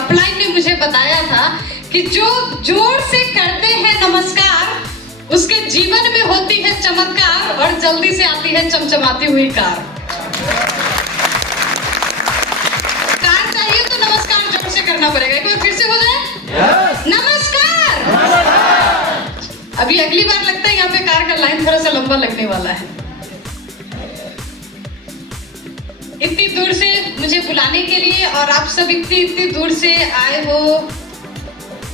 Upline ने मुझे बताया था कि जो जोर से करते हैं नमस्कार उसके जीवन में होती है चमत्कार और जल्दी से आती है चमचमाती हुई कार। कार चाहिए तो नमस्कार जोर से करना पड़ेगा। एक बार फिर से हो जाए नमस्कार। अभी अगली बार लगता है यहाँ पे कार का लाइन थोड़ा सा लंबा लगने वाला है। इतनी दूर से मुझे बुलाने के लिए और आप सब इतनी दूर से आए हो।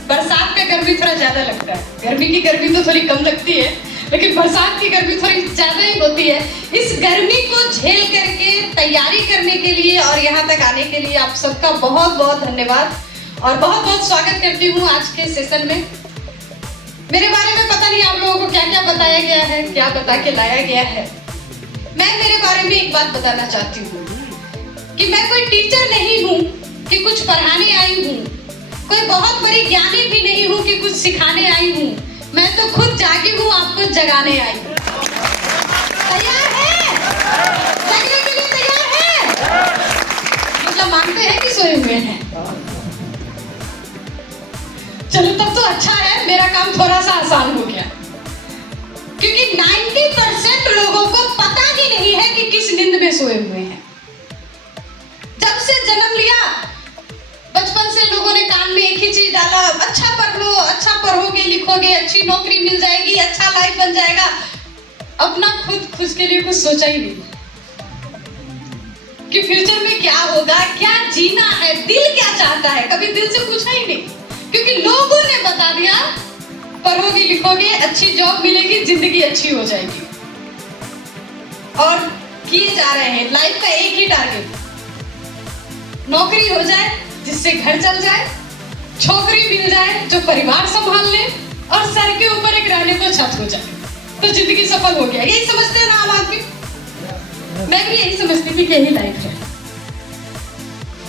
बरसात का गर्मी थोड़ा ज्यादा लगता है, गर्मी की गर्मी तो थोड़ी कम लगती है लेकिन बरसात की गर्मी थोड़ी ज्यादा ही होती है। इस गर्मी को झेल करके तैयारी करने के लिए और यहाँ तक आने के लिए आप सबका बहुत बहुत धन्यवाद और बहुत बहुत स्वागत करती हूँ आज के सेशन में। मेरे बारे में पता नहीं आप लोगों को क्या क्या बताया गया है, क्या बता के लाया गया है। मैं मेरे बारे में एक बात बताना चाहती हूँ कि मैं कोई टीचर नहीं हूँ कि कुछ पढ़ाने आई हूँ, कोई बहुत बड़ी ज्ञानी भी नहीं हूँ कि कुछ सिखाने आई हूँ। मैं तो खुद जागी हूँ, आपको जगाने आई हूँ। तैयार है? जगने के लिए तैयार है? मतलब मानते हैं कि सोए हुए हैं? चलो तब तो अच्छा है, मेरा काम थोड़ा सा आसान हो गया क्योंकि 90% लोगों को पता ही नहीं है कि किस नींद में सोए हुए हैं। जब से जन्म लिया बचपन से लोगों ने कान में एक ही चीज डाला, अच्छा पढ़ लो, अच्छा पढ़ोगे लिखोगे, अच्छी नौकरी मिल जाएगी, अच्छा लाइफ बन जाएगा। अपना खुद के लिए कुछ सोचा ही नहीं कि फ्यूचर में क्या होगा, क्या जीना है, दिल क्या चाहता है, कभी दिल से पूछा ही नहीं क्योंकि लोगों ने बता दिया पढ़ोगे लिखोगे, अच्छी जॉब मिलेगी, जिंदगी अच्छी हो जाएगी। और किए जा रहे हैं लाइफ का एक ही टारगेट, नौकरी हो जाए जिससे घर चल जाए, छोकरी मिल जाए जो परिवार संभाल ले और सर के ऊपर एक रहने को छत हो जाए तो जिंदगी सफल हो गया। यही समझते हैं ना आम आदमी? मैं भी यही समझती थी कि यही लाइफ है।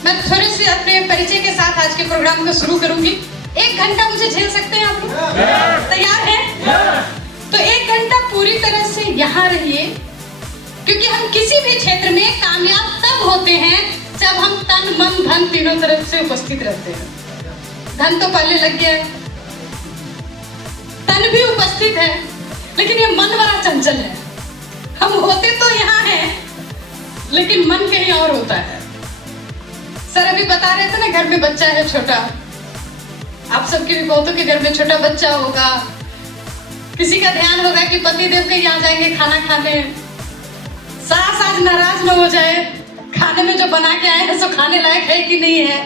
मैं थोड़े से अपने परिचय के साथ आज के प्रोग्राम को शुरू करूंगी। 1 घंटा मुझे झेल सकते हैं आप लोग? तैयार है? तो 1 घंटा पूरी तरह से यहाँ रहिए क्योंकि हम किसी भी क्षेत्र में कामयाब तब होते हैं जब हम तन मन धन तीनों तरफ से उपस्थित रहते हैं। धन तो पहले लग गया है, तन भी उपस्थित है लेकिन ये मन बड़ा चंचल है। हम होते तो यहाँ हैं लेकिन मन कहीं और होता है। सर अभी बता रहे थे ना घर में बच्चा है छोटा, आप सबके भी बहुतों के घर में छोटा बच्चा होगा। किसी का ध्यान होगा कि पति देव कहीं आ जाएंगे खाना खाने, सास आज नाराज न हो जाए, खाने में जो बना के आए हैं सो खाने लायक है कि नहीं है,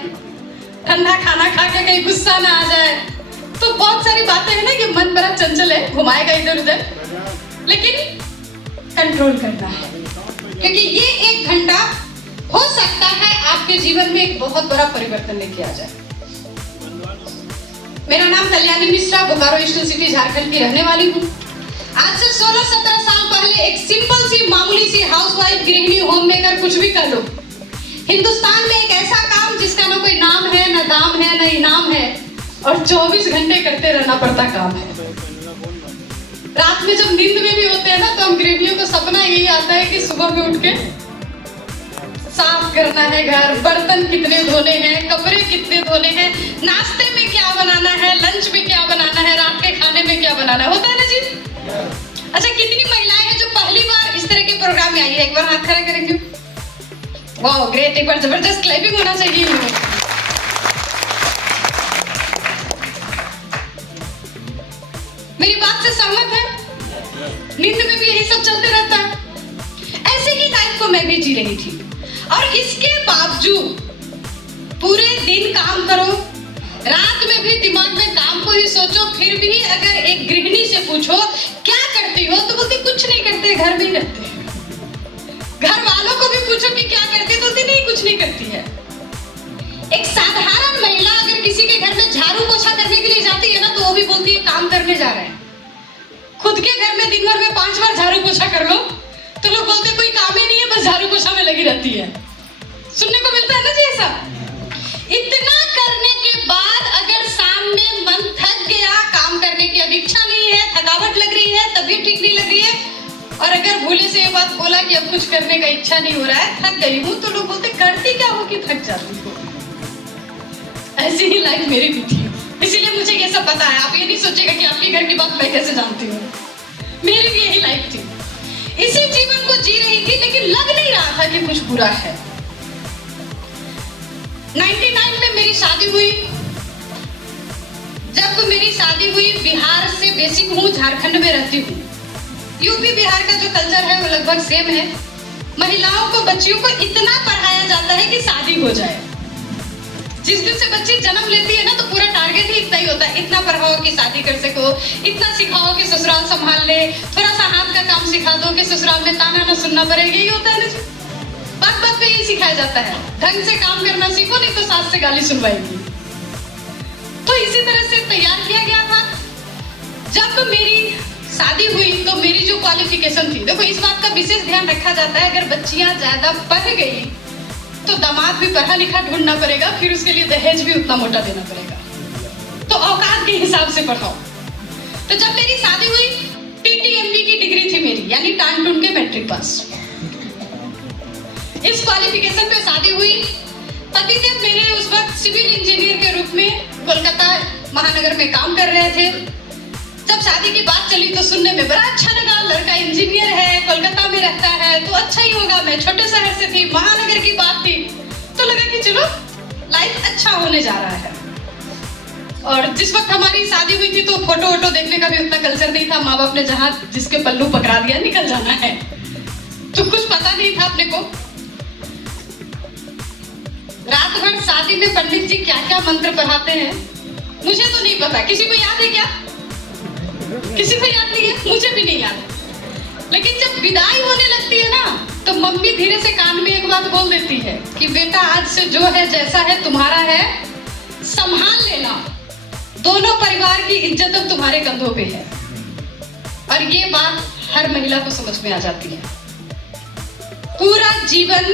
ठंडा खाना खा के कहीं गुस्सा ना आ जाए। तो बहुत सारी बातें हैं ना कि मन बड़ा चंचल है, घुमाएगा इधर उधर, लेकिन कंट्रोल करना है क्योंकि ये 1 घंटा हो सकता है आपके जीवन में एक बहुत बड़ा परिवर्तन लेके आ जाए। मेरा नाम कल्याणी मिश्रा, बोकारो ईस्टर्न सिटी झारखंड की रहने वाली हूँ। आज से 16-17 साल पहले एक सिंपल सी मामूली सी हाउसवाइफ, गृहिणी, होम मेकर, कुछ भी कर लो, हिंदुस्तान में एक ऐसा काम जिसका ना कोई नाम है, ना दाम है, ना इनाम है और 24 घंटे करते रहना पड़ता काम है। रात में जब नींद में भी होते हैं ना तो हम गृहिणियों को सपना यही आता है कि सुबह में उठ के साफ करना है घर, बर्तन कितने धोने हैं, कपड़े कितने धोने हैं, नाश्ते में क्या बनाना है, लंच में क्या बनाना है, रात के खाने में क्या बनाना है, होता है ना जी? अच्छा, कितनी महिलाएं हैं जो पहली बार इस तरह के प्रोग्राम में आई है? एक बार हाथ खड़ा करेंगे। वाह ग्रेट, एक बार जबरदस्त क्लैपिंग होना चाहिए। मेरी बात से सहमत है? नींद में भी यही सब चलते रहता है। ऐसे ही लाइफ को मैं भी जी रही थी और इसके बावजूद पूरे दिन काम करो, रात में भी दिमाग में काम को ही सोचो, फिर भी अगर एक गृहिणी से पूछो क्या करती हो तो बोलती कुछ नहीं करते, घर में ही रहते हैं। घर वालों को भी पूछो कि क्या करती तो बोलती नहीं कुछ नहीं करती है। एक साधारण महिला अगर किसी के घर में झाड़ू पोछा करने के लिए जाती है ना तो वो भी बोलती है काम करने जा रहे हैं। खुद के घर में दिन भर में 5 बार झाड़ू पोछा कर लो तो लोग बोलते कोई काम ही नहीं है, बस झाड़ू पोछा में लगी रहती है। सुनने को मिलता है ना जी ऐसा। इतना करने के बाद अगर शाम में मन थक गया, काम करने की अब इच्छा नहीं है, थकावट लग रही है, तबीयत ठीक नहीं लग रही है और अगर भूले से ये बात बोला कि अब कुछ करने का इच्छा नहीं हो रहा है, थक गई हूँ, तो लोग बोलते करती क्या हो कि थक जाती हो। ऐसी ही लाइफ मेरी भी थी, इसीलिए मुझे ये सब पता है। आप ये नहीं सोचेगा कि आपके घर की बात मैं कैसे जानती हूँ, मेरी भी यही लाइफ थी, इसी जीवन को जी रही थी, लेकिन लग नहीं रहा था कि कुछ बुरा है। 99 में मेरी शादी हुई। जब मेरी शादी हुई, बिहार से बेसिक हूँ, झारखंड में रहती हूँ। यूपी बिहार का जो कल्चर है वो लगभग सेम है। महिलाओं को, बच्चियों को इतना पढ़ाया जाता है कि शादी हो जाए। जिस दिन से बच्ची जन्म लेती है ना, तो पूरा टारगेट ही इतना ही होता है, इतना पढ़ाओ कि शादी कर सको, इतना सिखाओ कि ससुराल संभाल ले, थोड़ा सा हाथ का काम सिखा दो कि ससुराल में ताना ना सुनना पड़े। यही होता है ना, बात बात पे यही सिखाया जाता है। ढंग से काम करना सीखो, नहीं तो सास से गाली सुनवाएगी। तो इसी तरह से तैयार किया गया था। जब मेरी शादी हुई तो मेरी जो क्वालिफिकेशन थी, देखो इस बात का विशेष ध्यान रखा जाता है, अगर बच्चियां ज्यादा पढ़ गई तो दामाद भी पढ़ा लिखा ढूंढना पड़ेगा, फिर उसके लिए दहेज भी उतना मोटा देना पड़ेगा। तो औकात के हिसाब से पढ़ाओ। तो जब मेरी शादी हुई, TTMB की डिग्री थी मेरी, यानी टान टून के मैट्रिक पास। इस क्वालिफिकेशन पे शादी हुई। पतिदेव मेरे उस वक्त सिविल इंजीनियर के रूप में कोलकाता महानगर में काम कर रहे थे। जब शादी की बात चली तो सुनने में बड़ा अच्छा लगा, लड़का इंजीनियर है, कोलकाता में रहता है, तो अच्छा ही होगा। मैं छोटे शहर से थी, महानगर की बात थी, तो लगा कि चलो लाइफ अच्छा होने जा रहा है। और जिस वक्त हमारी शादी हुई थी तो फोटो वोटो देखने का भी उतना कल्चर नहीं था। माँ बाप ने जहाँ जिसके पल्लू पकड़ा दिया, निकल जाना है, तो कुछ पता नहीं था अपने को। रात भर शादी में पंडित जी क्या क्या मंत्र पढ़ाते हैं मुझे तो नहीं पता। किसी को याद है क्या? किसी को याद नहीं है? मुझे भी नहीं याद। लेकिन जब विदाई होने लगती है ना, तो मम्मी धीरे से कान में एक बात बोल देती है कि बेटा आज से जो है जैसा है तुम्हारा है, संभाल लेना, दोनों परिवार की इज्जत अब तुम्हारे कंधों पे है। और ये बात हर महिला को समझ में आ जाती है। पूरा जीवन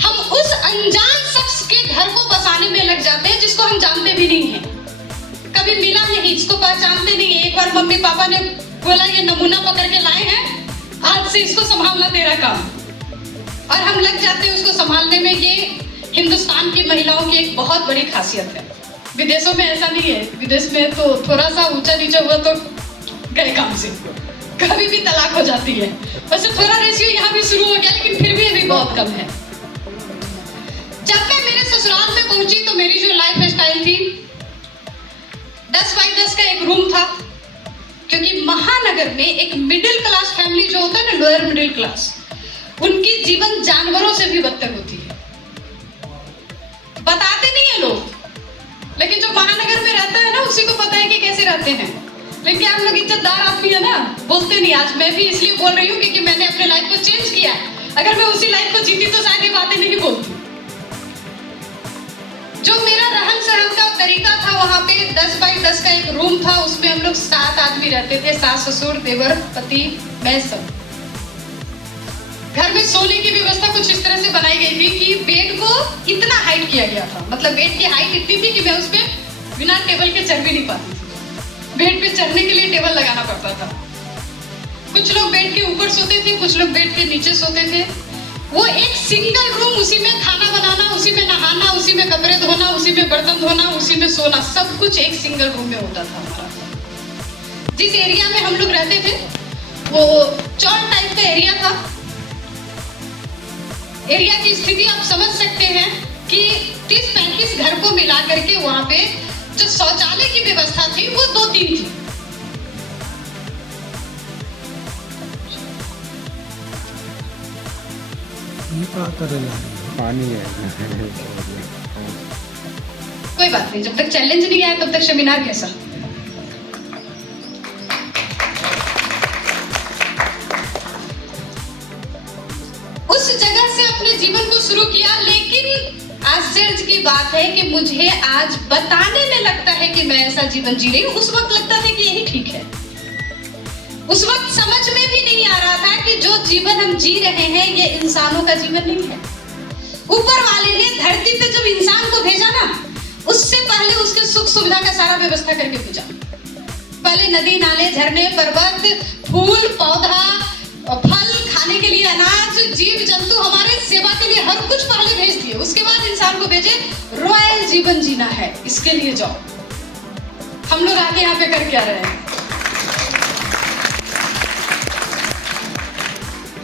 हम उस अनजान शख्स के घर को बसाने में लग जाते हैं जिसको हम जानते भी नहीं हैं, कभी मिला नहीं, इसको पहचानते नहीं है। एक बार मम्मी पापा ने बोला ये नमूना पकड़ के लाए हैं, आज से इसको संभालना तेरा काम, और हम लग जाते हैं उसको संभालने में। ये हिंदुस्तान की महिलाओं की एक बहुत बड़ी खासियत है। विदेशों में ऐसा नहीं है। विदेश में तो थोड़ा सा ऊंचा नीचे हुआ तो गए काम से, कभी भी तलाक हो जाती है। वैसे थोड़ा रेशियो यहाँ भी शुरू हो गया, लेकिन फिर भी अभी बहुत कम है। जब मैं मेरे ससुराल में पहुंची तो मेरी जो लाइफ स्टाइल थी, 10 बाई 10 का एक रूम था, क्योंकि महानगर में एक मिडिल क्लास फैमिली जो होता है ना, लोअर मिडिल क्लास, उनकी जीवन जानवरों से भी बदतर होती है। बताते नहीं है लोग, लेकिन जो महानगर में रहता है ना, उसी को पता है कि कैसे रहते हैं। लेकिन आप लोग इज्जतदार आदमी है ना, बोलते नहीं। आज मैं भी इसलिए बोल रही हूँ क्योंकि मैंने अपने लाइफ को चेंज किया। अगर मैं उसी लाइफ को जीती तो शायद ये बातें नहीं बोलती। जो मेरा रहन सहन का तरीका था, वहां पे 10 बाई 10 का एक रूम था, उसमें हम लोग 7 आदमी रहते थे, सास ससुर देवर पति मैं सब। घर में सोने की व्यवस्था कुछ इस तरह से बनाई गई थी कि बेड को इतना हाइट किया गया था, मतलब बेड की हाइट इतनी थी कि मैं उस पे बिना टेबल के चढ़ भी नहीं पाती थी। बेड पे चढ़ने के लिए टेबल लगाना पड़ता था। कुछ लोग बेड के ऊपर सोते थे, कुछ लोग बेड के नीचे सोते थे। वो एक सिंगल रूम, उसी में खाना बनाना, उसी में नहाना, उसी में कपड़े धोना, उसी में बर्तन धोना, उसी में सोना, सब कुछ एक सिंगल रूम में होता था हमारा। जिस एरिया में हम लोग रहते थे वो चौड़ टाइप का एरिया था। एरिया की स्थिति आप समझ सकते हैं कि 30-35 घर को मिला करके वहां पे जो शौचालय की व्यवस्था थी वो 2-3 थी। पानी है। कोई बात नहीं, जब तक चैलेंज नहीं आया तब तक सेमिनार कैसा। उस जगह से अपने जीवन को शुरू किया, लेकिन आश्चर्य की बात है कि मुझे आज बताने में लगता है कि मैं ऐसा जीवन जी रही हूँ। उस वक्त लगता था कि यही ठीक है। उस वक्त समझ में भी नहीं आ रहा था कि जो जीवन हम जी रहे हैं ये इंसानों का जीवन नहीं है। ऊपर वाले ने धरती पे जब इंसान को भेजा ना, उससे पहले उसके सुख सुविधा का सारा व्यवस्था करके भेजा। पहले नदी नाले झरने पर्वत फूल पौधा फल खाने के लिए अनाज, जीव जंतु, हमारे सेवा के लिए हर कुछ पहले भेज दिए, उसके बाद इंसान को भेजे रॉयल जीवन जीना है, इसके लिए जाओ। हम लोग आगे यहाँ पे कर क्या रहे हैं?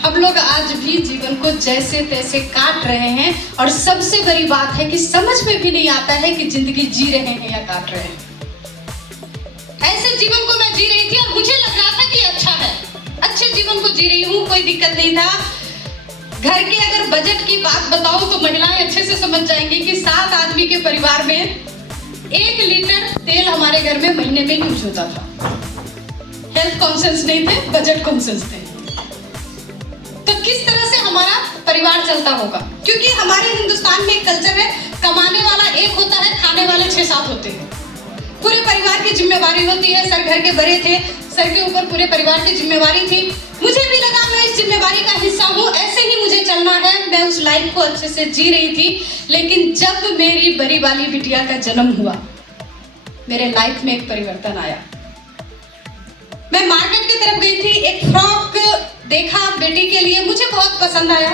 हम लोग आज भी जीवन को जैसे तैसे काट रहे हैं, और सबसे बड़ी बात है कि समझ में भी नहीं आता है कि जिंदगी जी रहे हैं या काट रहे हैं। ऐसे जीवन को मैं जी रही थी और मुझे लग रहा था कि अच्छा है, अच्छे जीवन को जी रही हूँ, कोई दिक्कत नहीं था। घर के अगर बजट की बात बताओ तो महिलाएं अच्छे से समझ जाएंगी कि 7 आदमी के परिवार में 1 लीटर तेल हमारे घर में महीने में यूज होता था। हेल्थ कॉन्शियस नहीं थे, बजट कॉन्शियस थे। तो किस तरह से हमारा परिवार चलता होगा? क्योंकि हमारे हिंदुस्तान में एक कल्चर है, कमाने वाला एक होता है, खाने वाले 6-7 होते हैं। पूरे परिवार की जिम्मेवारी होती है। सर घर के बड़े थे, सर के ऊपर पूरे परिवार की जिम्मेवारी थी। मुझे भी लगा मैं इस जिम्मेवारी का हिस्सा हूँ, ऐसे ही मुझे चलना है। मैं उस लाइफ को अच्छे से जी रही थी। लेकिन जब मेरी बड़ी वाली बिटिया का जन्म हुआ, मेरे लाइफ में एक परिवर्तन आया। मैं मार्केट की तरफ गई थी, एक फ्रॉक देखा बेटी के लिए, मुझे बहुत पसंद आया।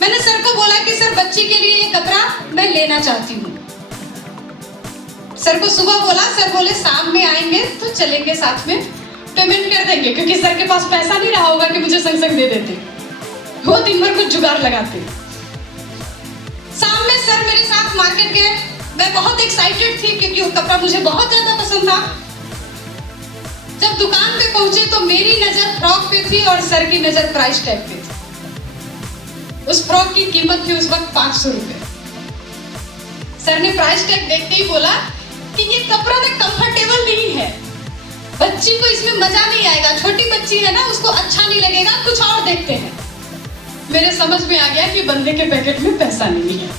मैंने सर को बोला कि सर बच्ची के लिए ये कपड़ा मैं लेना चाहती हूँ। सर को सुबह बोला, सर बोले शाम में आएंगे तो चलेंगे साथ में, पेमेंट कर देंगे, क्योंकि सर के पास पैसा नहीं रहा होगा कि मुझे संग संग दे देते, वो दिन भर कुछ जुगाड़ लगाते। शाम में सर मेरे साथ मार्केट गए। मैं बहुत एक्साइटेड थी क्योंकि वो कपड़ा मुझे बहुत ज्यादा पसंद था। जब दुकान पे पहुंचे तो मेरी नजर फ्रॉक पे थी और सर की नजर प्राइस टैग पे थी। उस फ्रॉक की कीमत थी उस वक्त 500 रुपए। सर ने प्राइस टैग देखते ही बोला कि ये कपड़ा ना कंफर्टेबल नहीं है, बच्ची को इसमें मजा नहीं आएगा, छोटी बच्ची है ना, उसको अच्छा नहीं लगेगा, कुछ और देखते हैं। मेरे समझ में आ गया कि बंदे के पैकेट में पैसा नहीं है।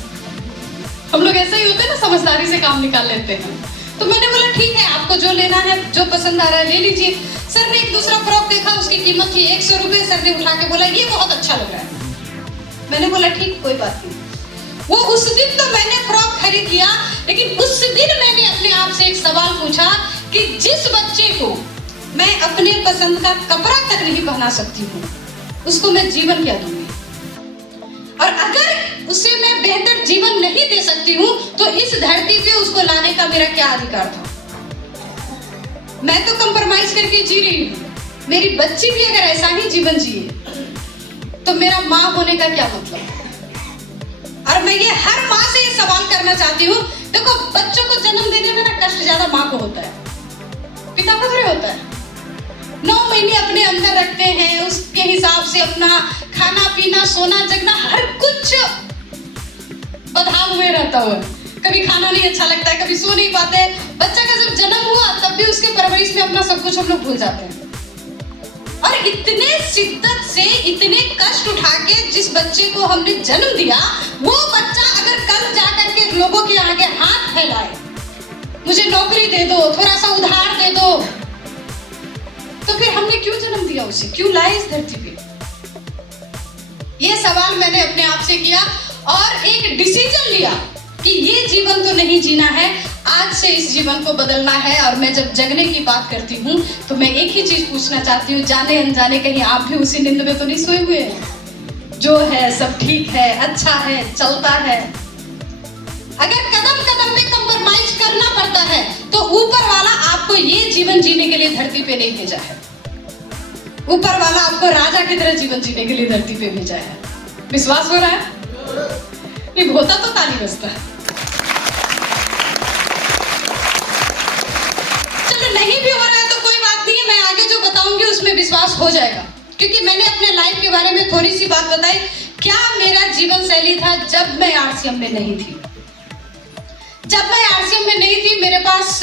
हम लोग ऐसे ही होते हैं ना, समझदारी से काम निकाल लेते हैं। तो मैंने बोला ठीक है, आपको जो लेना है, जो पसंद आ रहा है ले लीजिए। सर ने एक दूसरा फ्रॉक देखा, उसकी कीमत थी 100 रुपए। सर ने उठा के बोला ये बहुत अच्छा लग रहा है। मैंने बोला ठीक, कोई बात नहीं। वो उस दिन तो मैंने फ्रॉक खरीद लिया, लेकिन उस दिन मैंने अपने आप से एक सवाल पूछा कि जिस बच्चे को मैं अपने पसंद का कपड़ा तक नहीं पहना सकती हूँ, उसको मैं जीवन क्या दूंगी? और अगर उसे मैं बेहतर जीवन नहीं दे सकती हूँ तो इस धरती पे उसको लाने का मेरा क्या अधिकार था? मैं तो कंप्रोमाइज करके जी रही हूँ। मेरी बच्ची भी अगर ऐसा ही जीवन जिए तो मेरा माँ होने का क्या मतलब? और मैं ये हर माँ से ये सवाल करना चाहती हूँ। देखो, बच्चों को जन्म देने में ना कष्ट ज्यादा माँ को होता है, पिता को थोड़ी होता है। 9 महीने अपने अंदर रखते हैं, उसके हिसाब से अपना खाना पीना सोना जगना हर कुछ बधा हुए रहता हुआ। कभी खाना नहीं अच्छा लगता है, कभी सो नहीं पाते। बच्चा का जब जन्म हुआ तब भी उसके परवरिश में अपना सब कुछ हम लोग भूल जाते हैं। और इतने शिद्दत से, इतने कष्ट उठा के जिस बच्चे को हमने जन्म दिया, वो बच्चा अगर कल जाकर के लोगों के आगे हाथ फैलाए, मुझे नौकरी दे दो, थोड़ा सा उधार दे दो, तो फिर हमने क्यों जन्म दिया उसे? क्यों लाए इस धरती पे? ये सवाल मैंने अपने आप से किया और एक डिसीजन लिया कि ये जीवन तो नहीं जीना है, आज से इस जीवन को बदलना है। और मैं जब जगने की बात करती हूँ तो मैं एक ही चीज पूछना चाहती हूँ, जाने अनजाने कहीं आप भी उसी नींद में तो नहीं सोए हुए हैं? जो है सब ठीक है, अच्छा है, चलता है। अगर कदम कदम पे कंप्रोमाइज करना पड़ता है तो ऊपर वाला आपको ये जीवन जीने के लिए धरती पे नहीं भेजा है। ऊपर वाला आपको राजा की तरह जीवन जीने के लिए धरती पे भेजा है। विश्वास हो रहा है? नहीं होता तो ताली बजता है। चलो, नहीं भी हो रहा है तो कोई बात नहीं है, मैं आगे जो बताऊंगी उसमें विश्वास हो जाएगा। क्योंकि मैंने अपने लाइफ के बारे में थोड़ी सी बात बताई, क्या मेरा जीवन शैली था जब मैं आरसीएम में नहीं थी। जब मैं आरसीएम में नहीं थी, मेरे पास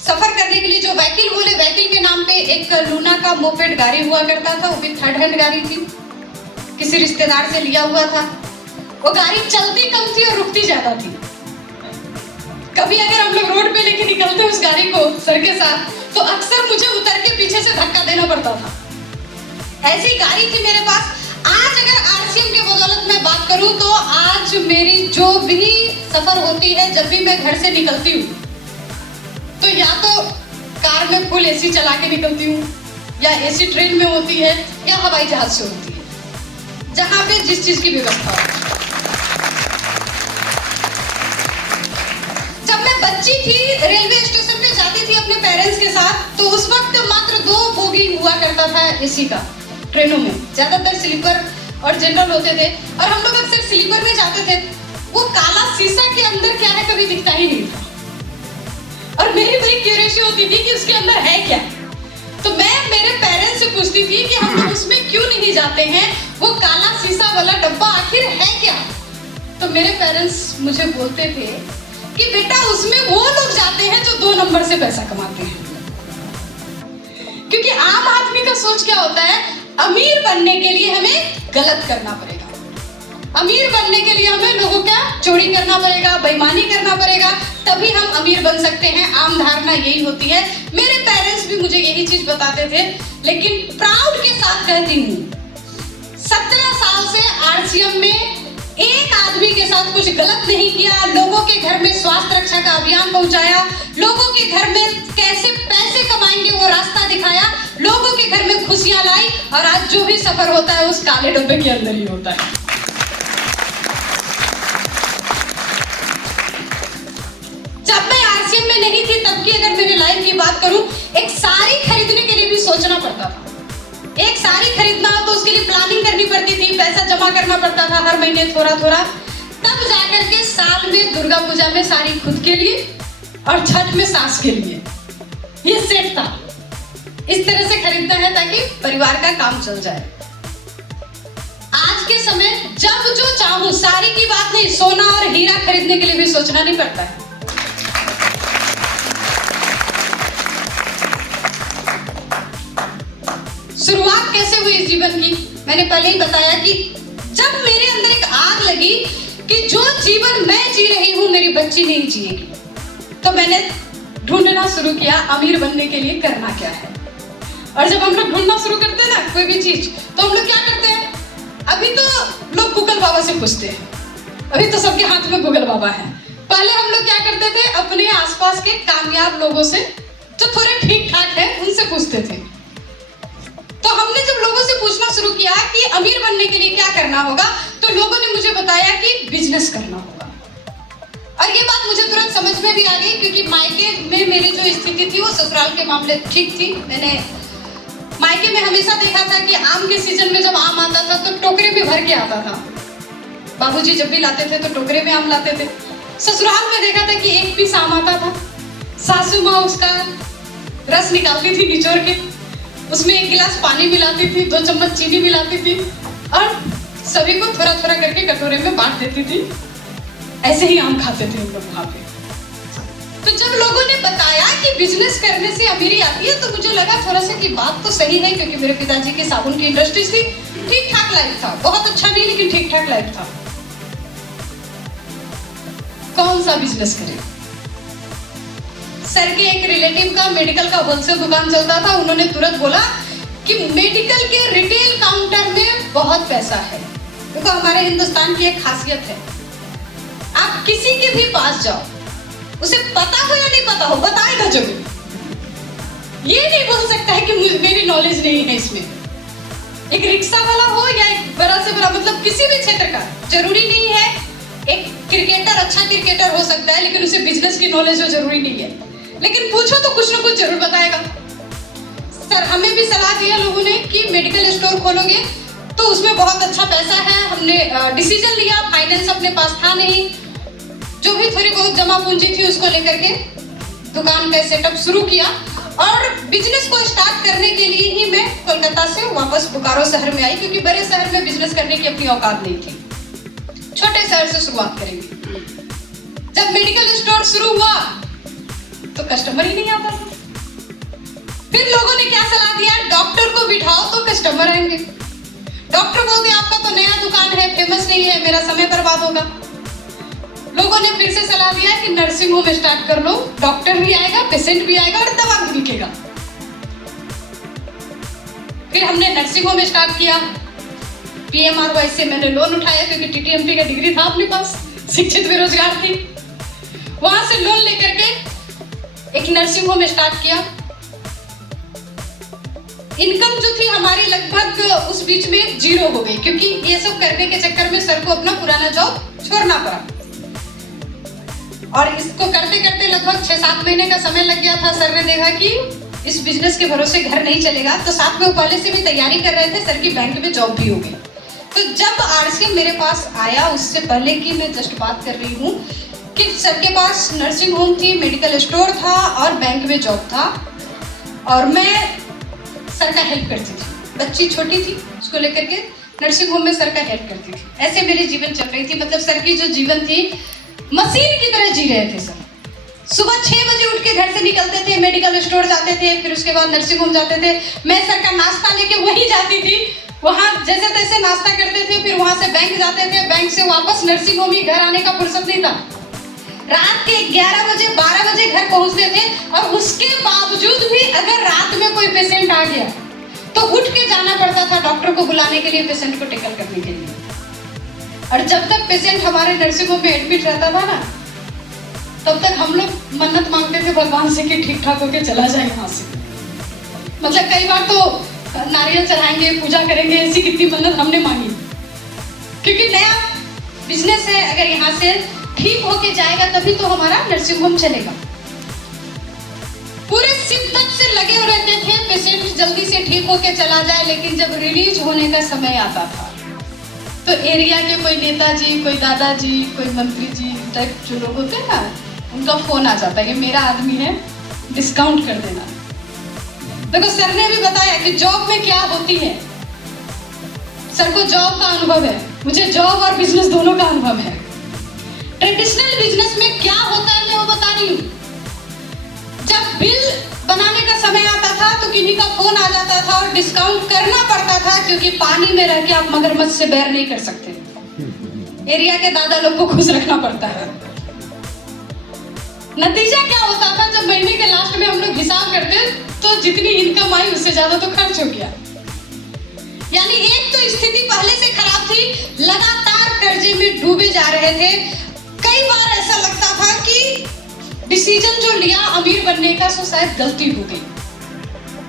सफर करने के लिए जो वहीकल बोले, वहीकल के नाम पे एक लूना का मोपेड गाड़ी हुआ करता था। वो भी 3rd हैंड गाड़ी थी, किसी रिश्तेदार से लिया हुआ था। वो गाड़ी चलती कम थी और रुकती ज्यादा थी। कभी अगर हम लोग रोड पे लेके निकलते उस गाड़ी को सर के साथ, तो अक्सर मुझे उतर के पीछे से धक्का देना पड़ता था। ऐसी गाड़ी थी मेरे पास। आज अगर आरसीएम के बदौलत मैं बात करूं तो आज मेरी जो भी सफर होती है, जब भी मैं घर से निकलती हूँ तो या तो कार में फुल एसी चला के निकलती हूँ, या एसी ट्रेन में होती है, या हवाई जहाज से उड़ती है, जहां पे जिस चीज की व्यवस्था हो। जब मैं बच्ची थी, रेलवे स्टेशन पे जाती थी अपने पेरेंट्स के साथ, तो उस वक्त मात्र 2 बोगी हुआ करता था एसी का ट्रेनों में, ज्यादातर स्लीपर और जनरल होते थे, और हम लोग अक्सर स्लीपर में जाते थे। वो काला शीशा के अंदर क्या है कभी दिखता ही नहीं था, और मेरी बड़ी क्यूरियोसिटी होती थी कि उसके अंदर है क्या। तो मैं मेरे पेरेंट्स से पूछती थी कि हम लोग उसमें क्यों नहीं जाते हैं, वो काला शीशा वाला डब्बा आखिर है क्या। तो मेरे पेरेंट्स मुझे बोलते थे कि बेटा उसमें वो लोग जाते हैं जो 2 नंबर से पैसा कमाते हैं। क्योंकि आम आदमी का सोच क्या होता है, अमीर बनने के लिए हमें गलत करना पड़ेगा, अमीर बनने के लिए हमें लोगों का चोरी करना पड़ेगा, बेईमानी करना पड़ेगा, तभी हम अमीर बन सकते हैं। आम धारणा यही होती है। मेरे पेरेंट्स भी मुझे यही चीज बताते थे, लेकिन प्राउड के साथ कहती हूँ 17 साल से आरसीएम में एक आदमी के साथ कुछ गलत नहीं किया। लोगों के घर में स्वास्थ्य रक्षा का अभियान पहुंचाया, लोगों के घर में कैसे पैसे कमाएंगे वो रास्ता दिखाया, लोगों के घर में खुशियां लाई, और आज जो भी सफर होता है उस काले डब्बे के अंदर ही होता है। जब मैं आरसीएम में नहीं थी तब की अगर मेरी लाइफ की बात करूं, एक साड़ी खरीदने के लिए भी सोचना पड़ता था। एक साड़ी खरीदना हो तो उसके लिए प्लानिंग करनी पड़ती थी, पैसा जमा करना पड़ता था हर महीने थोड़ा थोड़ा, तब जाकर के साल में दुर्गा पूजा में साड़ी खुद के लिए और छठ में सास के लिए, ये सेट था। इस तरह से खरीदना है ताकि परिवार का काम चल जाए। आज के समय जब जो चाहूं, साड़ी की बात नहीं, सोना और हीरा खरीदने के लिए भी सोचना नहीं पड़ता है। शुरुआत कैसे हुई इस जीवन की, मैंने पहले ही बताया कि जब मेरे अंदर एक आग लगी कि जो जीवन मैं जी रही हूं मेरी बच्ची नहीं जिएगी, तो मैंने ढूंढना शुरू किया अमीर बनने के लिए करना क्या है। और जब हम लोग ढूंढना शुरू करते हैं ना कोई भी चीज, तो हम लोग क्या करते हैं, अभी तो लोग गूगल बाबा से पूछते हैं, अभी तो सबके हाथ में गूगल बाबा है। पहले हम लोग क्या करते थे, अपने आसपास के कामयाब लोगों से जो थोड़े ठीक ठाक है उनसे पूछते थे। तो हमने जब लोगों से पूछना शुरू किया कि अमीर बनने के लिए क्या करना होगा, तो लोगों ने मुझे बताया कि बिजनेस करना होगा। और ये बात मुझे तुरंत समझ में भी आ गई, क्योंकि मायके में मेरी जो स्थिति थी वो ससुराल के मामले ठीक थी। मैंने मायके में हमेशा देखा था कि आम के सीजन में जब आम आता था तो टोकरे में भर के आता था, बाबूजी जब भी लाते थे तो टोकरे में आम लाते थे। ससुराल में देखा था कि 1 पीस आम आता था, सासू माँ उसका रस निकालती थी निचोड़ के, उसमें 1 गिलास पानी मिलाती थी, 2 चम्मच चीनी मिलाती थी, और सभी को थोड़ा थोड़ा करके कटोरे में बांट देती थी। ऐसे ही आम खाते थे हम लोग वहां पे। तो जब लोगों ने बताया कि बिजनेस करने से अमीरी आती है, तो मुझे लगा थोड़ा सा कि बात तो सही है, क्योंकि मेरे पिताजी की साबुन की इंडस्ट्री थी, ठीक ठाक लाइफ था, बहुत अच्छा नहीं लेकिन ठीक ठाक लाइफ था। कौन सा बिजनेस करें? सर के एक रिलेटिव का मेडिकल का होलसेल दुकान चलता था, उन्होंने तुरंत बोला कि मेडिकल के रिटेल काउंटर में बहुत पैसा है। देखो हमारे हिंदुस्तान की एक खासियत है, आप किसी के भी पास जाओ, उसे पता हो या नहीं पता हो, बताएगा जरूर। ये नहीं बोल सकता है कि मेरी नॉलेज नहीं है इसमें। एक रिक्शा वाला हो या एक बड़ा से बड़ा, मतलब किसी भी क्षेत्र का, जरूरी नहीं है। एक क्रिकेटर अच्छा क्रिकेटर हो सकता है, लेकिन उसे बिजनेस की नॉलेज हो जरूरी नहीं है। लेकिन पूछो तो कुछ ना कुछ जरूर बताएगा। सर हमें भी सलाह दिया लोगों ने कि मेडिकल स्टोर खोलोगे तो उसमें बहुत अच्छा पैसा है। हमने डिसीजन लिया, फाइनेंस अपने पास था नहीं, जो भी थोड़ी बहुत जमा पूंजी थी उसको लेकर के दुकान का सेटअप शुरू किया। और बिजनेस को स्टार्ट करने के लिए ही मैं कोलकाता से वापस बोकारो शहर में आई, क्योंकि बड़े शहर में बिजनेस करने की अपनी औकात नहीं थी। छोटे शहर से शुरुआत करेंगे। जब मेडिकल स्टोर शुरू हुआ तो कस्टमर ही नहीं आता था। फिर लोगों ने क्या सलाह दिया, डॉक्टर को बिठाओ तो कस्टमर आएंगे। डॉक्टर बोलते आपका तो नया दुकान है, फेमस नहीं है, मेरा समय बर्बाद होगा। लोगों ने फिर से सलाह दिया कि नर्सिंग होम स्टार्ट कर लो, डॉक्टर भी आएगा, पेशेंट भी आएगा और दवा भी बिकेगा। फिर हमने नर्सिंग होम स्टार्ट किया। PMRY से मैंने लोन उठाया, क्योंकि TTMT का डिग्री था अपने पास, शिक्षित बेरोजगार थी। वहां से लोन लेकर के एक नर्सिंग होम स्टार्ट किया। इनकम जो थी हमारी लगभग उस बीच में 0 हो गई, क्योंकि ये सब करने के चक्कर में सर को अपना पुराना जॉब छोड़ना पड़ा। और इसको करते करते लगभग 6-7 महीने का समय लग गया था। सर ने देखा कि इस बिजनेस के भरोसे घर नहीं चलेगा, तो साथ में वो पहले से भी तैयारी कर रहे थे, सर की बैंक में जॉब भी हो गई। तो जब आरसीएम मेरे पास आया, उससे पहले की मैं जस्ट बात कर रही हूँ कि सर के पास नर्सिंग होम थी, मेडिकल स्टोर था और बैंक में जॉब था, और मैं सर का हेल्प करती थी। बच्ची छोटी थी, उसको लेकर के नर्सिंग होम में सर का हेल्प करती थी। ऐसे मेरी जीवन चल रही थी। मतलब सर की जो जीवन थी मशीन की तरह जी रहे थे सर। सुबह 6 बजे उठ के घर से निकलते थे, मेडिकल स्टोर जाते थे, फिर उसके बाद नर्सिंग होम जाते थे। मैं सर का नाश्ता लेके वहीं जाती थी, वहाँ जैसे तैसे नाश्ता करते थे, फिर वहाँ से बैंक जाते थे, बैंक से वापस नर्सिंग होम ही। घर आने का फुर्सत नहीं था। रात के 11 बजे 12 बजे घर पहुँचते थे, और उसके बावजूद भी अगर रात में कोई पेशेंट आ गया तो उठ के जाना पड़ता था डॉक्टर को बुलाने के लिए, पेशेंट को टेकल करने के लिए। और जब तक पेशेंट हमारे नर्सिंग होम में एडमिट रहता था ना, तब तक हम लोग मन्नत मांगते थे भगवान से कि ठीक ठाक होके चला जाए यहाँ से। मतलब कई बार तो नारियल चढ़ाएंगे, पूजा करेंगे, ऐसी कितनी मन्नत हमने मांगी, क्योंकि नया बिजनेस है। अगर यहाँ से ठीक होके जाएगा तभी तो हमारा नर्सिंग होम चलेगा। पूरे शिद्दत से लगे हुए रहते थे पेशेंट जल्दी से ठीक होके चला जाए। लेकिन जब रिलीज होने का समय आता था तो एरिया के कोई नेताजी, कोई दादाजी, कोई मंत्री जी टाइप जो लोग होते हैं ना, उनका फोन आ जाता है, ये मेरा आदमी है, डिस्काउंट कर देना। देखो सर ने भी बताया कि जॉब में क्या होती है। सर को जॉब का अनुभव है, मुझे जॉब और बिजनेस दोनों का अनुभव है। ट्रेडिशनल बिजनेस में क्या होता है मैं वो बता रही हूँ। जब बिल बनाने का समय आता था तो किन्हीं का फोन आ जाता था और डिस्काउंट करना पड़ता था, क्योंकि पानी में रह के आप मगरमच्छ से बैर नहीं कर सकते। एरिया के दादा लोग को खुश रखना पड़ता है। नतीजा क्या होता था, जब महीने के लास्ट में हम लोग हिसाब करते तो जितनी इनकम आई उससे ज्यादा तो खर्च हो गया। यानी एक तो स्थिति पहले से खराब थी, लगातार कर्जे में डूबे जा रहे थे। कई बार ऐसा लगता था कि डिसीजन जो लिया अमीर बनने का सो शायद गलती हो गई।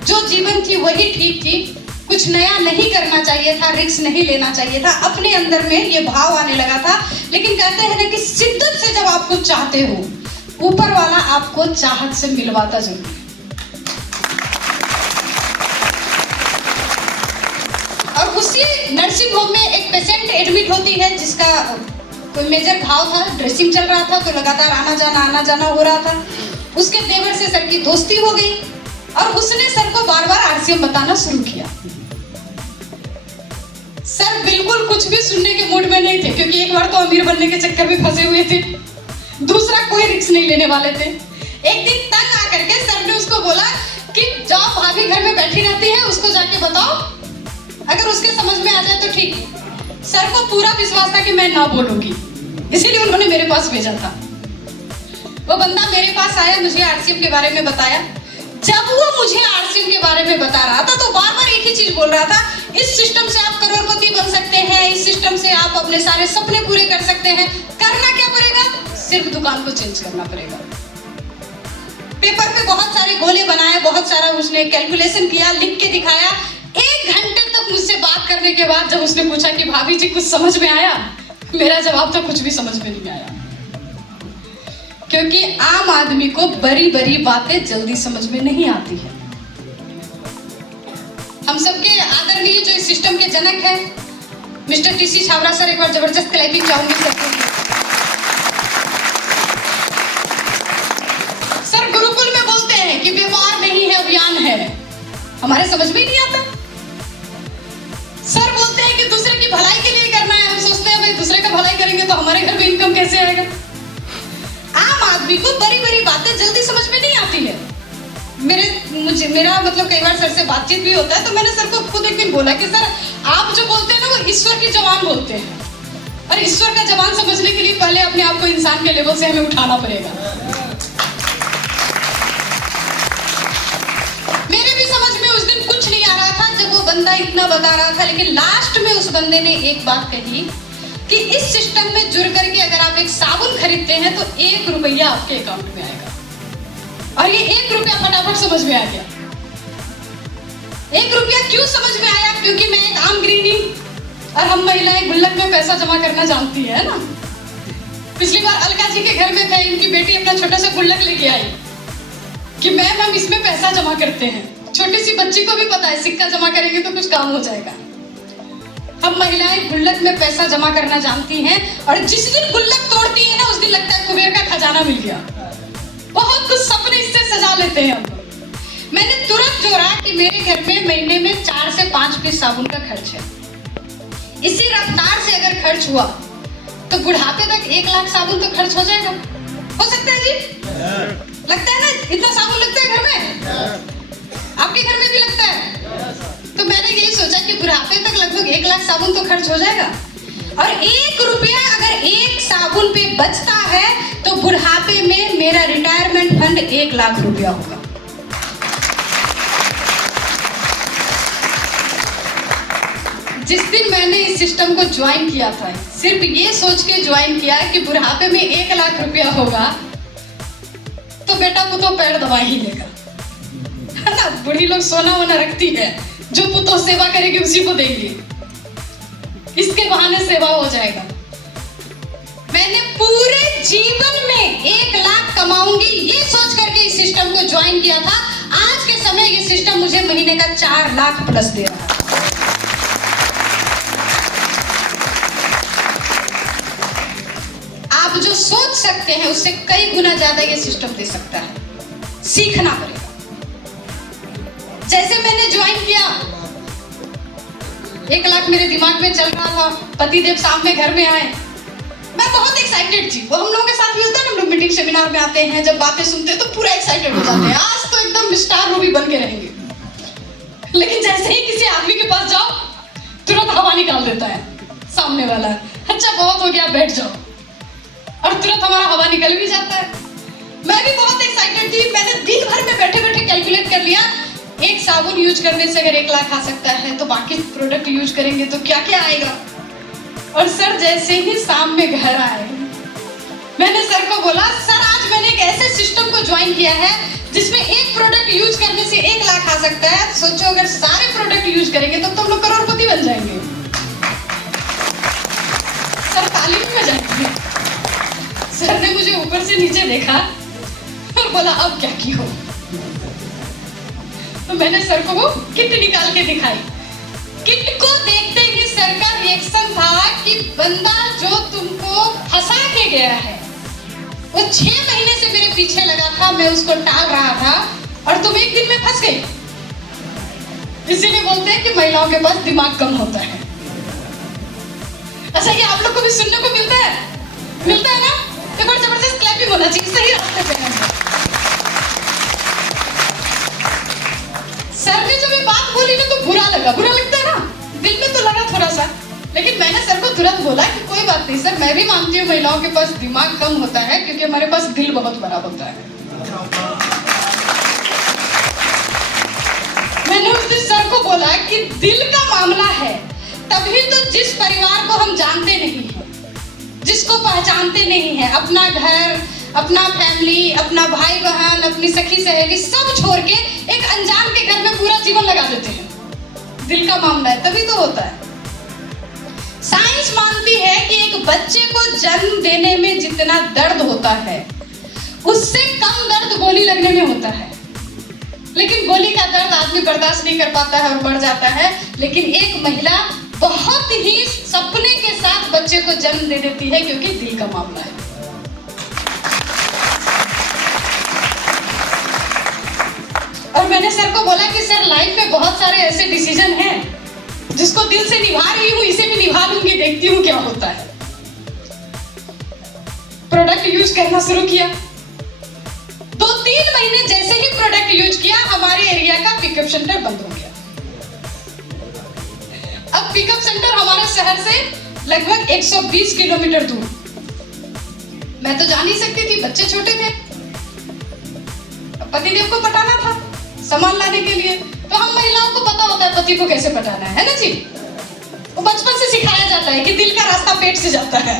जो जीवन थी वही ठीक थी, कुछ नया नहीं करना चाहिए था, रिस्क नहीं लेना चाहिए था। अपने अंदर में ये भाव आने लगा था। लेकिन कहते हैं ना कि शिद्दत से जब आप कुछ चाहते हो, ऊपर वाला आपको चाहत से मिलवाता जरूर। और उसी नर्सिंग होम में एक पेशेंट एडमिट होती है जिसका कोई मेजर घाव था, ड्रेसिंग चल रहा था, तो लगातार आना जाना हो रहा था। उसके देवर से सर की दोस्ती हो गई और उसने सर को बार बार आरसीएम बताना शुरू किया। सर बिल्कुल कुछ भी सुनने के मूड में नहीं थे, क्योंकि एक बार तो अमीर बनने के चक्कर में फंसे हुए थे, दूसरा कोई रिस्क नहीं लेने वाले थे। एक दिन तंग आकर के सर ने उसको बोला कि जाओ, भाभी घर में बैठी रहती है, उसको जाके बताओ, अगर उसके समझ में आ जाए तो ठीक है। सर को पूरा विश्वास था कि मैं ना बोलूंगी, इसीलिए उन्होंने मेरे पास भेजा था। वो बंदा मेरे पास आया, मुझे आरसीएम के बारे में बताया। जब वो मुझे आरसीएम के बारे में बता रहा था तो बार बार एक ही चीज बोल रहा था, इस सिस्टम से आप करोड़पति बन सकते हैं, इस सिस्टम से आप अपने सारे सपने पूरे कर सकते हैं। करना क्या पड़ेगा? सिर्फ दुकान को चेंज करना पड़ेगा। पेपर पे बहुत सारे गोले बनाए, बहुत सारा उसने कैलकुलेशन किया, लिख के दिखाया। 1 घंटे तक मुझसे बात करने के बाद जब उसने पूछा कि भाभी जी कुछ समझ में आया, मेरा जवाब था कुछ भी समझ में नहीं आया। क्योंकि आम आदमी को बड़ी बड़ी बातें जल्दी समझ में नहीं आती है। हम सबके आदरणीय जो इस सिस्टम के जनक हैं मिस्टर टीसी छाबड़ा सर, एक बार जबरदस्त क्लैपिंग चाहूंगी सर। गुरुकुल में बोलते हैं कि व्यापार नहीं है अभियान है, हमारे समझ में नहीं आता। सर बोलते हैं कि दूसरे की भलाई के लिए करना है, हम सोचते हैं भाई दूसरे का भलाई करेंगे तो हमारे घर में इनकम कैसे आएगा। आम आदमी को बड़ी बड़ी बातें जल्दी समझ में नहीं आती है। मेरा मतलब कई बार सर से बातचीत भी होता है, तो मैंने सर को खुद एक दिन बोला कि सर आप जो बोलते हैं ना वो ईश्वर की जबान बोलते हैं, और ईश्वर का जबान समझने के लिए पहले अपने आप को इंसान के लेवल से हमें उठाना पड़ेगा। मेरे भी समझ में उस दिन कुछ नहीं आ रहा था जब वो बंदा इतना बता रहा था। लेकिन लास्ट में उस बंदे ने एक बात कही कि इस सिस्टम में जुड़ करके अगर आप एक साबुन खरीदते हैं तो 1 रुपया आपके अकाउंट में आएगा। और ये 1 रुपया फटाफट समझ में आ गया। 1 रुपया क्यों समझ में आया? क्योंकि मैं एक आम गृहिणी और हम महिलाएं गुल्लक में पैसा जमा करना जानती है ना। पिछली बार अलका जी के घर में गई, उनकी बेटी अपना छोटा सा गुल्लक लेके आई कि मैम हम इसमें पैसा जमा करते हैं। छोटी सी बच्ची को भी पता है सिक्का जमा करेंगे तो कुछ काम हो जाएगा। हम महिलाएं गुल्लक में पैसा जमा करना जानती हैं और जिस दिन गुल्लक तोड़ती है ना उस दिन लगता है कुबेर का खजाना मिल गया। बहुत कुछ सपने इससे सजा लेते हैं हम। मैंने तुरंत जोड़ा कि मेरे घर में महीने में 4 से 5 पीस साबुन का खर्च है। इसी रफ्तार से अगर खर्च हुआ तो बुढ़ापे तक 1 लाख साबुन तो खर्च हो जाएगा। हो सकता है जी? लगता है ना? इतना साबुन लगता है घर में? आपके घर में भी लगता है? तो मैंने यही सोचा कि बुढ़ापे तक लगभग 1 लाख साबुन तो खर्च हो जाएगा और 1 रुपया अगर एक साबुन पे बचता है तो बुढ़ापे में मेरा रिटायरमेंट फंड 1 लाख रुपया होगा। जिस दिन मैंने इस सिस्टम को ज्वाइन किया था, सिर्फ ये सोच के ज्वाइन किया कि बुढ़ापे में 1 लाख रुपया होगा तो बेटा पुतो पैर दबा ही लेगा, है ना। बूढ़ी लोग सोना वोना रखती है, जो पुतो सेवा करेगी उसी को देंगे, इसके बहाने सेवा हो जाएगा। मैंने पूरे जीवन में 1 लाख कमाऊंगी ये सोच करके इस सिस्टम को ज्वाइन किया था। आज के समय ये सिस्टम मुझे महीने का 4 लाख प्लस दे रहा है। आप जो सोच सकते हैं उससे कई गुना ज्यादा ये सिस्टम दे सकता है। सीखना पड़ेगा। जैसे मैंने ज्वाइन किया, 1 लाख मेरे दिमाग में चल रहा था, पतिदेव सामने घर में आए, मैं बहुत एक्साइटेड थी। वो हम लोगों के साथ भी होता है ना, हम लोग मीटिंग सेमिनार में आते हैं, जब बातें सुनते हैं तो पूरा एक्साइटेड हो जाते हैं, आज तो एकदम स्टार मूवी बन के रहेंगे। लेकिन जैसे ही किसी आदमी के पास जाओ तुरंत हवा निकाल देता है सामने वाला, अच्छा बहुत हो गया बैठ जाओ, और तुरंत हमारा हवा निकल भी जाता है। मैं भी बहुत एक्साइटेड थी। मैंने दिन भर में बैठे बैठे कैलकुलेट कर लिया, एक साबुन यूज करने से अगर 1 लाख आ सकता है तो बाकी प्रोडक्ट यूज करेंगे तो क्या क्या आएगा। और सर जैसे ही शाम में घर आए, मैंने सर को बोला, सर आज मैंने एक ऐसे सिस्टम को ज्वाइन किया है जिसमें एक प्रोडक्ट यूज करने से 1 लाख आ सकता है। सोचो अगर सारे प्रोडक्ट यूज करेंगे तो हम लोग करोड़पति बन जाएंगे। सर ताली भी बजाएंगे। सर ने मुझे ऊपर से नीचे देखा और बोला अब क्या की हो। तो मैंने सर को वो किट निकाल के दिखाई। किट को देखते ही सर का रिएक्शन था कि बंदा जो तुमको फंसा के गया है वो 6 महीने से मेरे पीछे लगा था, मैं उसको टाल रहा था और तुम एक दिन में फंस गई। इसीलिए बोलते हैं कि महिलाओं के पास दिमाग कम होता है। अच्छा ये आप लोग को भी सुनने को मिलता है? मिलता है ना? एक बार जबरदस्त क्लैपिंग होना चाहिए, सही रास्ते पे हैं। सर ने जब ये बात बोली ना तो बुरा लगा, बुरा लगता है ना, दिल में तो लगा थोड़ा सा, लेकिन मैंने सर को तुरंत बोला कि कोई बात नहीं सर, मैं भी मानती हूँ महिलाओं के पास दिमाग कम होता है क्योंकि हमारे पास दिल बहुत बड़ा होता है। मैंने उस दिन सर को बोला कि दिल का मामला है, तभी तो जिस परिवार को हम जानते नहीं हैं, जिसको पहचानते नहीं है, अपना घर, अपना फैमिली, अपना भाई बहन, अपनी सखी सहेली सब छोड़ के एक अनजान के घर में पूरा जीवन लगा देते हैं। दिल का मामला है तभी तो होता है। साइंस मानती है कि एक बच्चे को जन्म देने में जितना दर्द होता है उससे कम दर्द गोली लगने में होता है। लेकिन गोली का दर्द आदमी बर्दाश्त नहीं कर पाता है और बढ़ जाता है, लेकिन एक महिला बहुत ही सपने के साथ बच्चे को जन्म दे देती है क्योंकि दिल का मामला है। और मैंने सर को बोला कि सर लाइफ में बहुत सारे ऐसे डिसीजन हैं जिसको दिल से निभा रही हूँ, इसे भी निभा लूंगी, देखती हूँ क्या होता है। प्रोडक्ट यूज करना शुरू किया। 2-3 महीने जैसे ही प्रोडक्ट यूज किया हमारे एरिया का पिकअप सेंटर बंद हो गया। अब पिकअप सेंटर हमारे शहर से लगभग 120 किलोमीटर दूर। मैं तो जा नहीं सकती थी, बच्चे छोटे थे, पतिदेव को पटाना था सामान लाने के लिए। तो हम महिलाओं को पता होता है पति को कैसे पटाना है ना जी। वो बचपन से सिखाया जाता है कि दिल का रास्ता पेट से जाता है।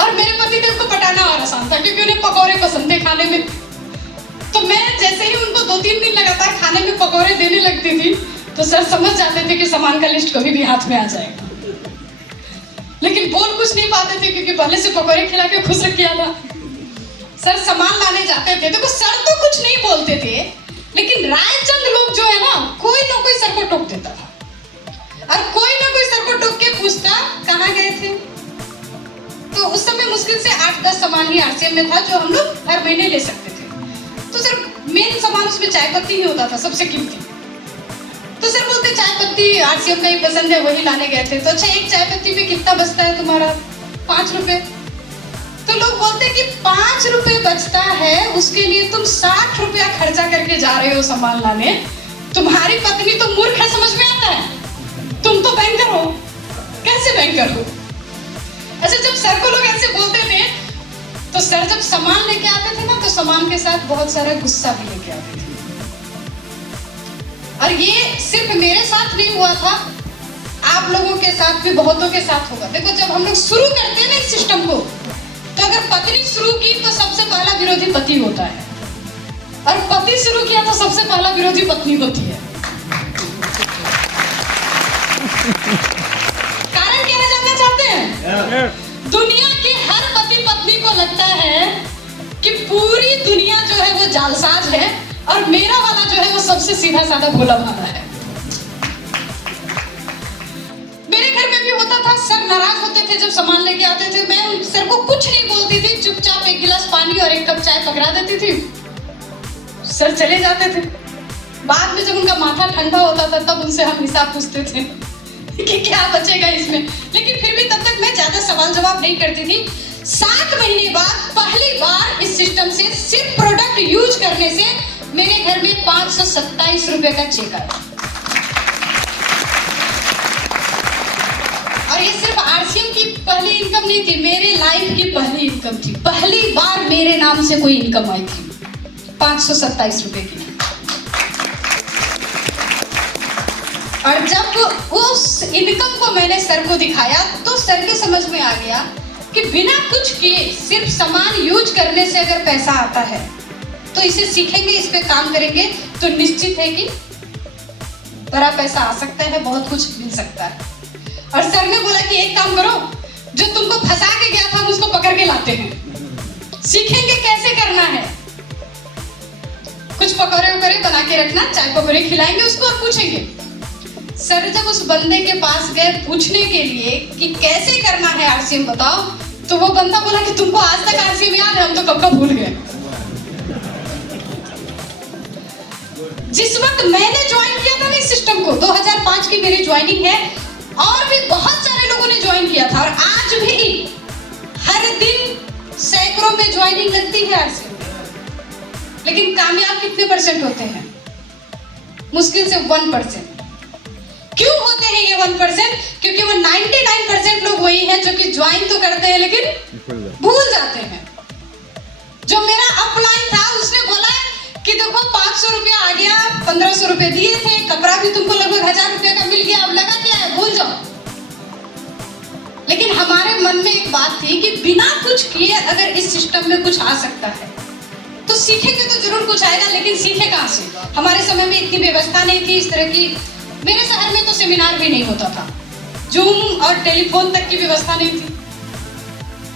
और मेरे पतिदेव को पटाना और आसान था क्योंकि उन्हें पकौड़े पसंद थे खाने में। तो मैं जैसे ही उनको 2-3 दिन लगातार खाने में पकौड़े देने लगती थी तो सर समझ जाते थे कि सामान का लिस्ट कभी भी हाथ में आ जाएगा। लेकिन बोल कुछ नहीं पाते थे क्योंकि पहले से पकौड़े खिला के खुश रख किया था। सर सामान लाने जाते थे तो सर तो कुछ नहीं बोलते थे, लेकिन रायचंद लोग जो है ना कोई ना कोई सर को टोक देता था और कोई ना कोई सर को टोक के पूछता कहाँ गए थे। तो उस समय मुश्किल से 8-10 सामान ही आरसीएम में था जो हम लोग हर महीने ले सकते थे। तो सर मेन सामान उसमें चाय पत्ती ही होता था, सबसे कीमती। तो सर बोलते चाय पत्ती आरसीएम का ही पसंद है, वही लाने गए थे। तो अच्छा एक चाय पत्ती पे कितना बचता है तुम्हारा? 5 रुपए। तो लोग बोलते कि 5 रुपए बचता है, उसके लिए तुम 60 रुपया खर्चा करके जा रहे हो सामान लाने। तुम्हारी पत्नी तो मूर्ख है, समझ में आता है? तुम तो बैंकर हो, कैसे बैंकर हो? अच्छा जब सर को लोग ऐसे बोलते थे तो सर जब सामान लेके आते थे ना तो सामान के साथ बहुत सारा गुस्सा भी लेके आते थे। और ये सिर्फ मेरे साथ नहीं हुआ था, आप लोगों के साथ भी बहुतों के साथ होगा। देखो जब हम लोग शुरू करते हैं ना इस सिस्टम को, तो अगर पत्नी शुरू की तो सबसे पहला विरोधी पति होता है, और पति शुरू किया तो सबसे पहला विरोधी पत्नी होती है। कारण क्या जानना चाहते हैं? दुनिया के हर पति पत्नी को लगता है कि पूरी दुनिया जो है वो जालसाज है और मेरा वाला जो है वो सबसे सीधा साधा भोला भाला है। मेरे घर में भी होता था, सर नाराज होते थे जब सामान लेके आते थे। मैं उन सर को कुछ नहीं बोलती थी, चुपचाप 1 गिलास पानी और 1 कप चाय पकड़ा देती थी, सर चले जाते थे। बाद में जब उनका माथा ठंडा होता था तब उनसे हम हिसाब पूछते थे कि क्या बचेगा इसमें। लेकिन फिर भी तब तक मैं ज्यादा सवाल जवाब नहीं करती थी। 7 महीने बाद पहली बार इस सिस्टम से सिर्फ प्रोडक्ट यूज करने से मेरे घर में 527 रुपए का चेक आया। और ये सिर्फ आरसीएम की पहली इनकम नहीं थी, मेरे लाइफ की पहली इनकम थी। पहली बार मेरे नाम से कोई इनकम आई थी 527 रुपए की। और जब उस इनकम को मैंने सर को दिखाया तो सर के समझ में आ गया कि बिना कुछ किए सिर्फ सामान यूज करने से अगर पैसा आता है तो इसे सीखेंगे, इस पे काम करेंगे तो निश्चित है कि बड़ा पैसा आ सकता है, बहुत कुछ मिल सकता है। और सर ने बोला कि एक काम करो, जो तुमको फंसा के गया था हम उसको पकड़ के लाते हैं, सीखेंगे कैसे करना है। कुछ पकौड़े वकौड़े बना के रखना, चाय पकौड़े खिलाएंगे उसको और पूछेंगे। सर जब उस बंदे के पास गए पूछने के लिए कि कैसे करना है आरसीएम बताओ, तो वो बंदा बोला कि तुमको आज तक आरसीएम याद है? हम तो कब का भूल गए। जिस वक्त मैंने ज्वाइन किया था ना इस सिस्टम को, 2005 की मेरी ज्वाइनिंग है, और भी बहुत सारे लोगों ने ज्वाइन किया था, और आज भी हर दिन सैकड़ों में ज्वाइनिंग लगती है आरसीएम में। लेकिन कामयाब कितने % होते हैं? मुश्किल से 1%। क्यों होते हैं ये 1%? क्योंकि वो 99% लोग वही हैं जो कि ज्वाइन तो करते हैं लेकिन भूल जाते हैं। जो मेरा अपलाइन था उसने बोला कि देखो 500 रुपया आ गया, 1500 रुपए दिए थे, कपड़ा भी तुमको लगभग 1000 रुपए का मिल गया, अब लगा क्या है, भूल जाओ। लेकिन हमारे मन में एक बात थी कि बिना कुछ किए अगर इस सिस्टम में कुछ आ सकता है तो सीखेंगे तो जरूर कुछ आएगा। लेकिन सीखे कहाँ से? हमारे समय में इतनी व्यवस्था नहीं थी इस तरह की। मेरे शहर में तो सेमिनार भी नहीं होता था, जूम और टेलीफोन तक की व्यवस्था नहीं थी।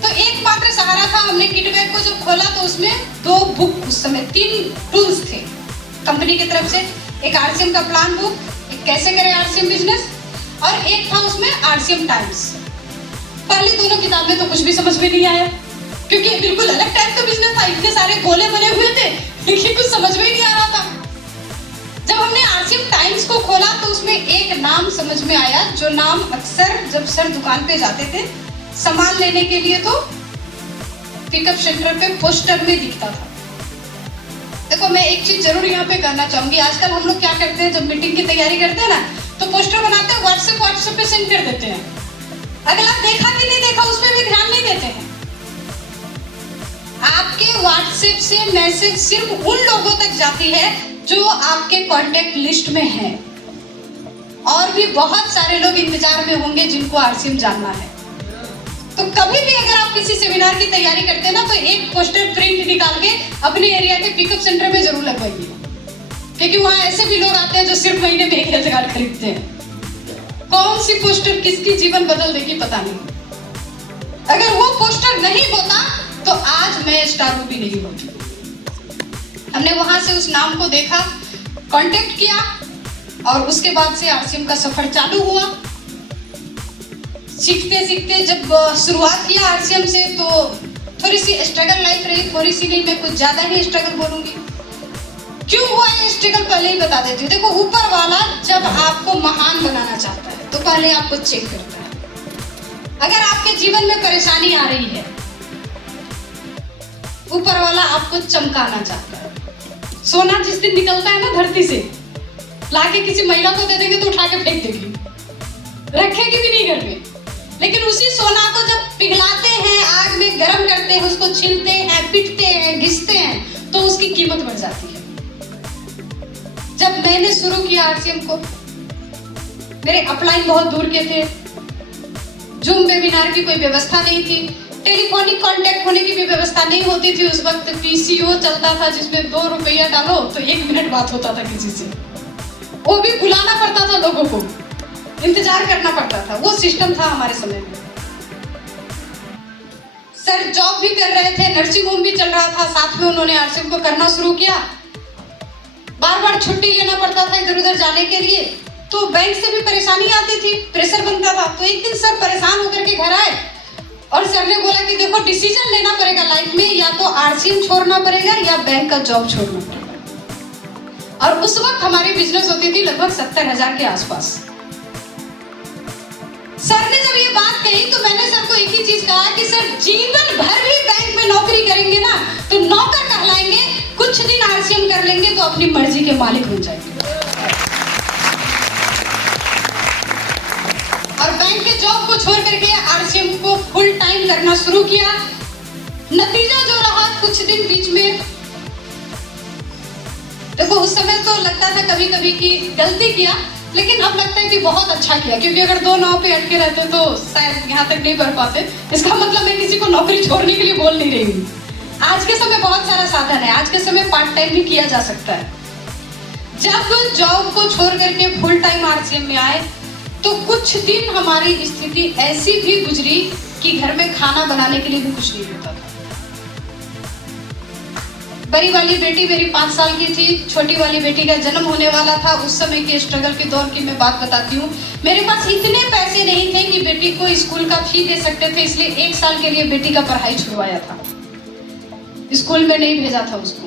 तो एकमात्र सहारा था, हमने किटबैग को जब खोला तो उसमें 2 बुक, उस समय 3 टूल्स थे कंपनी की तरफ से। एक आरसीएम का प्लान बुक, एक कैसे करें आरसीएम बिजनेस, और एक था उसमें आरसीएम टाइम्स। पहली दोनों किताब में तो कुछ भी समझ में नहीं आया क्योंकि बिल्कुल अलग टाइप का बिजनेस था, इतने सारे गोले बने हुए थे लेकिन कुछ समझ में ही नहीं आ रहा था। जब हमने आरसीएम टाइम्स को खोला तो उसमें एक नाम समझ में आया, जो नाम अक्सर जब सर दुकान पे जाते थे सामान लेने के लिए तो पिकअप सेंटर पे पोस्टर में दिखता था। देखो मैं एक चीज जरूर यहाँ पे करना चाहूंगी, आजकल हम लोग क्या करते हैं, जब मीटिंग की तैयारी करते हैं ना तो पोस्टर बनाते हैं, व्हाट्सएप पे सेंड कर देते हैं। अगला देखा कि नहीं देखा उस पर भी ध्यान नहीं देते हैं। आपके व्हाट्सएप से मैसेज सिर्फ उन लोगों तक जाती है जो आपके कांटेक्ट लिस्ट में हैं, और भी बहुत सारे लोग इंतजार में होंगे जिनको आरसीएम जानना है। तो कभी भी अगर आप किसी सेमिनार की तैयारी करते हैं ना तो एक पोस्टर प्रिंट निकाल के अपने एरिया के पिकअप सेंटर में जरूर लगवाइए, क्योंकि वहाँ ऐसे भी लोग आते हैं जो सिर्फ महीने में 1 हेल्थ कार्ड खरीदते हैं। कौन सी पोस्टर किसकी जीवन बदल देगी पता नहीं। अगर वो पोस्टर नहीं होता तो आज मैं स्टार भी नहीं होती। हमने वहां से उस नाम को देखा, कांटेक्ट किया और उसके बाद से आरसीएम का सफर चालू हुआ। सीखते सीखते जब शुरुआत किया आरसीएम से तो थोड़ी सी स्ट्रगल लाइफ रही, थोड़ी सी नहीं, मैं कुछ ज्यादा ही स्ट्रगल बोलूंगी। क्यों हुआ ये स्ट्रगल पहले ही बता देती हूँ। देखो, ऊपर वाला जब आपको महान बनाना चाहता है तो पहले आपको चेक करता है। अगर आपके जीवन में परेशानी आ रही है, ऊपर वाला आपको चमकाना चाहता है। सोना जिस दिन निकलता है ना धरती से, लाके किसी महिला को दे देंगे तो उठा के फेंक देगी, रखेगी भी नहीं घर में। लेकिन उसी सोना को जब पिघलाते हैं, आग में गर्म करते हैं, उसको छीलते हैं, पीटते हैं, घिसते हैं, तो उसकी कीमत बढ़ जाती है। जब मैंने शुरू किया आरसीएम को, मेरे अपलाइन बहुत दूर के थे, जूम वेबिनार की कोई व्यवस्था नहीं थी, टेलीफोनिक कांटेक्ट होने की भी व्यवस्था नहीं होती थी। उस वक्त पीसीओ चलता था जिसमें 2 रुपया डालो तो 1 मिनट बात होता था किसी से, वो भी बुलाना पड़ता था, लोगों को इंतजार करना पड़ता था। वो सिस्टम था हमारे समय में। सर जॉब भी कर रहे थे, नर्सिंग होम भी चल रहा था, साथ में उन्होंने आरसीएम को करना शुरू किया। बार बार छुट्टी लेना पड़ता था इधर उधर जाने के लिए, तो बैंक से भी परेशानी आती थी, प्रेशर बनता था। तो एक दिन सर परेशान होकर के घर आए और सर ने बोला कि देखो, डिसीजन लेना पड़ेगा लाइफ में, या तो आरसीएम छोड़ना पड़ेगा या बैंक का जॉब छोड़ना पड़ेगा। और उस वक्त हमारी बिजनेस होती थी लगभग 70,000 के आसपास। सर ने जब ये बात कही तो मैंने सर को एक ही चीज कहा कि सर जीवन भर भी बैंक में नौकरी करेंगे ना तो नौकर कहलाएंगे, कुछ दिन आरसीएम कर लेंगे तो अपनी मर्जी के मालिक बन जाएंगे। और बैंक के जॉब को छोड़ करके आरसीएम को फुल टाइम करना शुरू किया। नतीजा जो रहा, कुछ दिन बीच में देखो, उस समय तो लगता था कभी कभी कि गलती किया, लेकिन अब लगता है कि बहुत अच्छा किया, क्योंकि अगर 2 नाव पे अटके रहते तो शायद यहाँ तक नहीं बढ़ पाते। इसका मतलब मैं किसी को नौकरी छोड़ने के लिए बोल नहीं रही हूँ। आज के समय बहुत सारा साधन है, आज के समय पार्ट टाइम भी किया जा सकता है। जब जॉब को छोड़ करके फुल टाइम आरसीएम में आए तो कुछ दिन हमारी स्थिति ऐसी भी गुजरी कि घर में खाना बनाने के लिए भी कुछ नहीं होता था। बड़ी वाली बेटी मेरी 5 साल की थी, छोटी वाली बेटी का जन्म होने वाला था। उस समय के स्ट्रगल के दौर की मैं बात बताती हूँ। मेरे पास इतने पैसे नहीं थे कि बेटी को स्कूल का फी दे सकते थे, इसलिए 1 साल के लिए बेटी का पढ़ाई छुड़वाया था, स्कूल में नहीं भेजा था उसको।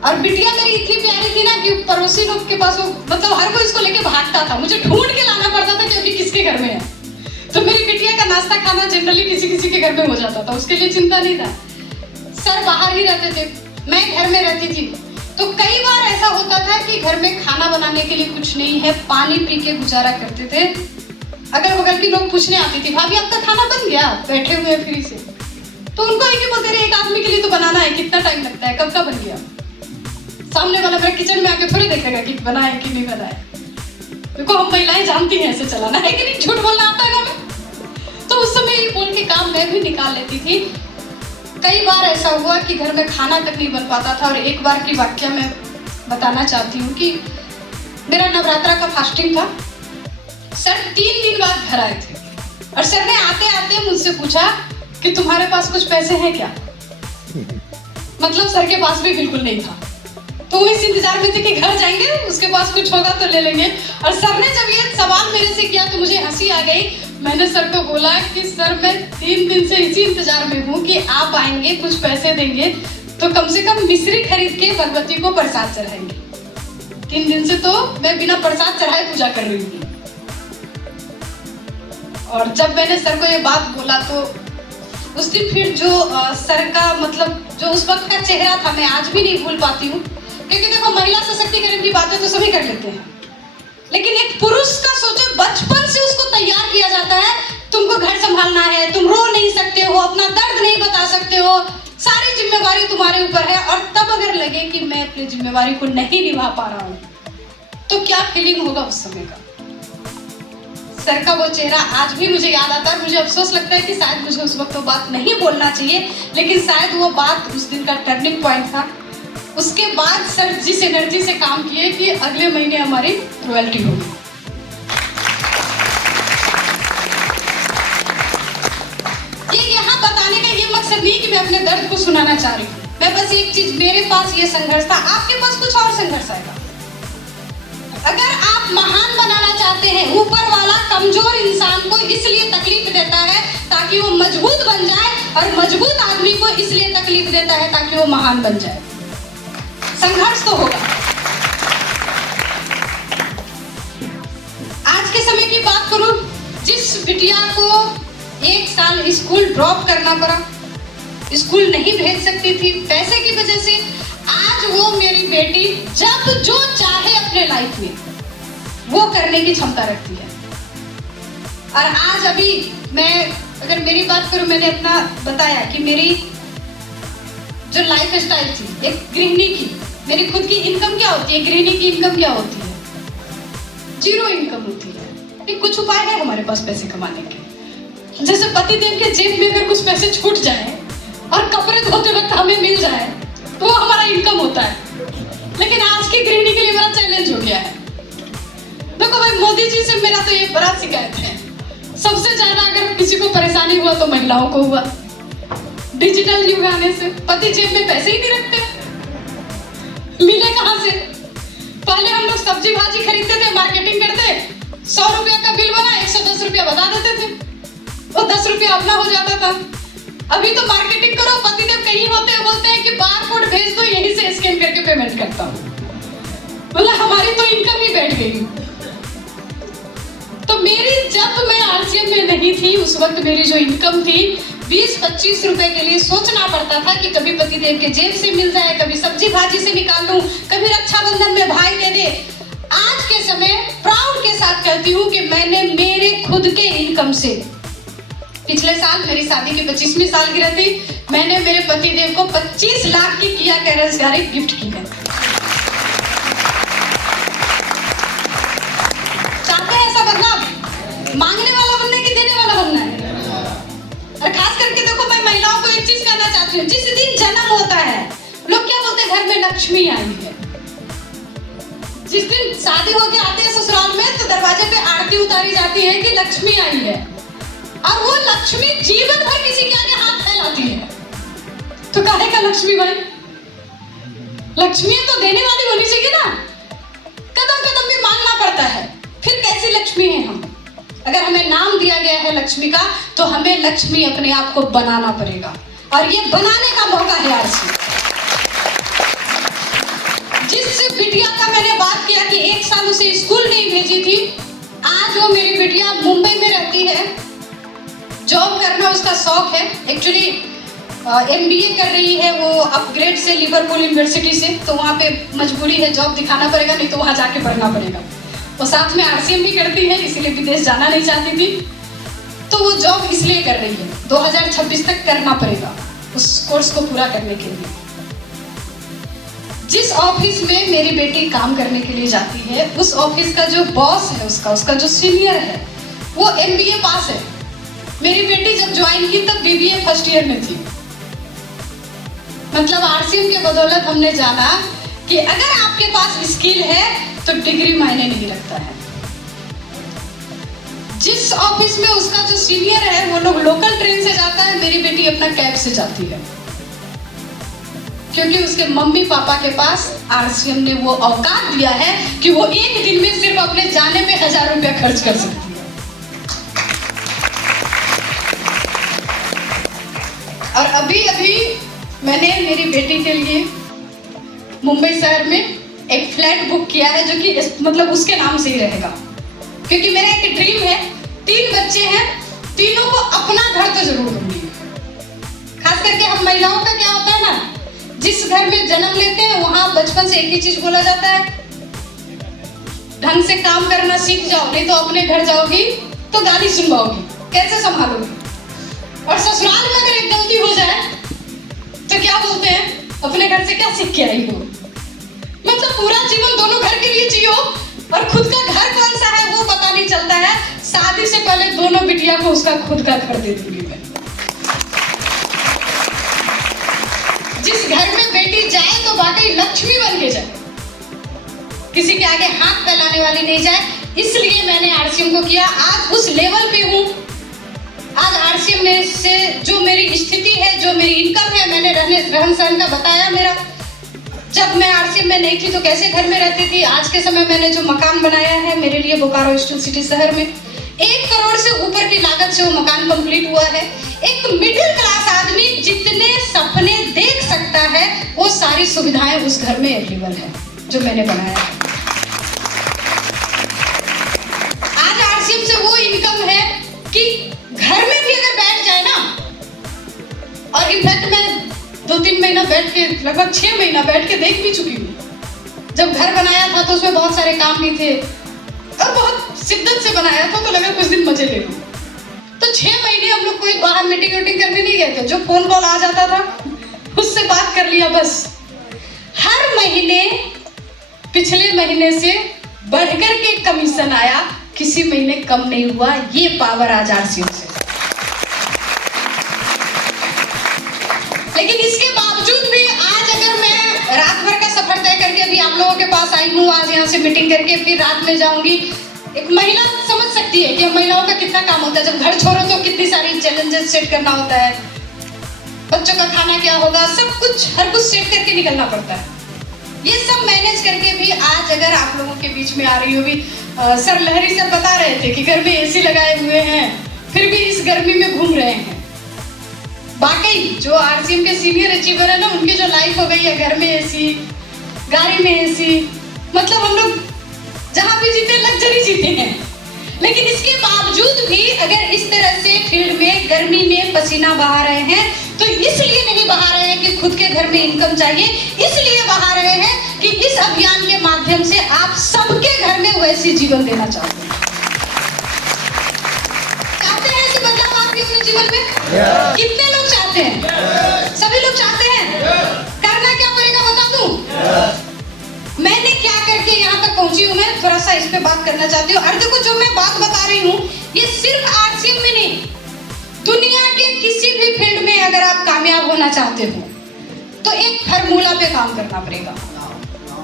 और बिटिया मेरी इतनी प्यारी थी ना कि पड़ोसी लोग के पास वो मतलब हर कोई इसको लेके भागता था, मुझे ढूंढ के लाना पड़ता था क्योंकि किसके घर में है। तो मेरी बिटिया का नाश्ता खाना जनरली किसी किसी के घर में हो जाता था, उसके लिए चिंता नहीं था। सर बाहर ही रहते थे, मैं घर में रहती थी। तो कई बार ऐसा होता था कि घर में खाना बनाने के लिए कुछ नहीं है, पानी पी के गुजारा करते थे। अगल बगल की लोग पूछने आती थी, भाभी आपका खाना बन गया, बैठे हुए हैं फ्री से। तो उनको एक ही बोलते रहे, एक आदमी के लिए तो बनाना है, कितना टाइम लगता है, कब का बन गया। सामने वाला मेरे किचन में आके थोड़ी देखेगा कि बना है कि नहीं बना है। देखो हम महिलाएं जानती हैं ऐसे चलाना है कि नहीं, झूठ बोलना आता है ना हमें। तो उस समय ये बोल के काम मैं भी निकाल लेती थी। कई बार ऐसा हुआ कि घर में खाना तक नहीं बन पाता था। और एक बार की वाकया मैं बताना चाहती हूँ कि मेरा नवरात्रा का फास्टिंग था। सर 3 दिन बाद घर आए थे और सर ने आते आते मुझसे पूछा कि तुम्हारे पास कुछ पैसे हैं क्या। मतलब सर के पास भी बिल्कुल नहीं था। तो इस इंतजार में थे कि घर जाएंगे, उसके पास कुछ होगा तो ले लेंगे। और सर ने जब ये सवाल मेरे से किया तो मुझे हंसी आ गई। मैंने सर को बोला कि सर मैं 3 दिन से इसी इंतजार में हूँ कि आप आएंगे, कुछ पैसे देंगे तो कम से कम मिश्री खरीद के भगवती को प्रसाद चढ़ाएंगे। 3 दिन से तो मैं बिना प्रसाद चढ़ाए पूजा कर रही हूँ। और जब मैंने सर को ये बात बोला तो उस दिन फिर जो सर का मतलब जो उस वक्त का चेहरा था, मैं आज भी नहीं भूल पाती हूँ। क्योंकि देखो महिला सशक्तिकरण की बातें तो सभी कर लेते हैं, लेकिन एक पुरुष का सोचो, बचपन से उसको तैयार किया जाता है, तुमको घर संभालना है, तुम रो नहीं सकते हो, अपना दर्द नहीं बता सकते हो, सारी जिम्मेवारी तुम्हारे ऊपर है। और तब अगर लगे कि मैं अपनी जिम्मेवारी को नहीं निभा पा रहा हूँ तो क्या फीलिंग होगा उस समय का। सर का वो चेहरा आज भी मुझे याद आता है। मुझे अफसोस लगता है कि शायद मुझे उस वक्त वो बात नहीं बोलना चाहिए, लेकिन शायद वो बात उस दिन का टर्निंग पॉइंट था। उसके बाद सर जिस एनर्जी से काम किए कि अगले महीने हमारी रॉयल्टी होगी। ये यहाँ बताने का ये मकसद नहीं कि मैं अपने दर्द को सुनाना चाह रही हूँ। मैं बस एक चीज, मेरे पास ये संघर्ष था, आपके पास कुछ और संघर्ष आएगा। अगर आप महान बनाना चाहते हैं, ऊपर वाला कमजोर इंसान को इसलिए तकलीफ देता है ताकि वो मजबूत बन जाए, और मजबूत आदमी को इसलिए तकलीफ देता है ताकि वो महान बन जाए। संघर्ष तो होगा। आज के समय की बात करूं, जिस बिटिया को 1 साल स्कूल ड्रॉप करना पड़ा, स्कूल नहीं भेज सकती थी पैसे की वजह से, आज वो मेरी बेटी जब जो चाहे अपने लाइफ में वो करने की क्षमता रखती है। और आज अभी मैं अगर मेरी बात करूं, मैंने अपना बताया कि मेरी जो लाइफ स्टाइल थी एक गृहिणी की, मेरी खुद की इनकम क्या होती है, गृहिणी की इनकम क्या होती है, 0 इनकम होती है। कुछ उपाय है हमारे पास पैसे कमाने के। जैसे पतिदेव के जेब में अगर कुछ पैसे छूट जाए और कपड़े धोते वक्त हमें मिल जाए तो वो हमारा इनकम होता है। लेकिन आज की गृहिणी के लिए बड़ा चैलेंज हो गया है। देखो भाई, मोदी जी से मेरा तो ये बड़ा शिकायत है, सबसे ज्यादा अगर किसी को परेशानी हुआ तो महिलाओं को हुआ। डिजिटल युग आने से पति जेब में पैसे ही नहीं रखते, मिले कहां से। पहले हम लोग सब्जी भाजी खरीदते थे, मार्केटिंग करते, 100 रुपया का बिल बना 110 रुपया बता देते थे, वो 10 रुपया अपना हो जाता था। अभी तो मार्केटिंग करो, पतिदेव कहीं होते हैं, बोलते हैं कि बारकोड भेज दो, यहीं से स्कैन करके पेमेंट करता हूँ। मतलब हमारी तो इनकम ही बैठ गई। तो मेरी, जब मैं आरसीएम में नहीं थी, उस वक्त मेरी जो इनकम थी 20-25 रुपए के लिए सोचना पड़ता था कि कभी पतिदेव के जेब से मिल जाए, कभी सब्जी भाजी से निकाल लूं, कभी रक्षाबंधन में भाई दे दे। आज के समय प्राउड के साथ कहती हूँ कि मैंने मेरे खुद के इनकम से, पिछले साल मेरी शादी की 25वीं सालगिरह थी, मैंने मेरे पतिदेव को 25 लाख की किया कैरेंस गाड़ी गिफ्ट की है। चाहते हैं ऐसा बदलाव? मांगने वाला बनना कि देने वाला बनना है? और खास करके देखो, मैं महिलाओं को एक चीज कहना चाहती हूँ, जिस दिन जन्म होता है लोग क्या बोलते हैं, घर में लक्ष्मी आई है। जिस दिन शादी होके आते हैं ससुराल में तो दरवाजे पे आरती उतारी जाती है कि लक्ष्मी आई है, और वो लक्ष्मी जीवन भर किसी के आगे हाथ फैलाती है। तो काहे का लक्ष्मी भाई? लक्ष्मी तो देने वाली होनी चाहिए ना। कदम कदम पे मांगना पड़ता है, फिर कैसी लक्ष्मी है हम? अगर हमें नाम दिया गया है लक्ष्मी का, तो हमें लक्ष्मी अपने आप को बनाना पड़ेगा, और ये बनाने का मौका है आज। जिस बिटिया का मैंने बात किया कि 1 साल उसे स्कूल नहीं भेजी थी, आज वो मेरी बिटिया मुंबई में रहती है, जॉब करना उसका शौक है। एक्चुअली MBA कर रही है वो अपग्रेड से, लिवरपूल यूनिवर्सिटी से, तो वहाँ पे मजबूरी है, जॉब दिखाना पड़ेगा, नहीं तो वहाँ जाके पढ़ना पड़ेगा। वो साथ में RCM भी करती है, इसीलिए विदेश जाना नहीं चाहती थी, तो वो जॉब इसलिए कर रही है। 2026 तक करना पड़ेगा उस कोर्स को पूरा करने के लिए। जिस ऑफिस में मेरी बेटी काम करने के लिए जाती है, उस ऑफिस का जो बॉस है, उसका जो सीनियर है, वो MBA पास है। मेरी बेटी जब ज्वाइन की तब BBA फर्स्ट ईयर में थी। मतलब RCM के बदौलत हमने जाना कि अगर आपके पास स्किल है तो डिग्री मायने नहीं रखता है। जिस ऑफिस में उसका जो सीनियर है वो लोग लोकल ट्रेन से जाता है, मेरी बेटी अपना कैब से जाती है, क्योंकि उसके मम्मी पापा के पास RCM ने वो औकात दिया है कि वो एक दिन में सिर्फ अपने जाने में 1000 रुपया खर्च कर सकती है। और अभी मैंने मेरी बेटी के लिए मुंबई शहर में एक फ्लैट बुक किया है, जो कि मतलब उसके नाम से ही रहेगा, क्योंकि मेरा एक ड्रीम है। 3 बच्चे हैं, तीनों को अपना घर तो जरूर दूंगी। खास करके हम महिलाओं का क्या होता है ना, जिस घर में जन्म लेते हैं वहां बचपन से एक ही चीज बोला जाता है, ढंग से काम करना सीख जाओ, नहीं तो अपने घर जाओगी तो गाली सुनवाओगी, कैसे संभालोगी। और ससुराल में अगर एक गलती हो जाए तो क्या बोलते हैं, अपने घर से क्या सीख के आई हो। मतलब पूरा जीवन दोनों घर के लिए जियो और खुद का घर कौन सा है वो पता नहीं चलता है, शादी से पहले दोनों बिटिया को उसका खुद का घर दे दूंगी मैं। जिस घर में बेटी जाए तो वाकई लक्ष्मी बन के जाए, किसी के आगे हाथ फैलाने वाली नहीं जाए। इसलिए मैंने आरसीएम को किया। आज उस लेवल पे हूँ। आज आरसीएम में से जो मेरी स्थिति है, जो मेरी इनकम है, मैंने रहन सहन का बताया मेरा। जब मैं आरसीएम में नहीं थी तो कैसे घर में रहती थी। आज के समय मैंने जो मकान बनाया है मेरे लिए बोकारो ईस्टर्न सिटी शहर में, 1 करोड़ से ऊपर की लागत से वो मकान कंप्लीट हुआ है। एक मिडिल क्लास आदमी जितने सपने देख सकता है वो सारी सुविधाएं उस घर में अवेलेबल है जो मैंने बनाया है। आज आरसीएम से वो इनकम है कि घर में भी अगर बैठ जाए ना, और इनफैक्ट मैं 2-3 महीना बैठ के, लगभग 6 महीना बैठ के देख भी चुकी हूँ। जब घर बनाया था तो उसमें बहुत सारे काम भी थे और बहुत शिद्दत से बनाया था, तो लगा कुछ दिन मजे ले लूं। तो 6 महीने हम लोग कोई बाहर मीटिंग वीटिंग करने नहीं गए थे। जो फोन कॉल आ जाता था उससे बात कर लिया बस। हर महीने पिछले महीने से बढ़कर के कमीशन आया, किसी महीने कम नहीं हुआ। ये पावर आज आरसीएम से। लेकिन इसके बावजूद भी आज अगर मैं रात भर का सफर तय करके अभी आप लोगों के पास आई हूँ, आज यहाँ से मीटिंग करके फिर रात में जाऊंगी। एक महिला समझ सकती है कि हम महिलाओं का कितना काम होता है। जब घर छोड़ो तो कितनी सारी चैलेंजेस सेट करना होता है, बच्चों का खाना क्या होगा, सब कुछ हर कुछ सेट करके निकलना पड़ता है। ये सब मैनेज करके भी आज अगर आप लोगों के बीच में आ रही हो भी, सर लहरी सर बता रहे थे कि घर में एसी लगाए हुए हैं फिर भी इस गर्मी में घूम रहे हैं। वाकई जो आरसीएम के सीनियर अचीवर है ना, उनकी जो लाइफ हो गई है, घर में एसी, गाड़ी में एसी, मतलब हम लोग जहां भी जीते लग्जरी जीते हैं। लेकिन इसके बावजूद भी अगर इस तरह से फील्ड में गर्मी में पसीना बहा रहे हैं तो इसलिए नहीं बहा रहे हैं कि खुद के घर में इनकम चाहिए, इसलिए बहा रहे हैं कि इस अभियान के माध्यम से आप सबके घर में वैसी जीवन देना चाहते हैं। चाहते हैं ऐसे बदलाव आपके अपने जीवन में? कितने लोग चाहते हैं? सभी लोग चाहते हैं। करना क्या पड़ेगा बता दूं? मैंने क्या करके यहाँ तक पहुंची हूँ, मैं थोड़ा सा इस पे बात करना चाहती हूँ। और देखो जो मैं बात बता रही हूँ ये सिर्फ आरसीएम में नहीं, दुनिया के किसी भी फील्ड में अगर आप कामयाब होना चाहते हो तो एक फार्मूला पे काम करना पड़ेगा।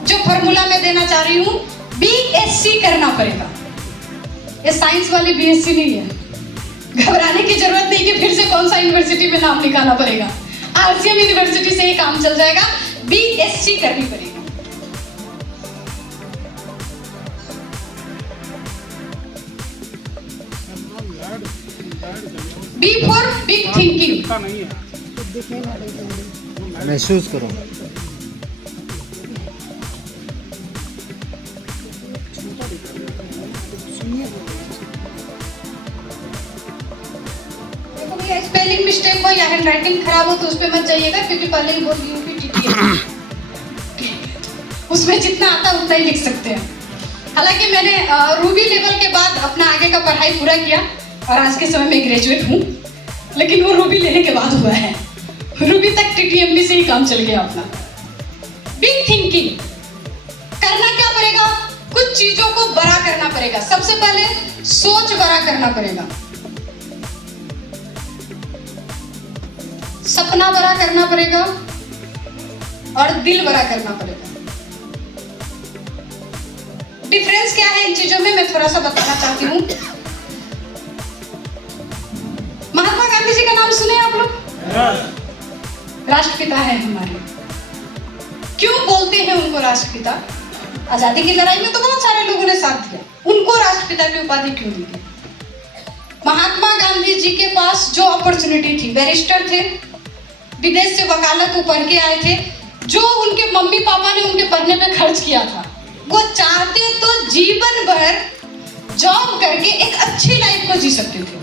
जो फार्मूला मैं देना चाह रही हूँ, बीएससी करना पड़ेगा। ये साइंस वाली बीएससी नहीं है, घबराने की जरूरत नहीं कि फिर से कौन सा यूनिवर्सिटी में नाम लिखाना पड़ेगा। आरसीएम यूनिवर्सिटी से ही काम चल जाएगा। बीएससी करनी पड़ेगी। B for big thinking. महसूस करो। देखो भैया, स्पेलिंग मिस्टेक हो या हैंड राइटिंग खराब हो तो उस पे मत जाइएगा, क्योंकि पहले ही बोल दी हूँ कि टीटी उसमें जितना आता उतना ही लिख सकते हैं। हालांकि मैंने रूबी लेवल के बाद अपना आगे का पढ़ाई पूरा किया और आज के समय में ग्रेजुएट हूँ, लेकिन वो रूबी लेने के बाद हुआ है। रूबी तक टीटीएमबी से ही काम चल गया अपना। बिग थिंकिंग करना क्या पड़ेगा? कुछ चीजों को बड़ा करना पड़ेगा। सबसे पहले सोच बड़ा करना पड़ेगा, सपना बड़ा करना पड़ेगा और दिल बड़ा करना पड़ेगा। डिफरेंस क्या है इन चीजों में मैं थोड़ा सा बताना चाहती हूँ। महात्मा गांधी जी का नाम सुने आप लोग? राष्ट्रपिता है हमारे। क्यों बोलते हैं उनको राष्ट्रपिता? आजादी की लड़ाई में तो बहुत सारे लोगों ने साथ दिया, उनको राष्ट्रपिता की उपाधि क्यों दी गई? महात्मा गांधी जी के पास जो अपॉर्चुनिटी थी, बैरिस्टर थे, विदेश से वकालत वो पढ़ के आए थे, जो उनके मम्मी पापा ने उनके पढ़ने पे खर्च किया था, वो चाहते तो जीवन भर जॉब करके एक अच्छी लाइफ को जी सकते थे।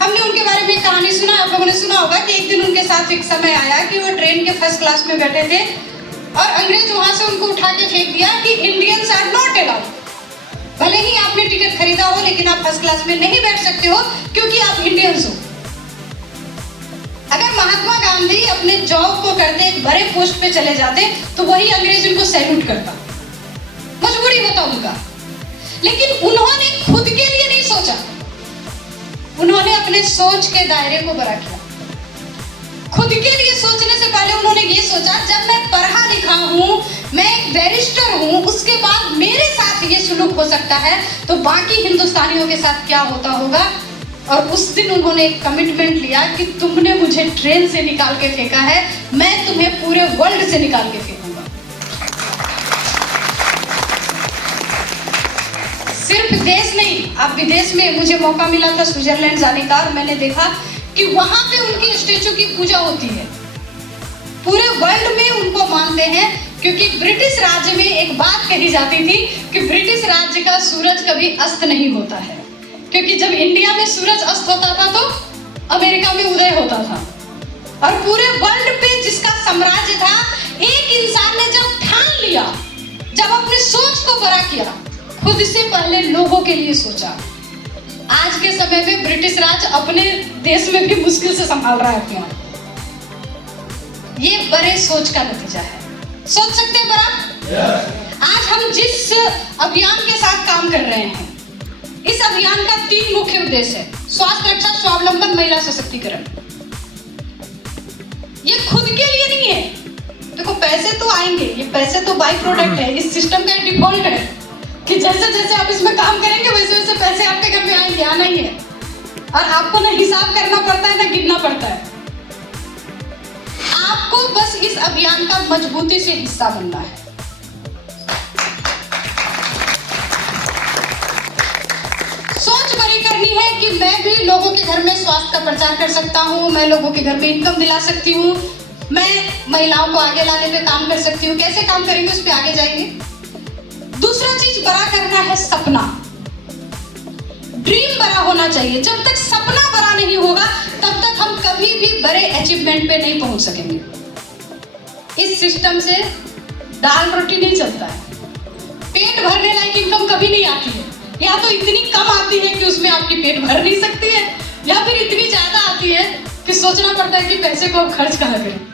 हमने उनके बारे में कहानी सुना, आप लोगों ने सुना होगा कि एक दिन उनके साथ एक समय आया कि वो ट्रेन के फर्स्ट क्लास में बैठे थे और अंग्रेज वहां से उनको उठा के फेंक दिया कि इंडियंस आर नॉट अलाउड। भले ही आपने टिकट खरीदा हो लेकिन आप फर्स्ट क्लास में नहीं बैठ सकते हो क्योंकि आप इंडियंस हो। अगर महात्मा गांधी अपने जॉब को करते एक बड़े पोस्ट पे चले जाते तो वही अंग्रेज उनको सैल्यूट करता, मजबूरी होता उनका। लेकिन उन्होंने खुद के लिए नहीं सोचा, उन्होंने अपने सोच के दायरे को बड़ा किया। खुद के लिए सोचने से पहले उन्होंने ये सोचा, जब मैं पढ़ा लिखा हूँ, मैं एक बैरिस्टर हूँ, उसके बाद मेरे साथ ये सुलूक हो सकता है, तो बाकी हिंदुस्तानियों के साथ क्या होता होगा। और उस दिन उन्होंने एक कमिटमेंट लिया कि तुमने मुझे ट्रेन से निकाल के फेंका है, मैं तुम्हें पूरे वर्ल्ड से निकाल के फेंकूंगा। सिर्फ देश नहीं, अब विदेश में मुझे मौका मिला था स्विट्जरलैंड जाने का, और मैंने देखा कि वहां पे उनकी स्टैचू की पूजा होती है। पूरे वर्ल्ड में उनको मानते हैं, क्योंकि ब्रिटिश राज्य में एक बात कही जाती थी कि ब्रिटिश राज्य का सूरज कभी अस्त नहीं होता है, क्योंकि जब इंडिया में सूरज अस्त होता था तो अमेरिका में उदय होता था। और पूरे वर्ल्ड पे जिसका साम्राज्य था, एक इंसान ने जब ठान लिया, जब अपने सोच को बड़ा किया, खुद से पहले लोगों के लिए सोचा। आज के समय में ब्रिटिश राज अपने देश में भी मुश्किल से संभाल रहा है अपने आप। ये बड़े सोच का नतीजा है। सोच सकते हैं बड़ा? आज हम जिस अभियान के साथ काम कर रहे हैं, इस अभियान का 3 मुख्य उद्देश्य है: स्वास्थ्य रक्षा, स्वावलंबन, महिला सशक्तिकरण। ये खुद के लिए नहीं है। देखो, पैसे तो आएंगे, ये पैसे तो बाई प्रोडक्ट है, इस सिस्टम का डिफॉल्ट है कि जैसे जैसे आप इसमें काम करेंगे वैसे वैसे पैसे आपके घर में आएंगे, आना ही है। और आपको ना हिसाब करना पड़ता है, ना गिनना पड़ता है। आपको बस इस अभियान का मजबूती से हिस्सा बनना है। सोच बड़ी करनी है कि मैं भी लोगों के घर में स्वास्थ्य का प्रचार कर सकता हूँ, मैं लोगों के घर में इनकम दिला सकती हूँ, मैं महिलाओं को आगे लाने पे काम कर सकती हूँ। कैसे काम करेंगे उस पे आगे जाएंगे। दूसरा चीज बड़ा करना है सपना। ड्रीम बड़ा होना चाहिए। जब तक सपना बड़ा नहीं होगा तब तक हम कभी भी बड़े अचीवमेंट पे नहीं पहुंच सकेंगे। इस सिस्टम से दाल रोटी नहीं चलता है। पेट भरने लायक इनकम कभी नहीं आती है, या तो इतनी कम आती है कि उसमें आपकी पेट भर नहीं सकती है, या फिर इतनी ज्यादा आती है कि सोचना पड़ता है कि पैसे को अब खर्च कहाँ करें।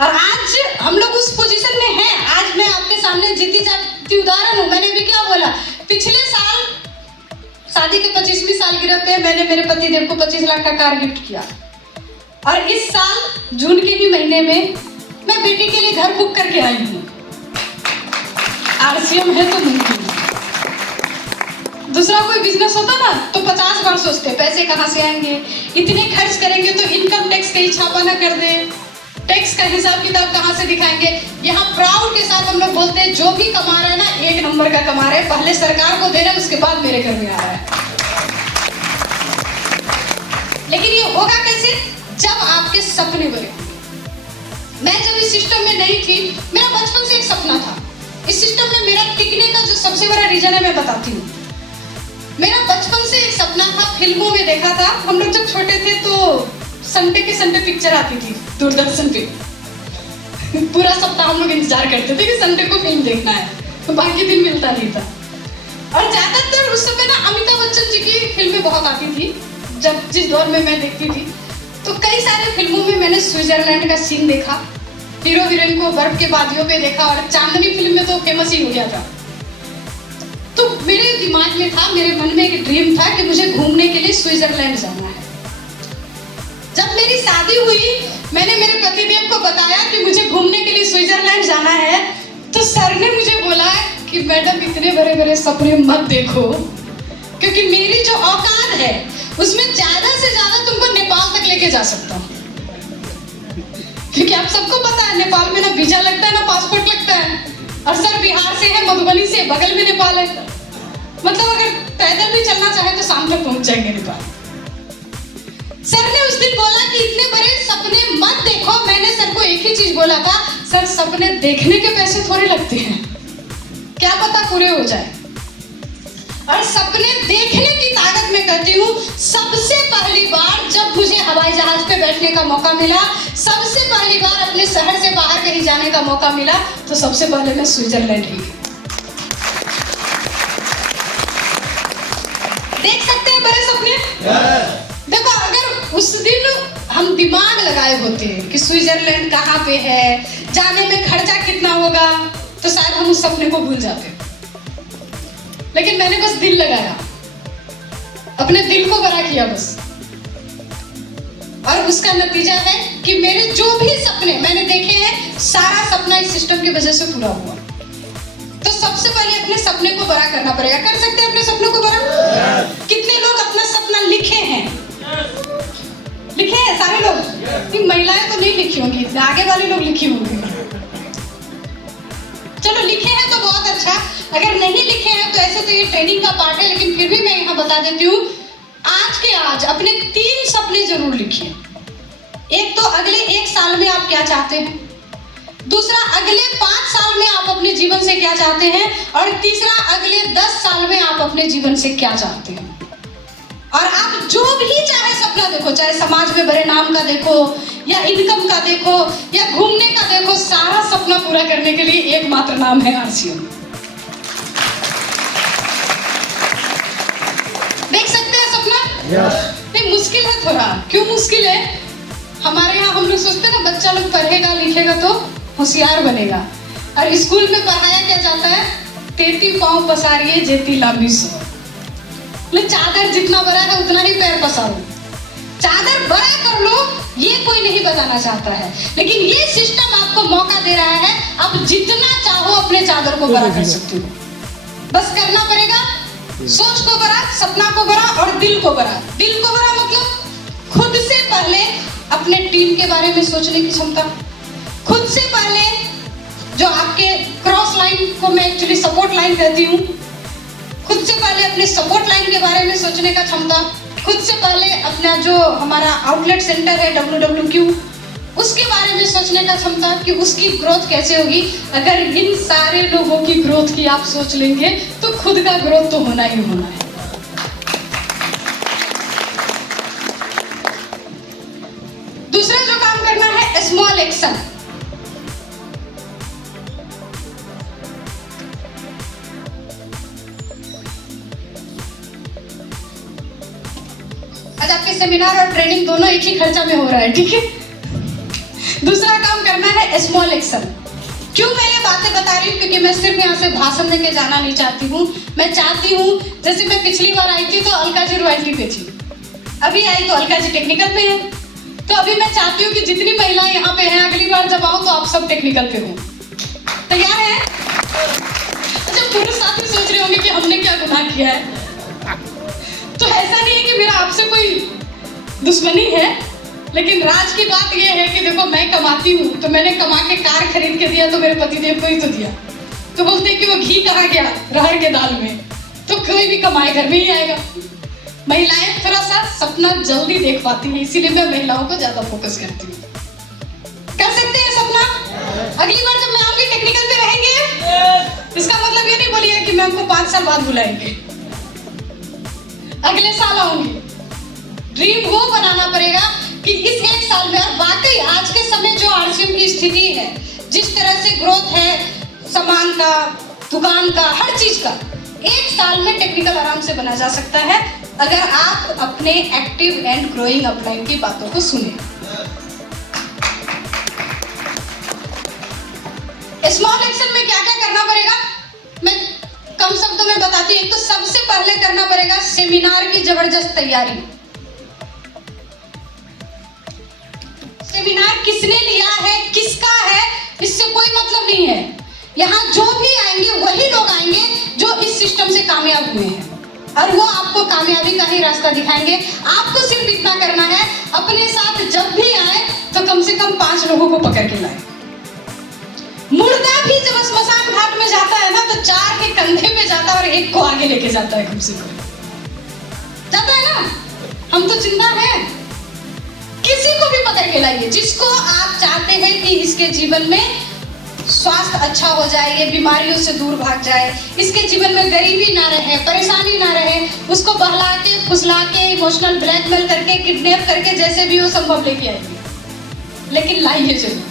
और आज हम लोग उस पोजीशन में हैं। आज मैं आपके सामने जीती जाती उदाहरण हूँ। मैंने भी क्या बोला, पिछले साल शादी के 25वीं सालगिरह पे मैंने मेरे पतिदेव को 25 लाख का कार गिफ्ट किया, और इस साल जून के ही महीने में मैं बेटी के लिए घर बुक करके आई हूँ। आरसीएम है तो मुमकिन। दूसरा कोई बिजनेस होता ना तो 50 बार सोचते पैसे कहाँ से आएंगे, इतने खर्च करेंगे तो इनकम टैक्स कहीं छापा ना कर दे, टैक्स का हिसाब किताब कहाँ से दिखाएंगे। यहाँ प्राउड के साथ हम लोग बोलते हैं जो भी कमा रहा है ना, 1 नंबर का कमा रहा है, पहले सरकार को दे रहे हैं, उसके बाद मेरे घर में आ रहा है। लेकिन ये होगा कैसे? जब आपके सपने बड़े। मैं जब इस सिस्टम में नहीं थी, मेरा बचपन से एक सपना था। इस सिस्टम में मेरा टिकने का जो सबसे बड़ा रीजन है मैं बताती हूँ। मेरा बचपन से एक सपना था, फिल्मों में देखा था। हम लोग जब छोटे थे तो संडे के संडे पिक्चर आती थी दूरदर्शन पे। पूरा सप्ताह हम लोग इंतजार करते थे कि संडे को फिल्म देखना है, तो बाकी दिन मिलता नहीं था। और ज्यादातर उस समय ना अमिताभ बच्चन जी की फिल्में बहुत आती थी, जब जिस दौर में मैं देखती थी। तो कई सारे फिल्मों में मैंने स्विट्जरलैंड का सीन देखा, हीरो हीरोइन को बर्फ के वादियों पे देखा, और चांदनी फिल्म में तो फेमस ही हो गया था। तो मेरे दिमाग में था, मेरे मन में एक ड्रीम था कि मुझे घूमने के लिए स्विट्जरलैंड जाना है। जब मेरी शादी हुई, मैंने मेरे पतिदेव को बताया कि मुझे घूमने के लिए स्विट्जरलैंड जाना है, तो सर ने मुझे बोला कि मैडम इतने बड़े बड़े सपने मत देखो, क्योंकि मेरी जो औकात है उसमें ज्यादा से ज्यादा तुमको नेपाल तक लेके जा सकता हूँ। क्योंकि आप सबको पता है नेपाल में ना वीजा लगता है ना पासपोर्ट लगता है, और सर बिहार से है, मधुबनी से, बगल में नेपाल है। मतलब अगर पैदल भी चलना चाहे तो शाम तक पहुंच जाएंगे नेपाल। सर ने उस दिन बोला कि इतने बड़े सपने मत देखो। मैंने सर को एक ही चीज बोला था, सर सपने देखने के पैसे थोड़े लगते हैं, क्या पता पूरे हो जाए। और सपने देखने की ताकत मैं कहती हूँ, सबसे पहली बार जब मुझे हवाई जहाज पे बैठने का मौका मिला, सबसे पहली बार अपने शहर से बाहर कहीं जाने का मौका मिला, तो सबसे पहले मैं स्विट्जरलैंड ही गई। देख सकते हैं बड़े सपने। देखो, अगर उस दिन हम दिमाग लगाए होते कि स्विट्जरलैंड कहाँ पे है, जाने में खर्चा कितना होगा, तो शायद हम उस सपने को भूल जाते। लेकिन मैंने बस दिल लगाया, अपने दिल को बड़ा किया बस, और उसका नतीजा है कि मेरे जो भी सपने मैंने देखे हैं, सारा सपना इस सिस्टम की वजह से पूरा हुआ। तो सबसे पहले अपने सपने को बड़ा करना पड़ेगा। कर सकते हैं अपने सपनों को बड़ा? कितने लोग अपना सपना लिखे हैं? लिखे हैं सारे लोग? महिलाएं तो नहीं लिखी होंगी, आगे वाले लोग लिखी होंगी। चलो लिखे हैं तो बहुत अच्छा, अगर नहीं लिखे हैं तो ऐसे तो ये ट्रेनिंग का पार्ट है, लेकिन फिर भी मैं यहाँ बता देती हूँ, आज के आज अपने 3 सपने जरूर लिखिए। एक तो अगले 1 साल में आप क्या चाहते हैं, दूसरा अगले 5 साल में आप अपने जीवन से क्या चाहते हैं, और तीसरा अगले 10 साल में आप अपने जीवन से क्या चाहते हैं। और आप जो भी चाहे सपना देखो, चाहे समाज में बड़े नाम का देखो, या इनकम का देखो, या घूमने का देखो, सारा सपना पूरा करने के लिए एकमात्र नाम है आरसीएम। देख सकते हैं सपना? नहीं, मुश्किल है थोड़ा। क्यों मुश्किल है? हमारे यहाँ हम लोग सोचते हैं ना, बच्चा लोग पढ़ेगा लिखेगा तो होशियार बनेगा, और स्कूल में पढ़ाया क्या जाता है, तेती पाँव पसारिए जेती लांबी सो। चादर जितना बड़ा है उतना ही पैर पसारो, चादर बड़ा कर लो, ये कोई नहीं बताना चाहता है, लेकिन ये सिस्टम आपको मौका दे रहा है, आप जितना चाहो अपने चादर को बड़ा कर सकते हो। बस करना पड़ेगा सोच को बड़ा, सपना को बड़ा, और दिल को बड़ा। दिल को बड़ा मतलब खुद से पहले अपने टीम के बारे में सोचने की क्षमता, खुद से पहले जो आपके क्रॉस लाइन को मैं एक्चुअली सपोर्ट लाइन कहती हूँ, खुद से पहले अपने सपोर्ट लाइन के बारे में सोचने का क्षमता, खुद से पहले अपना जो हमारा आउटलेट सेंटर है WWQ, उसके बारे में सोचने का क्षमता कि उसकी ग्रोथ कैसे होगी। अगर इन सारे लोगों की ग्रोथ की आप सोच लेंगे तो खुद का ग्रोथ तो होना ही होना है। दूसरा जो काम करना है, स्मॉल एक्शन। आज आपके सेमिनार और ट्रेनिंग दोनों एक ही खर्चा में हो रहा है, ठीक है? दूसरा काम करना है स्मॉल एक्शन। क्यों मैं ये बातें बता रही हूँ? क्योंकि मैं सिर्फ यहाँ से भाषण देके जाना नहीं चाहती हूँ। मैं चाहती हूँ, जैसे मैं पिछली बार आई थी तो अलका जी रॉयल्टी पे थी, अभी आई तो अलका जी टेक्निकल पे है, तो अभी मैं चाहती हूँ कि जितनी महिलाएं यहाँ पे हैं, अगली बार जब आओ तो आप सब टेक्निकल पे हो। तैयार है? अच्छा, पुरुष साथी सोच रहे होंगे कि हमने क्या गुनाह किया है। तो ऐसा नहीं है कि मेरा आपसे कोई दुश्मनी है, लेकिन राज की बात यह है कि देखो, मैं कमाती हूँ तो मैंने कमा के कार खरीद के दिया तो मेरे पतिदेव को ही तो दिया। तो बोलते हैं कि वो घी कहाँ गया, रहर के दाल में, तो कोई भी कमाए घर में ही आएगा। महिलाएं थोड़ा सा सपना जल्दी देख पाती हैं, इसीलिए मैं महिलाओं को ज्यादा फोकस करती हूँ। कर सकते हैं सपना? अगली बार जब मैं आऊंगी टेक्निकल पे रहेंगे? इसका मतलब ये नहीं बोलिए कि मैं आपको 5 साल बाद बुलाएंगे, अगले साल आऊंगी। ड्रीम वो बनाना पड़ेगा कि इस 1 साल में, और वाकई आज के समय जो आरसीएम की स्थिति है, जिस तरह से ग्रोथ है सामान का, दुकान का, हर चीज का, 1 साल में टेक्निकल आराम से बना जा सकता है, अगर आप अपने एक्टिव एंड ग्रोइंग अपलाइन की बातों को सुने। स्मॉल एक्शन में क्या क्या करना पड़ेगा, मैं कम शब्दों में बताती हूँ। एक तो सबसे पहले करना पड़ेगा सेमिनार की जबरदस्त तैयारी। सेमिनार किसने लिया है, किसका है, इससे कोई मतलब नहीं है। यहाँ जो भी आएंगे वही लोग आएंगे जो इस सिस्टम से कामयाब हुए हैं, और वो आपको कामयाबी का ही रास्ता दिखाएंगे। आपको सिर्फ इतना करना है, अपने साथ जब भी आए तो कम से कम 5 लोगों को पकड़ के लाए। मुर्दा भी जब स्मशान घाट में जाता है ना, तो 4 के कंधे पे जाता है और 1 को आगे लेके जाता है, कम से कम जाता है ना। हम तो जिंदा हैं, किसी को भी पकड़ के लाइए जिसको आप चाहते हैं कि इसके जीवन में स्वास्थ्य अच्छा हो जाए, ये बीमारियों से दूर भाग जाए, इसके जीवन में गरीबी ना रहे, परेशानी ना रहे, उसको बहला के, फुसला के, इमोशनल ब्लैकमेल करके, किडनैप करके, जैसे भी हो संभव लेके आइए, लेकिन लाइए जरूर।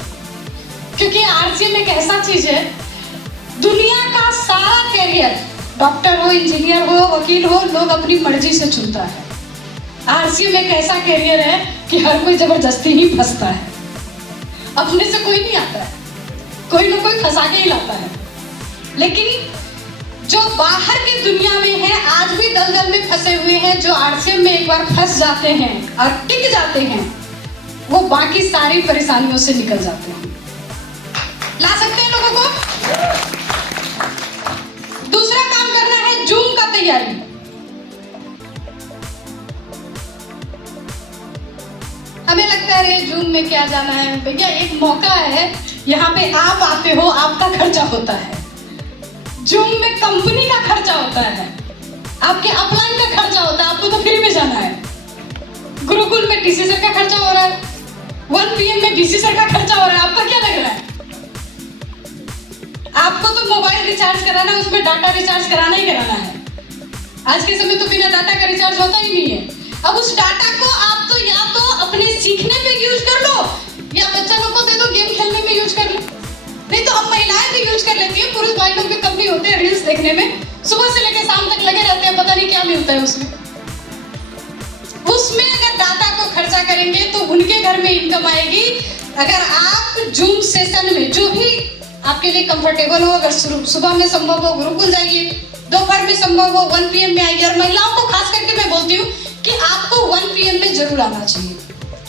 क्योंकि आरसीएम एक ऐसा चीज है, दुनिया का सारा कैरियर, डॉक्टर हो, इंजीनियर हो, वकील हो, लोग अपनी मर्जी से चुनता है। आरसीएम एक ऐसा कैरियर है कि हर कोई जबरदस्ती ही फंसता है, अपने से कोई नहीं आता है, कोई ना कोई फंसा के ही लाता है। लेकिन जो बाहर की दुनिया में है आज भी दलदल में फंसे हुए हैं, जो आरसीएम में एक बार फंस जाते हैं और टिक जाते हैं, वो बाकी सारी परेशानियों से निकल जाते हैं। ला सकते हैं लोगों को। दूसरा काम करना है जूम का तैयारी। हमें लगता है अरे जूम में क्या जाना है भैया, एक मौका है, यहाँ पे आप आते हो, आपका खर्चा होता है। जूम में कंपनी का खर्चा होता है, आपके अपलाइन का खर्चा होता है, आपको तो फ्री में जाना है। गुरुकुल में डीसी सर का खर्चा हो रहा है, 1 PM में डीसी सर का खर्चा हो रहा है, आपका क्या लग रहा है? आपको तो मोबाइल रिचार्ज कराना है, उसमें डाटा रिचार्ज कराना ही कराना है। आज के समय तो बिना डाटा का रिचार्ज होता ही नहीं है। अब उस डाटा को आप तो या तो अपने सीखने पे यूज कर लो, या बच्चा लोग को दे दो गेम खेलने में यूज कर लो। नहीं तो अब महिलाएं भी यूज कर लेती है, पुरुष भाई लोग भी कम नहीं होते हैं रील्स देखने में, सुबह से लेकर शाम तक लगे रहते हैं, पता नहीं क्या मिलता है उसमें। उसमें अगर डाटा को खर्चा करेंगे तो उनके घर में इनकम आएगी। अगर आप जूम सेशन में जो भी आपके लिए कंफर्टेबल हो, अगर सुबह में संभव हो गुरुकुल जाइए, दोपहर में संभव हो 1 PM में आइए। और महिलाओं को खास करके मैं बोलती हूँ कि आपको 1 PM में जरूर आना चाहिए।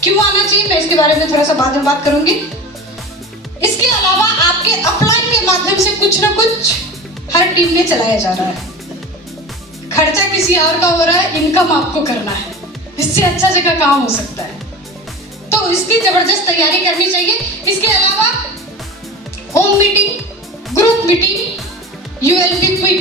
क्यों आना चाहिए, मैं इसके बारे में थोड़ा सा बाद में बात करूंगी। इसके अलावा आपके अपलाइन के माध्यम से कुछ ना कुछ हर टीम में चलाया जा रहा है। खर्चा किसी और का हो रहा है, इनकम आपको करना है, इससे अच्छा जगह काम हो सकता है। तो इसकी जबरदस्त तैयारी करनी चाहिए। इसके अलावा home meeting, group meeting, ULP quick,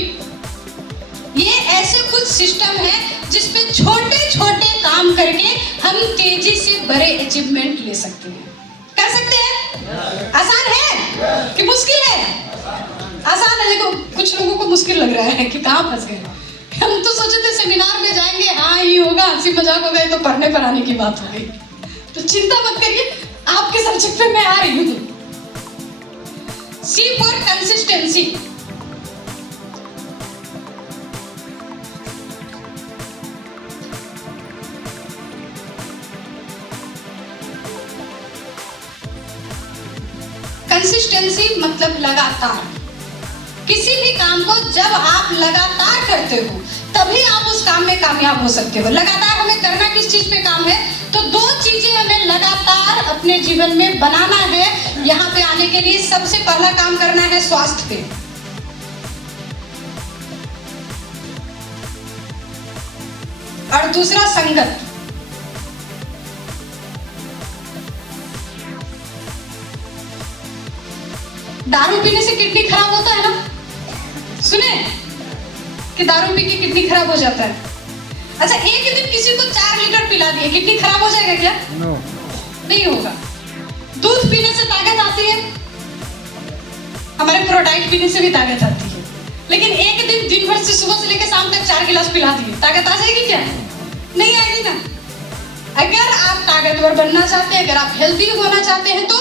ये ऐसे कुछ सिस्टम है जिसपे छोटे छोटे काम करके हम तेजी से बड़े अचीवमेंट ले सकते हैं। कर सकते हैं? आसान है कि मुश्किल है? आसान है। देखो कुछ लोगों को मुश्किल लग रहा है कि कहाँ फंस गए। हम तो सोचे थे सेमिनार में जाएंगे, हाँ ये होगा, हंसी मजाक हो गए, तो पढ़ने पढ़ाने की बात हो गई। तो चिंता मत करिए, आपके सब्जेक्ट पे मैं आ रही हूँ। C for consistency. कंसिस्टेंसी मतलब लगातार। किसी भी काम को जब आप लगातार करते हो तभी आप उस काम में कामयाब हो सकते हो। लगातार हमें करना किस चीज पे काम है, तो 2 चीजें हमें लगातार अपने जीवन में बनाना है। यहाँ पे आने के लिए सबसे पहला काम करना है स्वास्थ्य पे। और दूसरा संगत। दारू पीने से किडनी खराब होता है ना, सुने कि दारू पी के किडनी खराब हो जाता है। अच्छा, एक दिन किसी को 4 लीटर पिला दिए, किडनी खराब हो जाएगा क्या? No. नहीं होगा। दूध पीने से ताकत आती है, हमारे प्रोडाइट पीने से भी ताकत आती है, लेकिन एक दिन भर से सुबह से लेकर शाम तक 4 गिलास पिला दिए, ताकत आ जाएगी क्या? नहीं आएगी ना। अगर आप ताकतवर बनना चाहते हैं, अगर आप हेल्दी होना चाहते हैं, तो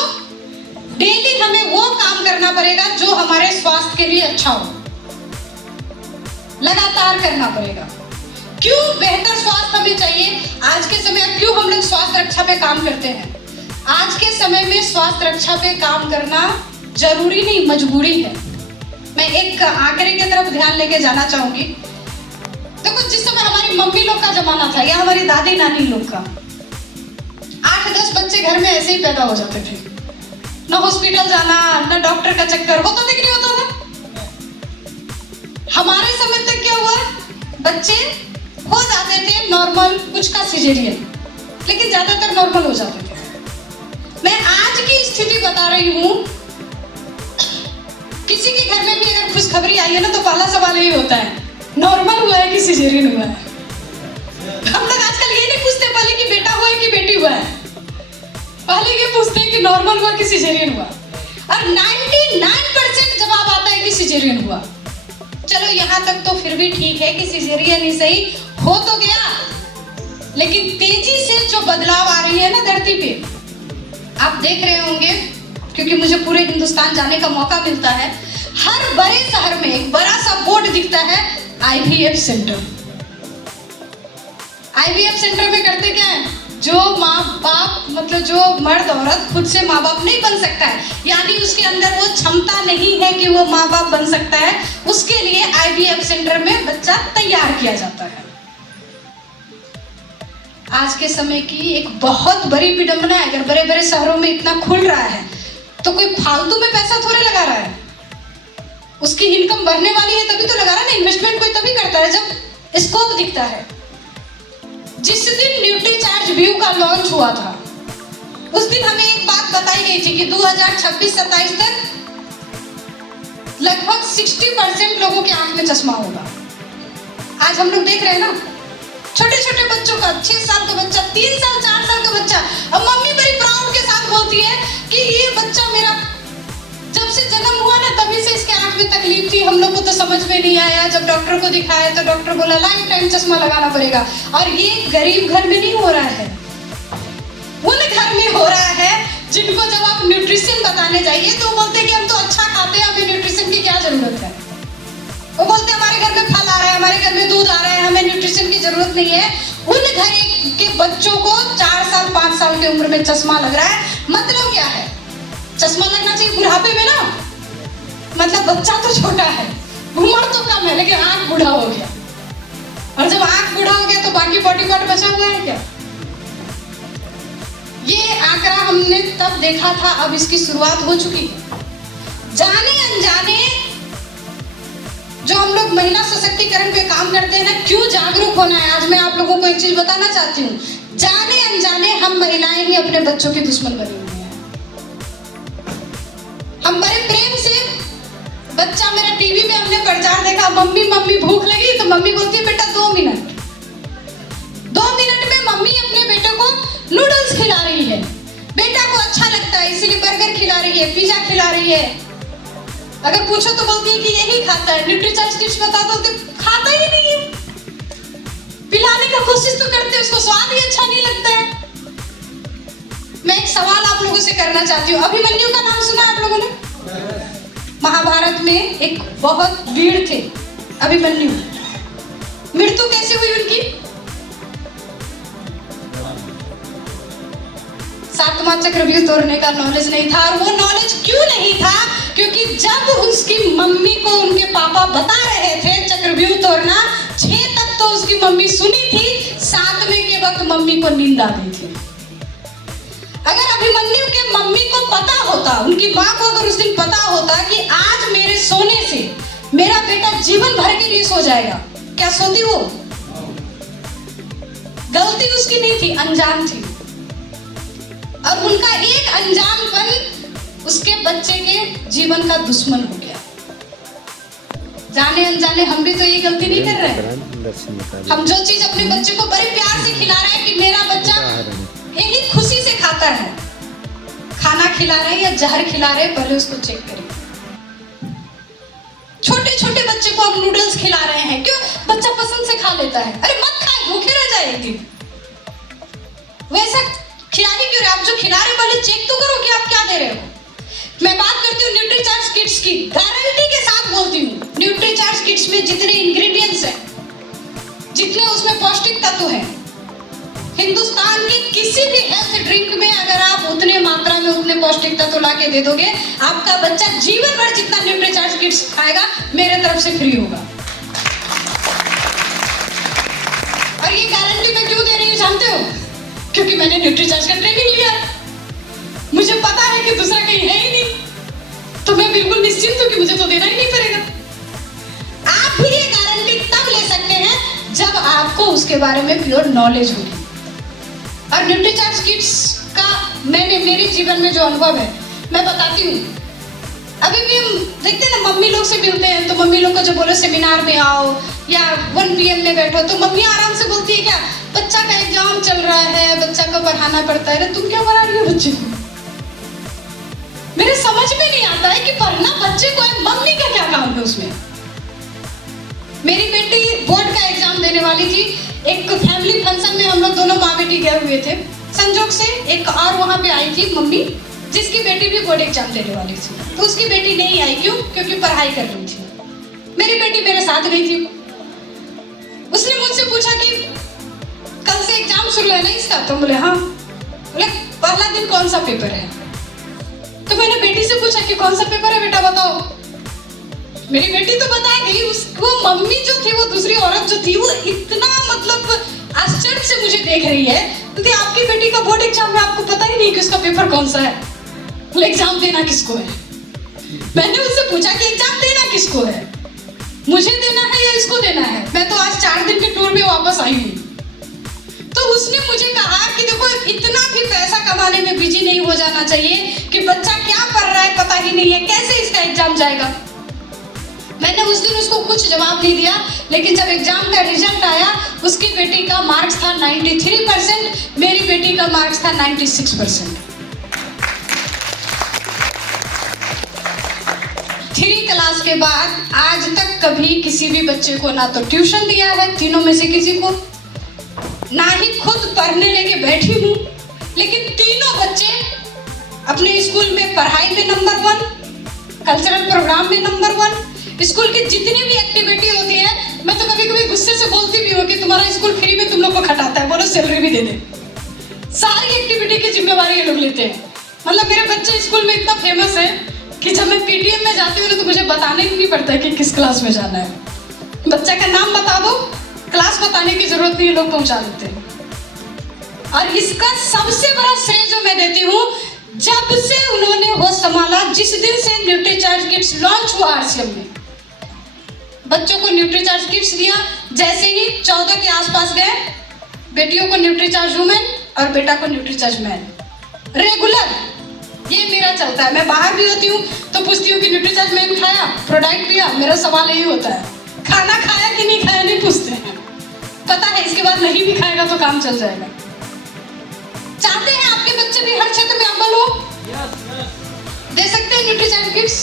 डेली हमें वो काम करना पड़ेगा जो हमारे स्वास्थ्य के लिए अच्छा हो। लगातार करना पड़ेगा। क्यों बेहतर स्वास्थ्य हमें चाहिए? आज के समय क्यों हम लोग स्वास्थ्य रक्षा पे काम करते हैं? आज के समय में स्वास्थ्य रक्षा पे काम करना जरूरी नहीं, मजबूरी है। मैं एक आंकड़े की तरफ ध्यान लेके जाना चाहूंगी। देखो, जिस समय हमारी मम्मी लोग का जमाना था या हमारी दादी नानी लोग का, 8-10 बच्चे घर में ऐसे ही पैदा हो जाते थे। ना हॉस्पिटल जाना, ना डॉक्टर का चक्कर, होता था कि नहीं होता था? हमारे समय तक क्या हुआ, बच्चे हो जाते थे नॉर्मल, कुछ का सिजेरियन, लेकिन ज्यादातर नॉर्मल हो जाते थे। मैं आज की स्थिति बता रही हूँ। किसी के घर में भी अगर खुशखबरी आई है ना, तो पहला सवाल यही होता है, नॉर्मल हुआ है कि सिजेरियन हुआ है? हम लोग आजकल ये नहीं पूछते पहले कि बेटा हुआ है कि बेटी हुआ है, पहले ये पूछते हैं कि नॉर्मल हुआ कि सिजेरियन हुआ। और 99% जवाब आता है कि सिजेरियन हुआ। चलो यहाँ तक तो फिर भी ठीक है कि सिजेरियन ही सही हो तो गया, लेकिन तेजी से जो बदलाव आ रही है ना धरती पे, आप देख रहे होंगे, क्योंकि मुझे पूरे हिंदुस्तान जाने का मौका मिलता है। हर बड़े शहर में एक बड़ा सा बोर्ड दिखता है, IVF सेंटर। IVF सेंटर में करते क्या है? जो माँ बाप मतलब जो मर्द औरत खुद से माँ बाप नहीं बन सकता है, यानी उसके अंदर वो क्षमता नहीं है कि वो माँ बाप बन सकता है, उसके लिए IVF सेंटर में बच्चा तैयार किया जाता है। आज के समय की एक बहुत बड़ी विडंबना है। अगर बड़े बड़े शहरों में इतना खुल रहा है तो कोई फालतू में पैसा थोड़े लगा रहा है, उसकी इनकम बढ़ने वाली है तभी तो लगा रहा है ना। इन्वेस्टमेंट कोई तभी करता है जब स्कोप दिखता है। जिस दिन न्यूट्रीचार्ज व्यू का लॉन्च हुआ था उस दिन हमें एक बात बताई गई थी कि 2026-27 तक लगभग 60% लोगों के आंख में चश्मा होगा। आज हम लोग देख रहे हैं ना, छोटे छोटे बच्चों का, 6 साल का बच्चा, 3 साल 4 साल का बच्चा, अब मम्मी बड़ी प्राउड के साथ बोलती है कि ये बच्चा मेरा जब से जन्म हुआ ना तभी से इसके आंख में तकलीफ थी, हम लोग को तो समझ में नहीं आया। जब डॉक्टर को दिखाया तो डॉक्टर बोला लाइफ टाइम चश्मा लगाना पड़ेगा। और ये गरीब घर में नहीं हो रहा है, उन घर में हो रहा है जिनको जब आप न्यूट्रिशन बताने जाइए तो बोलते हैं कि हम तो अच्छा खाते हैं, हमें न्यूट्रिशन की क्या जरूरत है। वो बोलते हैं हमारे घर में फल आ रहा है, हमारे घर में दूध आ रहा है, हमें न्यूट्रिशन की जरूरत नहीं है। उन घर के बच्चों को 4 साल 5 साल की उम्र में चश्मा लग रहा है। मतलब क्या है, चश्मा लगना चाहिए बुढ़ापे में ना, मतलब बच्चा तो छोटा है, उम्र तो कम है, लेकिन आंख बूढ़ा हो गया। और जब आंख बूढ़ा हो गया तो बाकी बॉडी पार्ट बचा हुआ है क्या? ये आंकड़ा हमने तब देखा था, अब इसकी शुरुआत हो चुकी है। जाने अनजाने जो हम लोग महिला सशक्तिकरण पे काम करते हैं ना, क्यों जागरूक होना है, आज मैं आप लोगों को एक चीज बताना चाहती हूँ। जाने अनजाने हम महिलाएं ही अपने बच्चों की दुश्मन बनी हुई हैं। हम बड़े प्रेम से, बच्चा मेरा टीवी में हमने प्रचार देखा, मम्मी मम्मी भूख लगी, तो मम्मी बोलती है बेटा 2 मिनट। 2 मिनट में मम्मी अपने बेटे को नूडल्स खिला रही है, बेटा को अच्छा लगता है इसलिए बर्गर खिला रही है, पिज्जा खिला रही है। अगर पूछो तो बोलती है कि यही खाता है। न्यूट्रीचार्ज टिप्स बता दो तो खाता ही नहीं है। पिलाने का कोशिश तो करते हैं, उसको स्वाद ही अच्छा नहीं लगता है। मैं एक सवाल आप लोगों से करना चाहती हूँ। अभिमन्यु का नाम सुना आप लोगों ने? महाभारत में एक बहुत वीर थे अभिमन्यु। मृत्यु कैसे हुई उनकी? 7वां चक्रव्यूह तोड़ने का नॉलेज नहीं था। और वो नॉलेज क्यों नहीं था? क्योंकि जब उसकी मम्मी को उनके पापा बता रहे थे चक्रव्यूह तोड़ना, 6 तक तो उसकी मम्मी सुनी थी, 7वें के वक्त मम्मी को नींद आ गई थी। अगर अभिमन्यु के मम्मी को पता होता, उनकी माँ को अगर उस दिन पता होता कि आज मेरे सोने से मेरा बेटा जीवन भर के लिए सो जाएगा, क्या सोती वो? गलती उसकी नहीं थी, अनजान थी। और उनका एक अनजानपन उसके बच्चे के जीवन का दुश्मन हो गया। जाने अनजाने हम भी तो ये गलती नहीं कर रहे हैं। हम जो चीज अपने बच्चे को बड़े प्यार से खिला रहे हैं कि मेरा बच्चा यही खुशी से खाता है, खाना खिला रहे हैं या जहर खिला रहे हैं, पहले उसको चेक करें। छोटे छोटे बच्चे को हम नूडल्स खिला रहे हैं, क्यों? बच्चा पसंद से खा लेता है। अरे मत खाए, भूखे रह जाए एक दिन। वैसा खिला ही क्यों रहे? आप जो खिला रहे पहले चेक तो करो कि आप क्या दे रहे हो। मैं बात करती हूँ न्यूट्रीचार्ज किट्स की, गारंटी के साथ बोलती हूँ, न्यूट्रीचार्ज किट्स में जितने इंग्रेडिएंट्स हैं, जितने उसमें पौष्टिक तत्व हैं, हिंदुस्तान की किसी भी हेल्थ ड्रिंक में अगर आप उतने मात्रा में उतने पौष्टिक तत्व ला के दे दोगे, आपका बच्चा जीवन भर जितना न्यूट्रीचार्ज किट्स खाएगा मेरे तरफ से फ्री होगा। और ये गारंटी मैं क्यों दे रही हूँ जानते हो? क्योंकि मैंने न्यूट्रीचार्ज का ट्रेनिंग लिया है। मुझे पता है कि दूसरा कहीं है ही नहीं, तो मैं बिल्कुल निश्चिंत हूं कि मुझे तो देना ही नहीं पड़ेगा। आप भी ये गारंटी तब ले सकते हैं जब आपको उसके बारे में प्योर नॉलेज होगी। और न्यूट्रीचार्ज किट्स का मेरे जीवन में जो अनुभव है मैं बताती हूँ। अभी भी हम देखते हैं ना, मम्मी लोग से मिलते हैं तो मम्मी लोग को जो बोले सेमिनार में आओ या 1 PM में बैठो, तो मम्मी आराम से बोलती है क्या, बच्चा का एग्जाम चल रहा है, बच्चा को पढ़ाना पड़ता है। तुम क्या पढ़ा रही हो बच्चे को? मेरे समझ में नहीं आता है कि पढ़ना बच्चे को है, मम्मी का क्या काम है उसमें। मेरी बेटी बोर्ड का एग्जाम देने वाली थी, एक फैमिली फंक्शन में हम लोग दोनों माँ बेटी गए हुए थे। संजोग से एक और वहां पे आई थी मम्मी, जिसकी बेटी भी बोर्ड एग्जाम देने वाली थी, तो उसकी बेटी नहीं आई। क्यों? क्योंकि पढ़ाई कर रही थी। मेरी बेटी मेरे साथ गई थी। उसने मुझसे पूछा कि कल से एग्जाम शुरू है ना इसका? तो बोले हाँ। बोले पहला दिन कौन सा पेपर है? तो मैंने बेटी से पूछा कि कौन सा पेपर है बेटा बताओ। मेरी बेटी तो बताएगी, उसको मम्मी जो थी वो दूसरी औरत जो थी वो इतना मतलब आश्चर्य से मुझे देख रही है, क्योंकि आपकी बेटी का बोर्ड एग्जाम में आपको पता ही नहीं कि उसका पेपर कौन सा है, बोले एग्जाम देना किसको है। मैंने उससे पूछा कि एग्जाम देना किसको है, मुझे देना है या इसको देना है? मैं तो आज 4 दिन के टूर में वापस आई हूँ। तो उसने मुझे कहा कि देखो इतना भी पैसा कमाने में बिजी नहीं हो जाना चाहिए कि बच्चा क्या पढ़ रहा है पता ही नहीं है, कैसे इसका एग्जाम जाएगा। मैंने उस दिन उसको कुछ जवाब नहीं दिया, लेकिन जब एग्जाम का रिजल्ट आया उसकी बेटी का मार्क्स था 93%, मेरी बेटी का मार्क्स था 96%। 3 क्लास के बाद आज तक कभी किसी भी बच्चे को ना तो ट्यूशन दिया है तीनों में से किसी को, ना ही खुद पढ़ने लेके बैठी हूँ, लेकिन तीनों बच्चे अपने स्कूल में पढ़ाई में नंबर 1, कल्चरल प्रोग्राम में नंबर 1, स्कूल की जितनी भी एक्टिविटी होती है, मैं तो कभी कभी गुस्से से बोलती भी हूँ कि तुम्हारा स्कूल फ्री में तुम लोग को खटाता है, बोलो सैलरी भी दे दे। सारी एक्टिविटी की जिम्मेवारी ये लोग लेते हैं। मतलब मेरे बच्चे स्कूल में इतना फेमस है कि जब मैं पीटीएम में जाती हूँ तो मुझे बताने ही नहीं पड़ता है कि किस क्लास में जाना है। बच्चा का नाम बता दो, क्लास बताने की जरूरत नहीं, लोग पहुंचा देते हैं। और इसका सबसे बड़ा श्रेय जो मैं देती हूँ, जब से उन्होंने होश संभाला, जिस दिन से न्यूट्रीचार्ज किट्स लॉन्च हुआ आरसीएम में, बच्चों को न्यूट्रीचार्ज किट्स दिया, जैसे ही 14 के आसपास गए, बेटियों को न्यूट्रीचार्ज वुमेन और बेटा को न्यूट्रीचार्ज मैन। रेगुलर ये मेरा चलता है। मैं बाहर भी होती हूँ तो पूछती हूँ कि न्यूट्रीचार्ज मैन खाया, प्रोडक्ट लिया, मेरा सवाल यही होता है, खाना खाया कि नहीं खाया नहीं पूछते हैं, पता है इसके बाद नहीं भी खाएगा तो काम चल जाएगा। चाहते हैं आपके बच्चे भी हर क्षेत्र में अव्वल हो? दे सकते हैं न्यूट्रीचार्ज किट्स?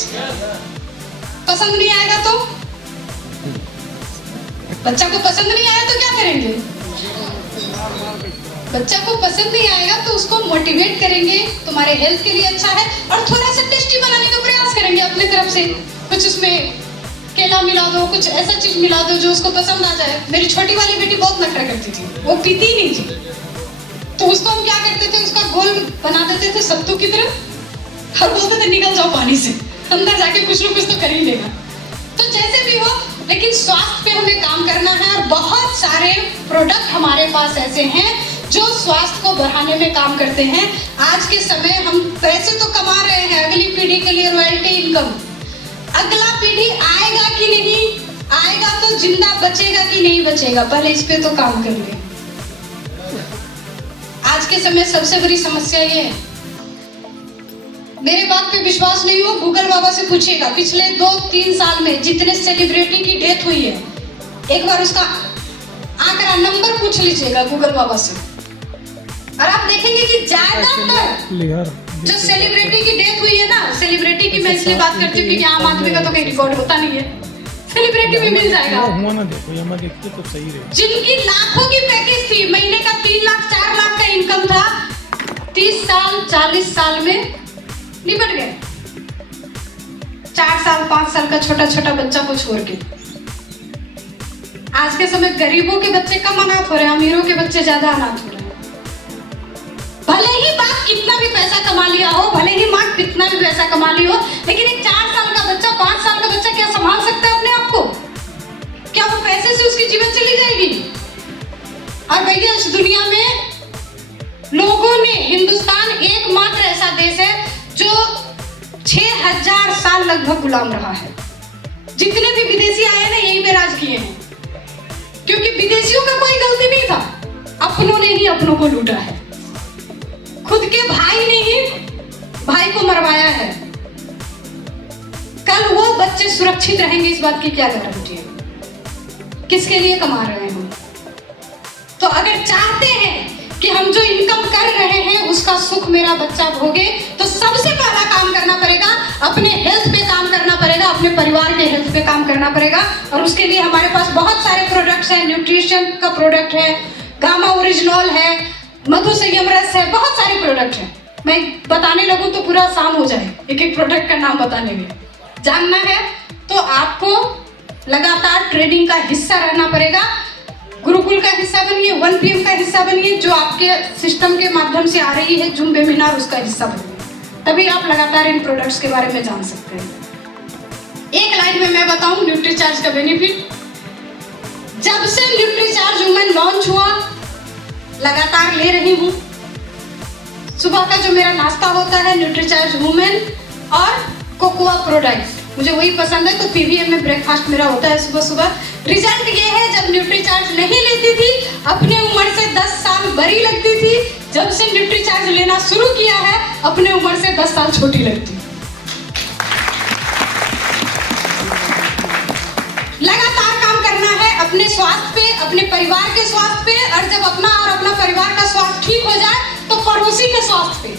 पसंद नहीं आएगा तो? बच्चा को पसंद नहीं आया तो क्या करेंगे? बच्चा को पसंद नहीं आएगा तो उसको मोटिवेट करेंगे, तुम्हारे हेल्थ के लिए अच्छा है, और थोड़ा सा टेस्टी बनाने का प्रयास करेंगे अपनी तरफ से। कुछ उसमें केला मिला दो, कुछ ऐसा चीज मिला दो जो उसको पसंद आ जाए। मेरी छोटी वाली बेटी बहुत नखरा करती थी, वो पीती नहीं थी, तो उसको हम क्या करते थे, उसका गोल बना देते थे सत्तू की तरह और बोलते थे निकल जाओ पानी से, अंदर जाके कुछ ना कुछ तो कर ही लेगा। तो जैसे भी हो, लेकिन स्वास्थ्य पे हमें काम करना है, और बहुत सारे प्रोडक्ट हमारे पास ऐसे हैं जो स्वास्थ्य को बढ़ाने में काम करते हैं। आज के समय हम पैसे तो कमा रहे हैं अगली पीढ़ी के लिए, रॉयल्टी इनकम। अगला पीढ़ी आएगा कि नहीं आएगा, तो जिंदा बचेगा कि नहीं बचेगा, पहले इस पे तो काम कर ले। आज के समय सबसे बड़ी समस्या ये है, मेरे बात पे विश्वास नहीं हो, गूगल बाबा से पूछिएगा, पिछले 2-3 साल में जितने सेलिब्रिटी की डेथ हुई है, एक बार उसका आंकड़ा नंबर पूछ लीजिएगा गूगल बाबा से, और आप देखेंगे कि ज्यादातर जो सेलिब्रिटी की डेथ हुई है ना, सेलिब्रिटी की मैं इसलिए बात करती हूँ क्योंकि आम आदमी का तो कोई रिकॉर्ड होता नहीं है, सेलिब्रिटी भी मिल जाएगा। तो सही रहे। जिनकी लाखों की पैकेज थी, महीने का 3 लाख 4 लाख का इनकम था, 30 साल 40 साल में निपट गए। 4 साल 5 साल का छोटा छोटा बच्चा को छोड़ के। आज के समय गरीबों के बच्चे कम अनाथ हो रहे हैं, अमीरों के बच्चे ज्यादा अनाथ हो रहे हैं। भले ही बाप कितना भी पैसा कमा लिया हो, भले ही माँ कितना भी पैसा कमा ली हो, लेकिन एक 4 साल का बच्चा 5 साल का बच्चा क्या संभाल सकता है अपने आप को? क्या वो पैसे से उसकी जीवन चली जाएगी? और भैया इस दुनिया में लोगों ने, हिंदुस्तान एकमात्र ऐसा देश है जो 6000 साल लगभग गुलाम रहा है। जितने भी विदेशी आए ना यहीं पे राज किए हैं, क्योंकि विदेशियों का कोई गलती नहीं था, अपनों ने ही अपनों को लूटा है। खुद के भाई ने ही भाई को मरवाया है। कल वो बच्चे सुरक्षित रहेंगे इस बात की क्या गारंटी है? किसके लिए कमा रहे हैं? तो अगर चाहते हैं कि हम जो इनकम कर रहे हैं उसका सुख मेरा बच्चा भोगे, तो सबसे पहला काम करना पड़ेगा, अपने हेल्थ पे काम करना पड़ेगा, अपने परिवार के हेल्थ पे काम करना पड़ेगा। और उसके लिए हमारे पास बहुत सारे प्रोडक्ट्स हैं, न्यूट्रिशन का प्रोडक्ट है, गामा ओरिजिनल है, मधु संयम रस है, बहुत सारे प्रोडक्ट हैं। मैं बताने लगूं तो पूरा शाम हो जाए एक एक प्रोडक्ट का नाम बताने में। जानना है तो आपको लगातार ट्रेनिंग का हिस्सा रहना पड़ेगा। गुरुकुल का हिस्सा बनिए, 1 PM का हिस्सा बनिए, जो आपके सिस्टम के माध्यम से आ रही है जूम वेबिनार, उसका हिस्सा बनिए, तभी आप लगातार इन प्रोडक्ट्स के बारे में जान सकते हैं। एक लाइन में मैं बताऊं न्यूट्रीचार्ज का बेनिफिट। जब से न्यूट्रीचार्ज वुमेन लॉन्च हुआ, लगातार ले रही हूँ। सुबह का जो मेरा नाश्ता होता है न्यूट्रीचार्ज वुमेन और कोकोआ प्रोडक्ट, मुझे वही पसंद है, तो PVM में ब्रेकफास्ट मेरा होता है सुबह सुबह। रिजल्ट ये है, जब न्यूट्रीचार्ज नहीं लेती थी अपने उम्र से 10 साल बड़ी लगती थी, जब से न्यूट्रीचार्ज लेना शुरू किया है अपने उम्र से 10 साल छोटी लगती। लगातार काम करना है अपने स्वास्थ्य पे, अपने परिवार के स्वास्थ्य पे, और जब अपना और अपना परिवार का स्वास्थ्य ठीक हो जाए तो पड़ोसी के स्वास्थ्य पे,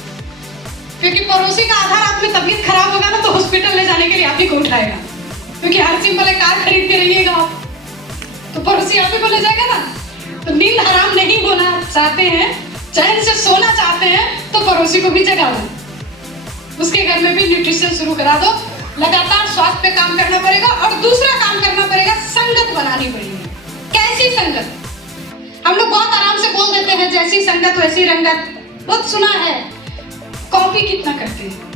क्योंकि पड़ोसी का आधार आप में तबीयत खराब होगा ना तो हॉस्पिटल ले जाने के लिए आप ही को उठाएगा, क्योंकि हर सिंह वाले कार खरीद के रहिएगा आप तो पड़ोसी आप ही को ले जाएगा ना। तो नींद हराम नहीं होना चाहते हैं, चैन से सोना चाहते हैं, तो पड़ोसी को भी जगा दो, उसके घर में भी न्यूट्रिशन शुरू करा दो। लगातार स्वास्थ्य पे काम करना पड़ेगा, और दूसरा काम करना पड़ेगा, संगत बनानी पड़ेगी। कैसी संगत? हम लोग बहुत आराम से बोल देते हैं जैसी संगत वैसी रंगत, बहुत सुना है। कॉपी कितना करते हैं?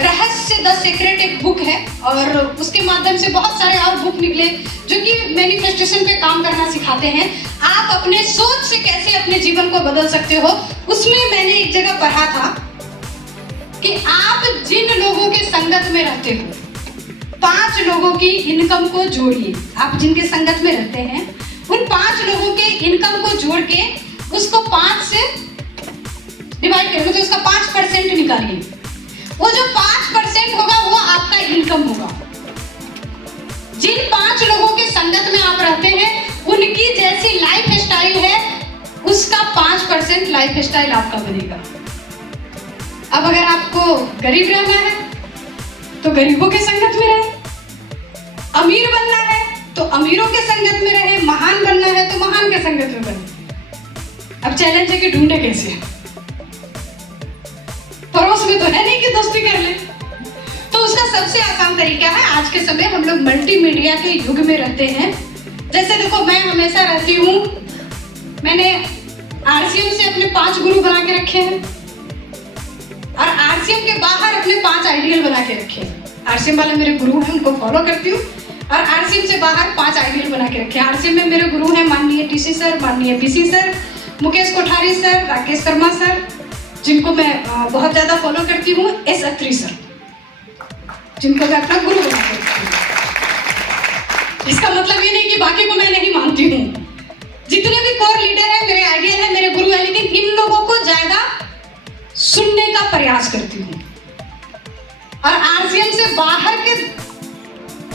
रहस्य द सीक्रेट एक बुक है, और उसके माध्यम से बहुत सारे और बुक निकले जो कि मैनिफेस्टेशन पे काम करना सिखाते हैं। आप अपने सोच से कैसे अपने जीवन को बदल सकते हो, उसमें मैंने एक जगह पढ़ा था कि आप जिन लोगों के संगत में रहते हो, 5 लोगों की इनकम को जोड़िए। आप जिनके संगत में रहते हैं उन 5 लोगों के इनकम को जोड़ के उसको 5 से डिवाइड करें, मतलब उसका 5% निकालिए। वो जो 5% होगा वो आपका इनकम होगा। जिन 5 लोगों के संगत में आप रहते हैं उनकी जैसी लाइफ स्टाइल है, उसका 5% लाइफ स्टाइल आपका बनेगा। अब अगर आपको गरीब रहना है तो गरीबों के संगत में रहे, अमीर बनना है तो अमीरों के संगत में रहे, महान बनना है तो महान के संगत में बने। अब चैलेंज है कि ढूंढे कैसे? पड़ोस में तो है नहीं कि दोस्ती कर ले, तो उसका सबसे आसान तरीका है, आज के समय हम लोग मल्टीमीडिया के युग में रहते हैं। जैसे देखो, मैं हमेशा रहती हूँ, मैंने RCM से अपने 5 गुरु बना के रखे हैं, और RCM के बाहर अपने 5 आइडियल बना के रखे हैं। RCM वाले मेरे गुरु हैं, उनको फॉलो करती हूँ, और RCM से बाहर 5 आइडियल बना के रखे हैं। RCM में मेरे गुरु हैं माननीय TC सर, माननीय BC sir, Mukesh Kothari sir, Rakesh Sharma sir, जिनको मैं बहुत ज्यादा फॉलो करती हूँ, S अत्री सर, जिनको मैं अपना गुरु बना के रखती हूँ। इसका मतलब ये नहीं कि बाकी को मैं नहीं मानती हूँ। जितने भी कोर लीडर है मेरे आइडियल है, मेरे गुरु है, लेकिन इन लोगों को ज्यादा सुनने का प्रयास करती हूँ। और RCM से बाहर के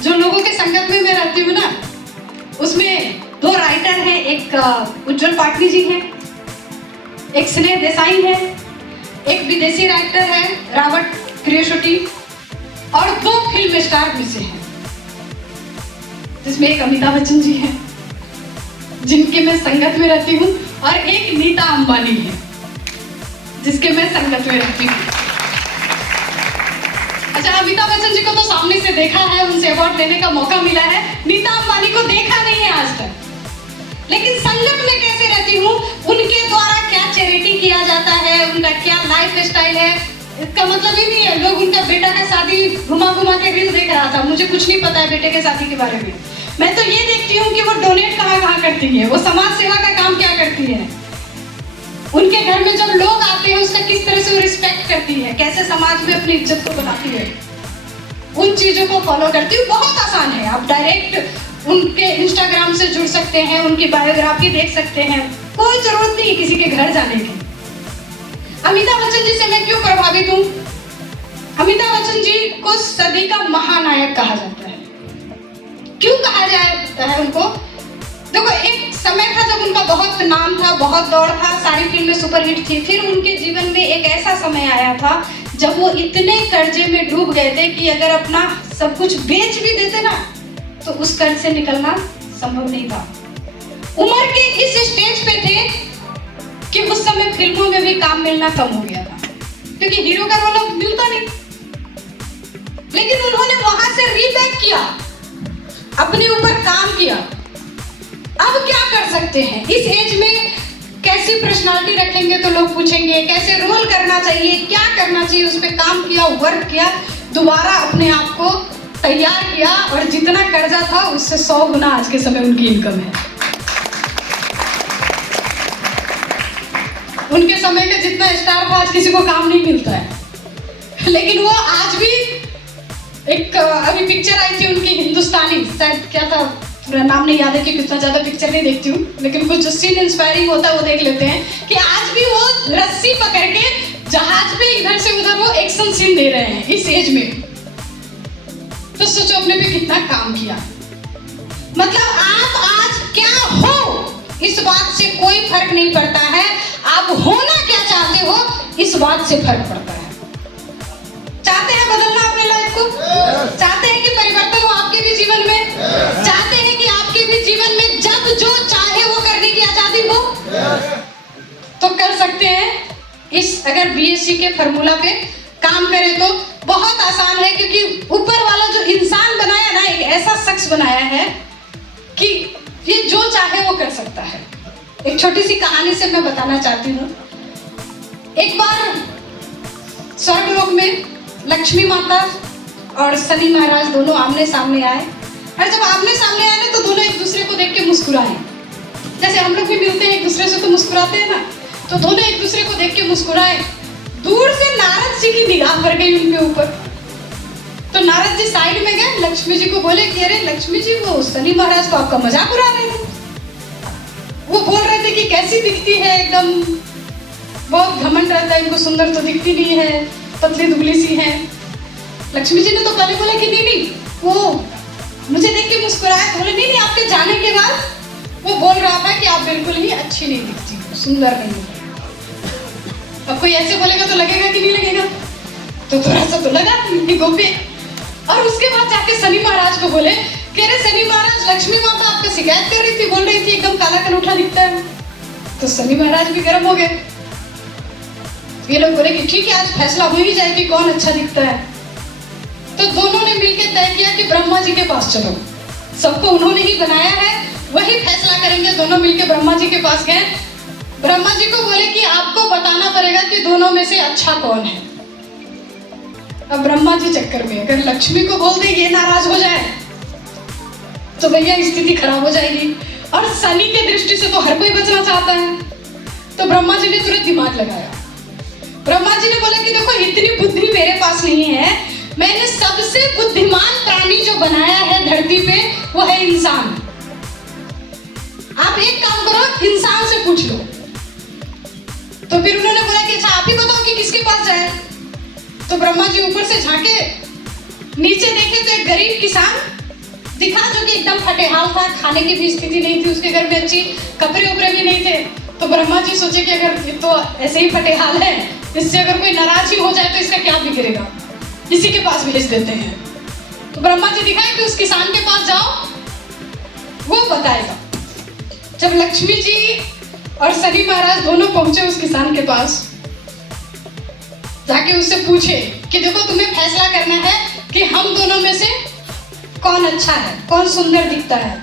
जो लोगों के संगत में मैं रहती हूँ ना, उसमें 2 राइटर हैं, एक उज्जवल पाटनी जी हैं, एक स्नेह देसाई है, एक विदेशी राइटर है रॉबर्ट क्रियोशोटी, और 2 फिल्म स्टार भी से हैं, जिसमें एक अमिताभ बच्चन जी हैं जिनके मैं संगत में रहती हूँ, और एक नीता अंबानी है जिसके मैं संगत में रहती हूँ। अच्छा, अमिताभ बच्चन जी को तो सामने से देखा है, उनसे अवार्ड लेने का मौका मिला है, नीता अंबानी को देखा नहीं है आज तक, लेकिन संगत में कैसे रहती हूँ, उनके द्वारा क्या चैरिटी किया जाता है, उनका क्या लाइफ स्टाइल है। इसका मतलब ही नहीं है लोग उनका बेटा का शादी घुमा घुमा के रील देख रहा था, मुझे कुछ नहीं पता है बेटे के शादी के बारे में। मैं तो ये देखती हूँ कि वो डोनेट कहाँ कहाँ करती है, वो समाज सेवा का काम क्या करती है, उनके घर में जब लोग आते हैं उसका किस तरह से वो रिस्पेक्ट करती है, कैसे समाज में अपनी इज्जत को बनाती है, उन चीजों को फॉलो करती हूँ। बहुत आसान है, आप डायरेक्ट उनके इंस्टाग्राम से जुड़ सकते हैं, उनकी बायोग्राफी देख सकते हैं, कोई जरूरत नहीं किसी के घर जाने की। अमिताभ बच्चन जी से मैं क्यों प्रभावित हूँ? अमिताभ बच्चन जी को सदी का महानायक कहा जाता है। क्यों कहा जाता है उनको? देखो, एक समय था जब उनका बहुत नाम था, बहुत दौड़ था, सारी फिल्में सुपरहिट थी। फिर उनके जीवन में एक ऐसा समय आया था जब वो इतने कर्जे में डूब गए थे कि अगर अपना सब कुछ बेच भी देते ना तो उस कर्ज से निकलना संभव नहीं था। उम्र के इस स्टेज पे थे कि उस समय फिल्मों में भी काम मिलना कम हो गया था, क्योंकि हीरो का रोल मिलता नहीं। लेकिन उन्होंने वहां से रीबैक किया अपने ऊपर काम किया, अब क्या कर सकते हैं? इस एज में कैसी पर्सनालिटी रखेंगे तो लोग पूछेंगे, कैसे रोल करना चाहिए, क्या करना चाहिए, उस पर काम किया, वर्क किया, दोबारा अपने आप को तैयार किया और जितना कर्जा था उससे 100 गुना आज के समय उनकी इनकम है। उनके समय का जितना स्टार था आज किसी को काम नहीं मिलता है, लेकिन वो आज भी एक अभी पिक्चर आई थी उनकी हिंदुस्तानी, शायद क्या था मेरा नाम नहीं याद है कि कितना ज्यादा पिक्चर नहीं देखती हूँ, लेकिन कुछ जो सीन इंस्पायरिंग होता है वो देख लेते हैं कि आज भी वो रस्सी पकड़ के जहाज पे इधर से उधर वो एक्शन सीन दे रहे हैं इस एज में। तो सोचो अपने पे कितना काम किया। मतलब आप आज क्या हो इस बात से कोई फर्क नहीं पड़ता है, आप होना क्या चाहते हो इस बात से फर्क पड़ता है। चाहते हैं बदलना अपने लाइफ को, चाहते हैं कि परिवर्तन हो आपके भी जीवन में, चाहते हैं कि आपके भी जीवन में जब जो चाहे वो करने की आजादी हो, तो कर सकते हैं। इस अगर बीएससी के फॉर्मूला पे काम करें तो बहुत आसान है, क्योंकि ऊपर वाला जो इंसान बनाया ना, एक ऐसा शख्स बनाया है कि ये जो चाहे वो कर सकता है। एक छोटी सी कहानी से मैं बताना चाहती हूँ। एक बार स्वर्गलोक में लक्ष्मी माता और शनि महाराज दोनों आमने सामने आए, और जब आमने सामने आए ना तो दोनों एक दूसरे को देख के मुस्कुराए। जैसे हम लोग भी मिलते हैं एक दूसरे से तो मुस्कुराते हैं ना, तो दोनों एक दूसरे को देख के मुस्कुराए। दूर से नारद जी की निगाह पड़ गई उनके ऊपर, तो नारद जी साइड में गए, लक्ष्मी जी को बोले कि अरे लक्ष्मी जी, वो शनि महाराज को आपका मजाक उड़ा रहे हैं। वो बोल रहे थे कि कैसी दिखती है, एकदम बहुत घमंड रहता है इनको, सुंदर तो दिखती नहीं है, पतली दुबली सी है। लक्ष्मी जी ने तो पहले बोला कि नहीं, वो मुझे देख के मुस्कुराया, बोले नहीं, आपके जाने के बाद वो बोल रहा था कि आप बिल्कुल ही अच्छी नहीं दिखती, सुंदर नहीं है। अब कोई ऐसे बोलेगा तो लगेगा कि नहीं लगेगा, तो थोड़ा सा तो लगा गोपी। और उसके बाद जाके शनि महाराज को बोले कि अरे शनि महाराज, लक्ष्मी माता आपका शिकायत कर रही थी, बोल रही थी एकदम काला कनूठा दिखता है। तो शनि महाराज भी गर्म हो गए। ये लोग बोले कि ठीक है, आज फैसला हो ही जाए कि कौन अच्छा दिखता है। तो दोनों ने मिलकर तय किया कि ब्रह्मा जी के पास चलो, सबको उन्होंने ही बनाया है, वही फैसला करेंगे। दोनों मिलकर ब्रह्मा जी के पास गए। ब्रह्मा जी को बोले कि आपको बताना पड़ेगा कि दोनों में से अच्छा कौन है। अब ब्रह्मा जी चक्कर में अगर लक्ष्मी को बोल दे ये नाराज हो जाए तो भैया स्थिति खराब हो जाएगी, और शनि के दृष्टि से तो हर कोई बचना चाहता है। तो ब्रह्मा जी ने तुरंत दिमाग लगाया। ब्रह्मा जी ने बोला कि देखो, इतनी बुद्धि मेरे पास नहीं है, मैंने सबसे बुद्धिमान प्राणी जो बनाया है धरती पे वो है इंसान। आप एक काम करो, इंसान से पूछ लो। तो फिर उन्होंने बोला कि अच्छा आप ही बताओ कि किसके पास जाए। तो ब्रह्मा जी ऊपर से झांके, नीचे देखे तो एक गरीब किसान दिखा जो कि एकदम फटेहाल था, खाने की भी स्थिति नहीं थी उसके घर में अच्छी, कपड़े उपड़े भी नहीं थे। तो ब्रह्मा जी सोचे कि अगर ये तो ऐसे ही फटेहाल है, इससे अगर कोई नाराज ही हो जाए तो इसका क्या बिगड़ेगा, इसी के पास भेज देते हैं। तो ब्रह्मा जी दिखाए कि उस किसान के पास जाओ, वो बताएगा। जब लक्ष्मी जी और शनि महाराज दोनों पहुंचे उस किसान के पास, जाके उससे पूछे कि देखो तुम्हें फैसला करना है कि हम दोनों में से कौन अच्छा है, कौन सुंदर दिखता है।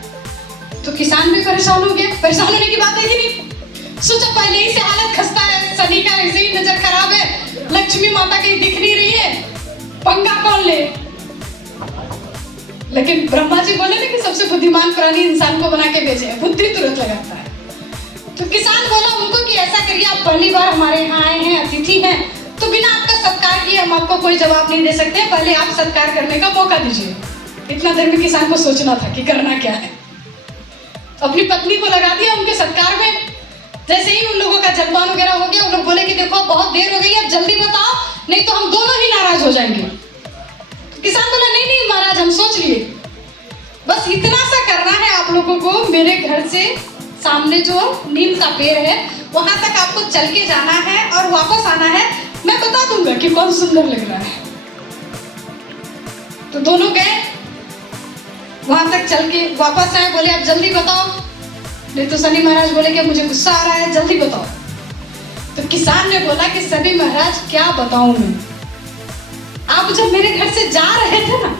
तो किसान भी परेशान हो गया। परेशान होने की बात है कि नहीं, सोचा पहले ही से हालत खस्ता है, शनि का ऐसे ही नजर खराब है, लक्ष्मी माता कहीं दिख नहीं रही है, पंगा कौन ले। लेकिन ब्रह्मा जी बोले ना कि सबसे बुद्धिमान प्राणी इंसान को बना के भेजे हैं, बुद्धि तुरंत लगाता है। तो किसान बोला उनको कि ऐसा करिए, आप पहली बार हमारे यहाँ आए हैं, अतिथि हैं, तो बिना आपका सत्कार किए हम आपको कोई जवाब नहीं दे सकते, पहले आप सत्कार करने का मौका दीजिए। इतना देर में किसान को सोचना था कि करना क्या है। अपनी पत्नी को लगा दिया उनके सत्कार में। जैसे ही उन लोगों का जलपान वगैरह हो गया, उन लोग बोले कि देखो बहुत देर हो गई, अब जल्दी बताओ नहीं तो हम दोनों ही नाराज हो जाएंगे। किसान बोला नहीं नहीं महाराज, हम सोच लिए, बस इतना सा करना है आप लोगों को, मेरे घर से सामने जो नीम का पेड़ है वहां तक आपको चल के जाना है और वापस आना है, मैं बता दूंगा कि कौन सुंदर लग रहा है। तो दोनों गए, वहां तक चल के वापस आए, बोले आप जल्दी बताओ नहीं तो शनि महाराज बोले कि मुझे गुस्सा आ रहा है, जल्दी बताओ। तो किसान ने बोला कि शनि महाराज क्या बताऊं मैं, आप जब मेरे घर से जा रहे थे ना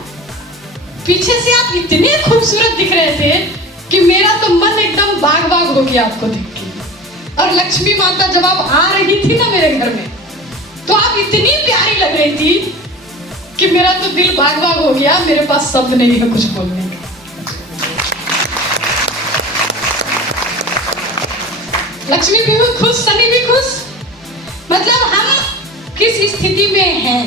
पीछे से आप इतने खूबसूरत दिख रहे थे कि मेरा तो मन एकदम बाग बाग हो गया आपको देख के। और लक्ष्मी माता जब आप आ रही थी ना मेरे घर में, तो आप इतनी प्यारी लग रही थी कि मेरा तो दिल बाग बाग हो गया। मेरे पास शब्द नहीं है कुछ बोलने का। लक्ष्मी भी खुश, सनी भी खुश। मतलब हम किस स्थिति में हैं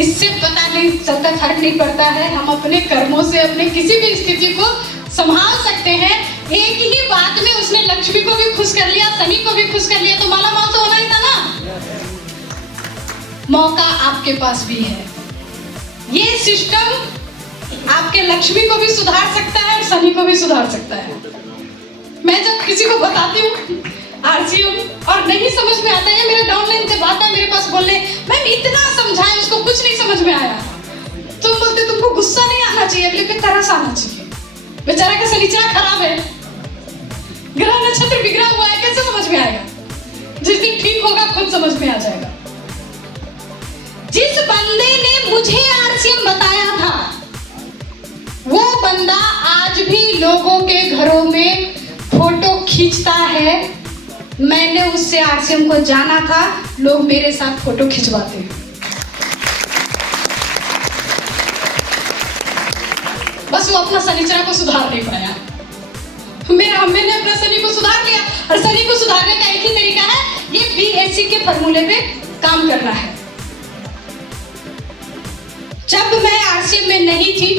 इससे पता नहीं चलता, फर्क नहीं पड़ता है। हम अपने कर्मों से अपने किसी भी स्थिति को संभाल सकते हैं। एक ही बात में उसने लक्ष्मी को भी खुश कर लिया, सनी को भी खुश कर लिया, तो माला माल तो होना ही था ना। मौका आपके पास भी है। ये सिस्टम आपके लक्ष्मी को भी सुधार सकता है और सनी को भी सुधार सकता है। मैं जब किसी को बताती हूँ आरसीएम और नहीं समझ में आता है, मेरा डाउनलाइन जब आता है मेरे पास बोलने, मैम इतना समझाए उसको कुछ नहीं समझ में आया, तुम बोलते तुमको गुस्सा नहीं आना चाहिए, अगले पे तरस आना चाहिए। बेचारा का शनिचरा खराब है, ग्रह नक्षत्र बिगड़ा हुआ है, कैसे समझ में आएगा? जिस दिन ठीक होगा खुद समझ में आ जाएगा। जिस बंदे ने मुझे आरसीएम बताया था, वो बंदा आज भी लोगों के घरों में फोटो खींचता है। मैंने उससे आरसीएम को जाना था, लोग मेरे साथ फोटो खिंचवाते हैं। बस वो अपना शनिचरा को सुधार नहीं पाया। मैंने अपना शनि को सुधार लिया, और शनि को सुधारने का एक ही तरीका है, ये बीएससी के फॉर्मूले पे काम करना है। जब मैं आरसीएम में नहीं थी,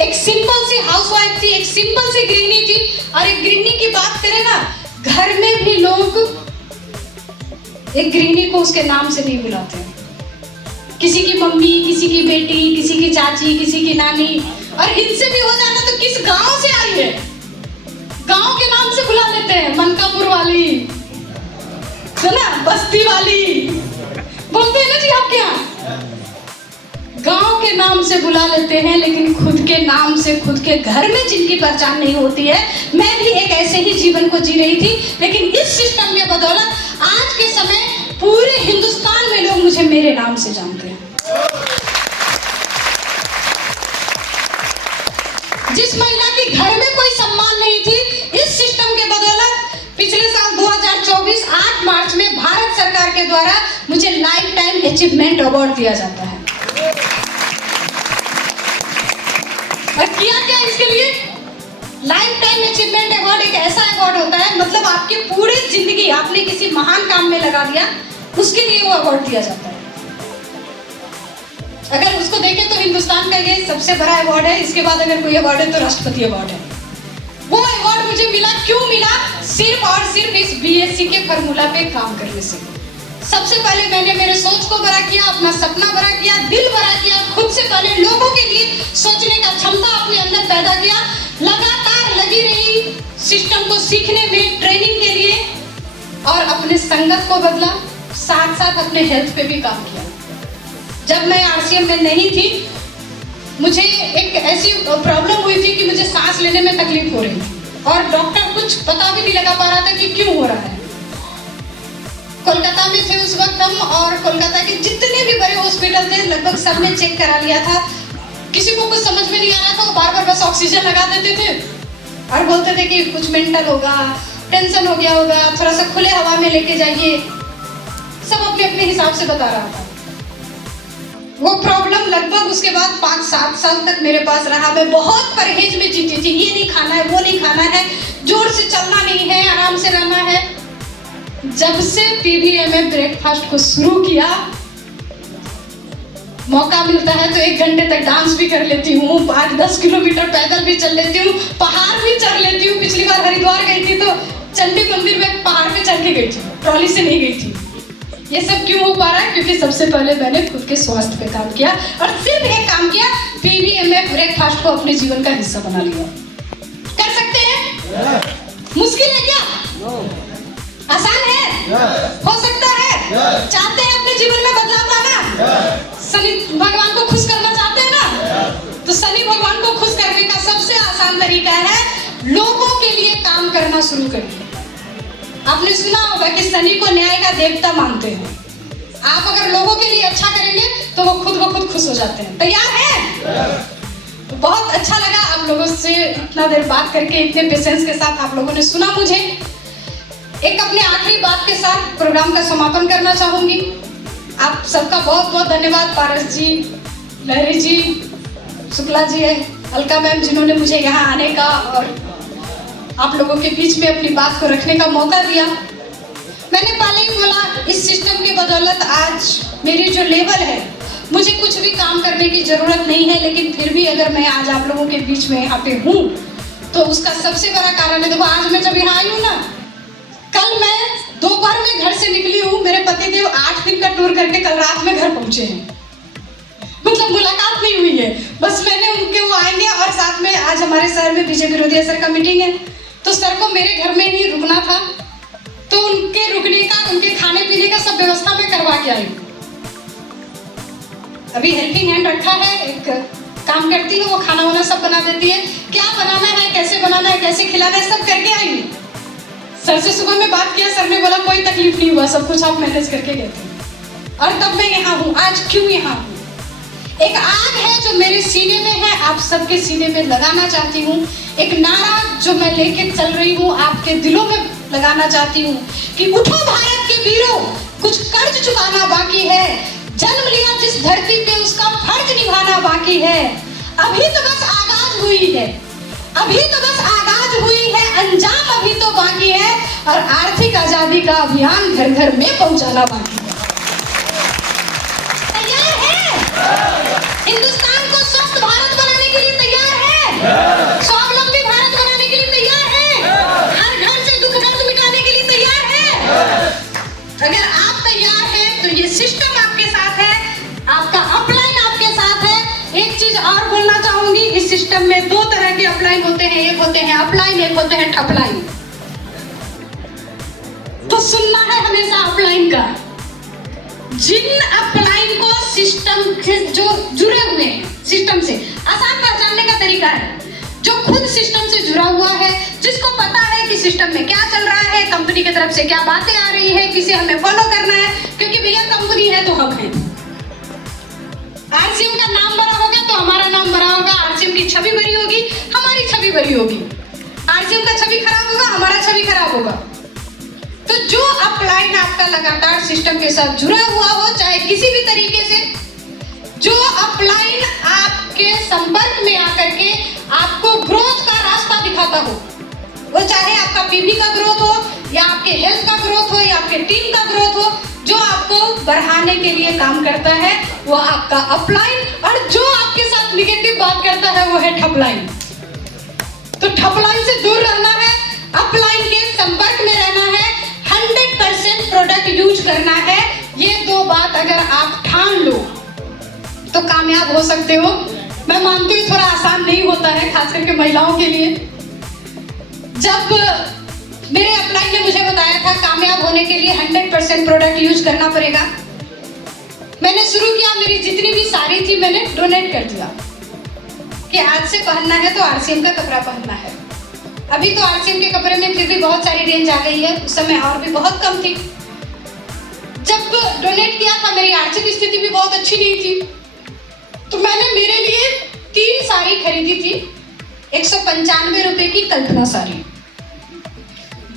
एक सिंपल सी हाउसवाइफ थी, एक सिंपल सी गृहिणी थी। और एक गृहिणी की बात करें ना, घर में भी लोग एक गृहिणी को उसके नाम से नहीं बुलाते हैं। किसी की मम्मी, किसी की बेटी, किसी की चाची, किसी की नानी, और इनसे भी हो जाता तो किस गांव से आई है, गांव के नाम से बुला लेते हैं। मनकापुर वाली, सुना, बस्ती वाली बोलते हैं ना जी आपके यहाँ, गांव के नाम से बुला लेते हैं, लेकिन खुद के नाम से खुद के घर में जिनकी पहचान नहीं होती है। मैं भी एक ऐसे ही जीवन को जी रही थी, लेकिन इस सिस्टम के बदौलत आज के समय पूरे हिंदुस्तान में लोग मुझे मेरे नाम से जानते हैं। जिस महिला के घर में कोई सम्मान नहीं थी, इस सिस्टम के बदौलत पिछले साल 2024 8 मार्च में भारत सरकार के द्वारा मुझे लाइफ टाइम अचीवमेंट अवार्ड दिया जाता है। और किया क्या इसके लिए? लाइफ टाइम अचीवमेंट अवार्ड एक ऐसा अवार्ड होता है, मतलब आपकी पूरी जिंदगी आपने किसी महान काम में लगा दिया, उसके लिए वो अवार्ड दिया जाता है। अगर उसको देखें तो हिंदुस्तान का ये सबसे बड़ा अवार्ड है। इसके बाद अगर कोई अवार्ड है तो राष्ट्रपति अवार्ड है। वो अवार्ड मुझे मिला, क्यों मिला? सिर्फ और सिर्फ इस बीएससी के फॉर्मूला पे काम करने से। सबसे पहले मैंने मेरे सोच को बड़ा किया, अपना सपना बड़ा किया, दिल बड़ा किया, खुद से पहले लोगों के लिए सोचने का क्षमता अपने अंदर पैदा किया। लगातार लगी रही सिस्टम को सीखने में, ट्रेनिंग के लिए, और अपने संगत को बदला, साथ साथ अपने हेल्थ पे भी काम किया। जब मैं आरसीएम में नहीं थी, मुझे एक ऐसी प्रॉब्लम हुई थी कि मुझे सांस लेने में तकलीफ हो रही थी, और डॉक्टर कुछ पता भी नहीं लगा पा रहा था कि क्यों हो रहा है। कोलकाता में थे उस वक्त हम, और कोलकाता के जितने भी बड़े हॉस्पिटल थे लगभग सब ने चेक करा लिया था। किसी को कुछ समझ में नहीं आ रहा था, वो बार बार बस ऑक्सीजन लगा देते थे और बोलते थे कि कुछ मेंटल होगा, टेंशन हो गया होगा, थोड़ा सा खुले हवा में लेके जाइए। सब अपने अपने हिसाब से बता रहा था। वो प्रॉब्लम लगभग उसके बाद 5-7 साल तक मेरे पास रहा। मैं बहुत परहेज में जीती थी, ये नहीं खाना है, वो नहीं खाना है, जोर से चलना नहीं है, आराम से रहना है। जब से पीवीएमएफ ब्रेकफास्ट को शुरू किया, मौका मिलता है तो 1 घंटे तक डांस भी कर लेती हूँ, 8-10 किलोमीटर पैदल भी चल लेती हूँ, पहाड़ भी चढ़ लेती हूँ। पिछली बार हरिद्वार गई थी तो चंडी मंदिर में पहाड़ पे चढ़ के गई थी, ट्रॉली से नहीं गई थी। ये सब क्यों हो पा रहा है? क्योंकि सबसे पहले मैंने खुद के स्वास्थ्य पे काम किया, और सिर्फ एक काम किया, पीवीएमएफ ब्रेकफास्ट को अपने जीवन का हिस्सा बना लिया। कर सकते हैं? मुश्किल है क्या? आसान है? हो सकता है? चाहते हैं अपने जीवन में बदलाव लाना? शनि भगवान को खुश करना चाहते हैं ना? तो शनि भगवान को खुश करने का सबसे आसान तरीका है, लोगों के लिए काम करना शुरू करिए। आपने सुना होगा कि शनि को न्याय का देवता मानते हैं। आप अगर लोगों के लिए अच्छा करेंगे तो वो खुद ब खुद खुश हो जाते हैं। तैयार हैं? तो बहुत अच्छा लगा आप लोगों से इतना देर बात करके, इतने पेशेंस के साथ आप लोगों ने सुना मुझे। एक अपने आखिरी बात के साथ प्रोग्राम का समापन करना चाहूंगी। आप सबका बहुत बहुत धन्यवाद, पारस जी, लहरी जी, शुक्ला जी, अलका मैम, जिन्होंने मुझे यहाँ आने का और आप लोगों के बीच में अपनी बात को रखने का मौका दिया। मैंने पहले ही बोला, इस सिस्टम की बदौलत आज मेरी जो लेवल है, मुझे कुछ भी काम करने की जरूरत नहीं है, लेकिन फिर भी अगर मैं आज आप लोगों के बीच में यहाँ पे हूँ तो उसका सबसे बड़ा कारण है, देखो आज मैं जब यहाँ आई हूँ ना, कल मैं दोपहर में घर से निकली हूँ, मेरे पतिदेव 8 दिन का टूर करके कल रात में घर पहुंचे हैं। मतलब मुलाकात नहीं हुई है, बस मैंने उनके वो आएंगे और साथ में आज हमारे शहर में बीजेपी विरोधी सर का मीटिंग है, तो सर को मेरे घर में ही रुकना था, तो उनके रुकने का, उनके खाने पीने का सब व्यवस्था मैं करवा के आई। अभी हेल्पिंग हैंड रखा है, एक काम करती है, वो खाना वाना सब बना देती है, क्या बनाना है, कैसे बनाना है, कैसे खिलाना है, सब करके आई। सर से सुबह में बात किया, सर ने बोला कोई तकलीफ नहीं हुआ, सब कुछ आप मैनेज करके गए थे। और तब मैं यहाँ हूँ। आज क्यों यहाँ हूँ? एक आग है जो मेरे सीने में है, आप सबके सीने में लगाना चाहती हूँ। एक नारा जो मैं लेके चल रही हूँ, आपके दिलों में लगाना चाहती हूँ कि उठो भारत के वीरों, कुछ कर्ज चुकाना बाकी है, जन्म लिया जिस धरती पे उसका फर्ज निभाना बाकी है। अभी तो बस आगाज हुई है, अभी तो बस आगाज हुई है, अंजाम अभी तो बाकी है, और आर्थिक आजादी का अभियान घर घर में पहुंचाना बाकी है। तैयार है? हिंदुस्तान को स्वस्थ भारत बनाने के लिए तैयार है? स्वावलंबी भारत बनाने के लिए तैयार है? हर घर से दुख दर्द मिटाने के लिए तैयार है? अगर आप तैयार हैं तो ये सिस्टम आपके साथ है, आपका अपलाइन आपके साथ है। एक चीज और बोलना चाहूंगी, इस सिस्टम में 2 तरह के अपलाइन होते हैं, एक होते हैं अपलाइन, एक होते हैं ठपलाइन। तो सुनना है हमेशा अपलाइन का। जिन अपलाइन को सिस्टम से जो जुड़े हुए हैं, सिस्टम से आसान पहचानने का तरीका है, जो खुद सिस्टम से जुड़ा हुआ है, जिसको पता है कि सिस्टम में क्या चल रहा है, कंपनी की तरफ से क्या बातें आ रही है, किसे हमें फॉलो करना है, क्योंकि भैया कंपनी है तो हम हैं। आरसीएम का नाम बड़ा होगा तो हमारा नाम बड़ा होगा, आरसीएम की छवि बड़ी होगी, हमारी छवि बड़ी होगी। आरसीएम का छवि खराब होगा, हमारा छवि खराब होगा। तो जो अपलाइन आपका लगातार सिस्टम के साथ जुड़ा हुआ हो, चाहे किसी भी तरीके से, जो अपलाइन आपके संपर्क में आकर के आपको ग्रोथ का रास्ता दिखाता हो, वो चाहे आपका पीवी का ग्रोथ हो, या आपके हेल्थ का ग्रोथ हो, या आपके टीम का ग्रोथ हो, जो आपको बढ़ाने के लिए काम करता है वो आपका अपलाइन, और जो आपके साथ निगेटिव बात करता है वो है ठपलाइन। तो ठपलाइन से दूर रहना है, अपलाइन के संपर्क में रहना है, 100% प्रोडक्ट यूज करना है। ये 2 बात अगर आप ठान लो तो कामयाब हो सकते हो। मैं मानती हूँ थोड़ा आसान नहीं होता है, खास करके महिलाओं के लिए। जब मेरे अपलाइन ने मुझे बताया था कामयाब होने के लिए 100% प्रोडक्ट यूज करना पड़ेगा, मैंने शुरू किया, मेरी जितनी भी साड़ी थी मैंने डोनेट कर दिया कि आज से पहनना है तो आरसीएम का कपड़ा पहनना है। अभी तो आरसीएम के कपड़े में फिर भी बहुत सारी रेंज आ गई है, उस समय और भी बहुत कम थी। जब डोनेट किया था मेरी आर्थिक स्थिति भी बहुत अच्छी नहीं थी, तो मैंने मेरे लिए 3 साड़ी खरीदी थी, 195 रुपए की कल्पना साड़ी।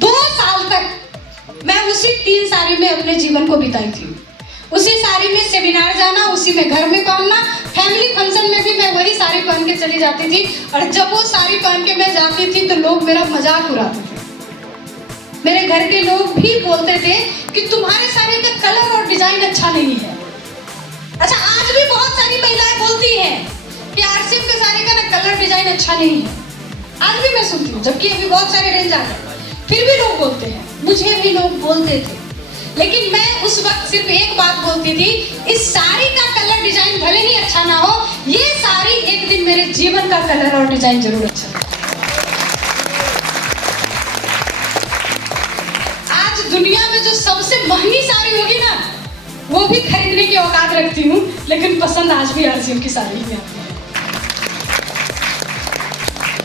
2 साल तक मैं उसी 3 साड़ी में अपने जीवन को बिताई थी। उसी साड़ी में सेमिनार जाना, उसी में घर में पहनना, फैमिली फंक्शन में भी मैं वही साड़ी पहन के चली जाती थी। और जब वो साड़ी पहन के मैं जाती थी तो लोग मेरा मजाक उड़ाते थे। मेरे घर के लोग भी बोलते थे कि तुम्हारे साड़ी का कलर और डिजाइन अच्छा नहीं है। अच्छा, आज भी बहुत सारी महिलाएं बोलती हैं कि आरसीएम के साड़ी का ना कलर डिजाइन अच्छा नहीं है। आज भी मैं सुनती हूँ, जबकि अभी बहुत सारे रेंज आ गए, फिर भी लोग बोलते हैं, मुझे भी लोग बोलते थे। लेकिन मैं उस वक्त सिर्फ एक बात बोलती थी, इस साड़ी का कलर डिजाइन भले ही अच्छा ना हो, ये साड़ी एक दिन मेरे जीवन का कलर और डिजाइन जरूर अच्छा है। आज दुनिया में जो सबसे महंगी साड़ी होगी ना, वो भी खरीदने की औकात रखती हूँ, लेकिन पसंद आज भी आरसीएम की साड़ी ही आती है।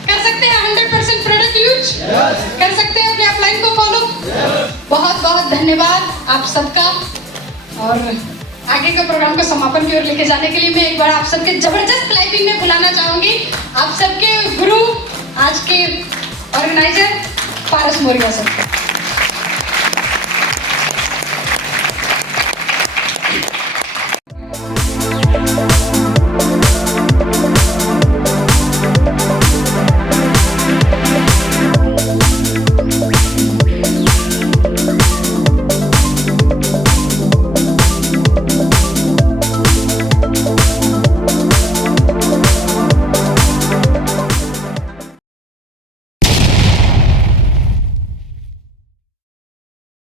कर सकते हैं 100% प्रोडक्ट यूज, कर सकते हैं अपने अपलाइन को फॉलो। बहुत बहुत धन्यवाद आप सबका। और आगे के प्रोग्राम को समापन की ओर लेके जाने के लिए मैं एक बार आप सबके जबरदस्त क्लैपिंग में बुलाना चाहूंगी आप सबके गुरु, आज के ऑर्गेनाइजर पारस मौर्य सर।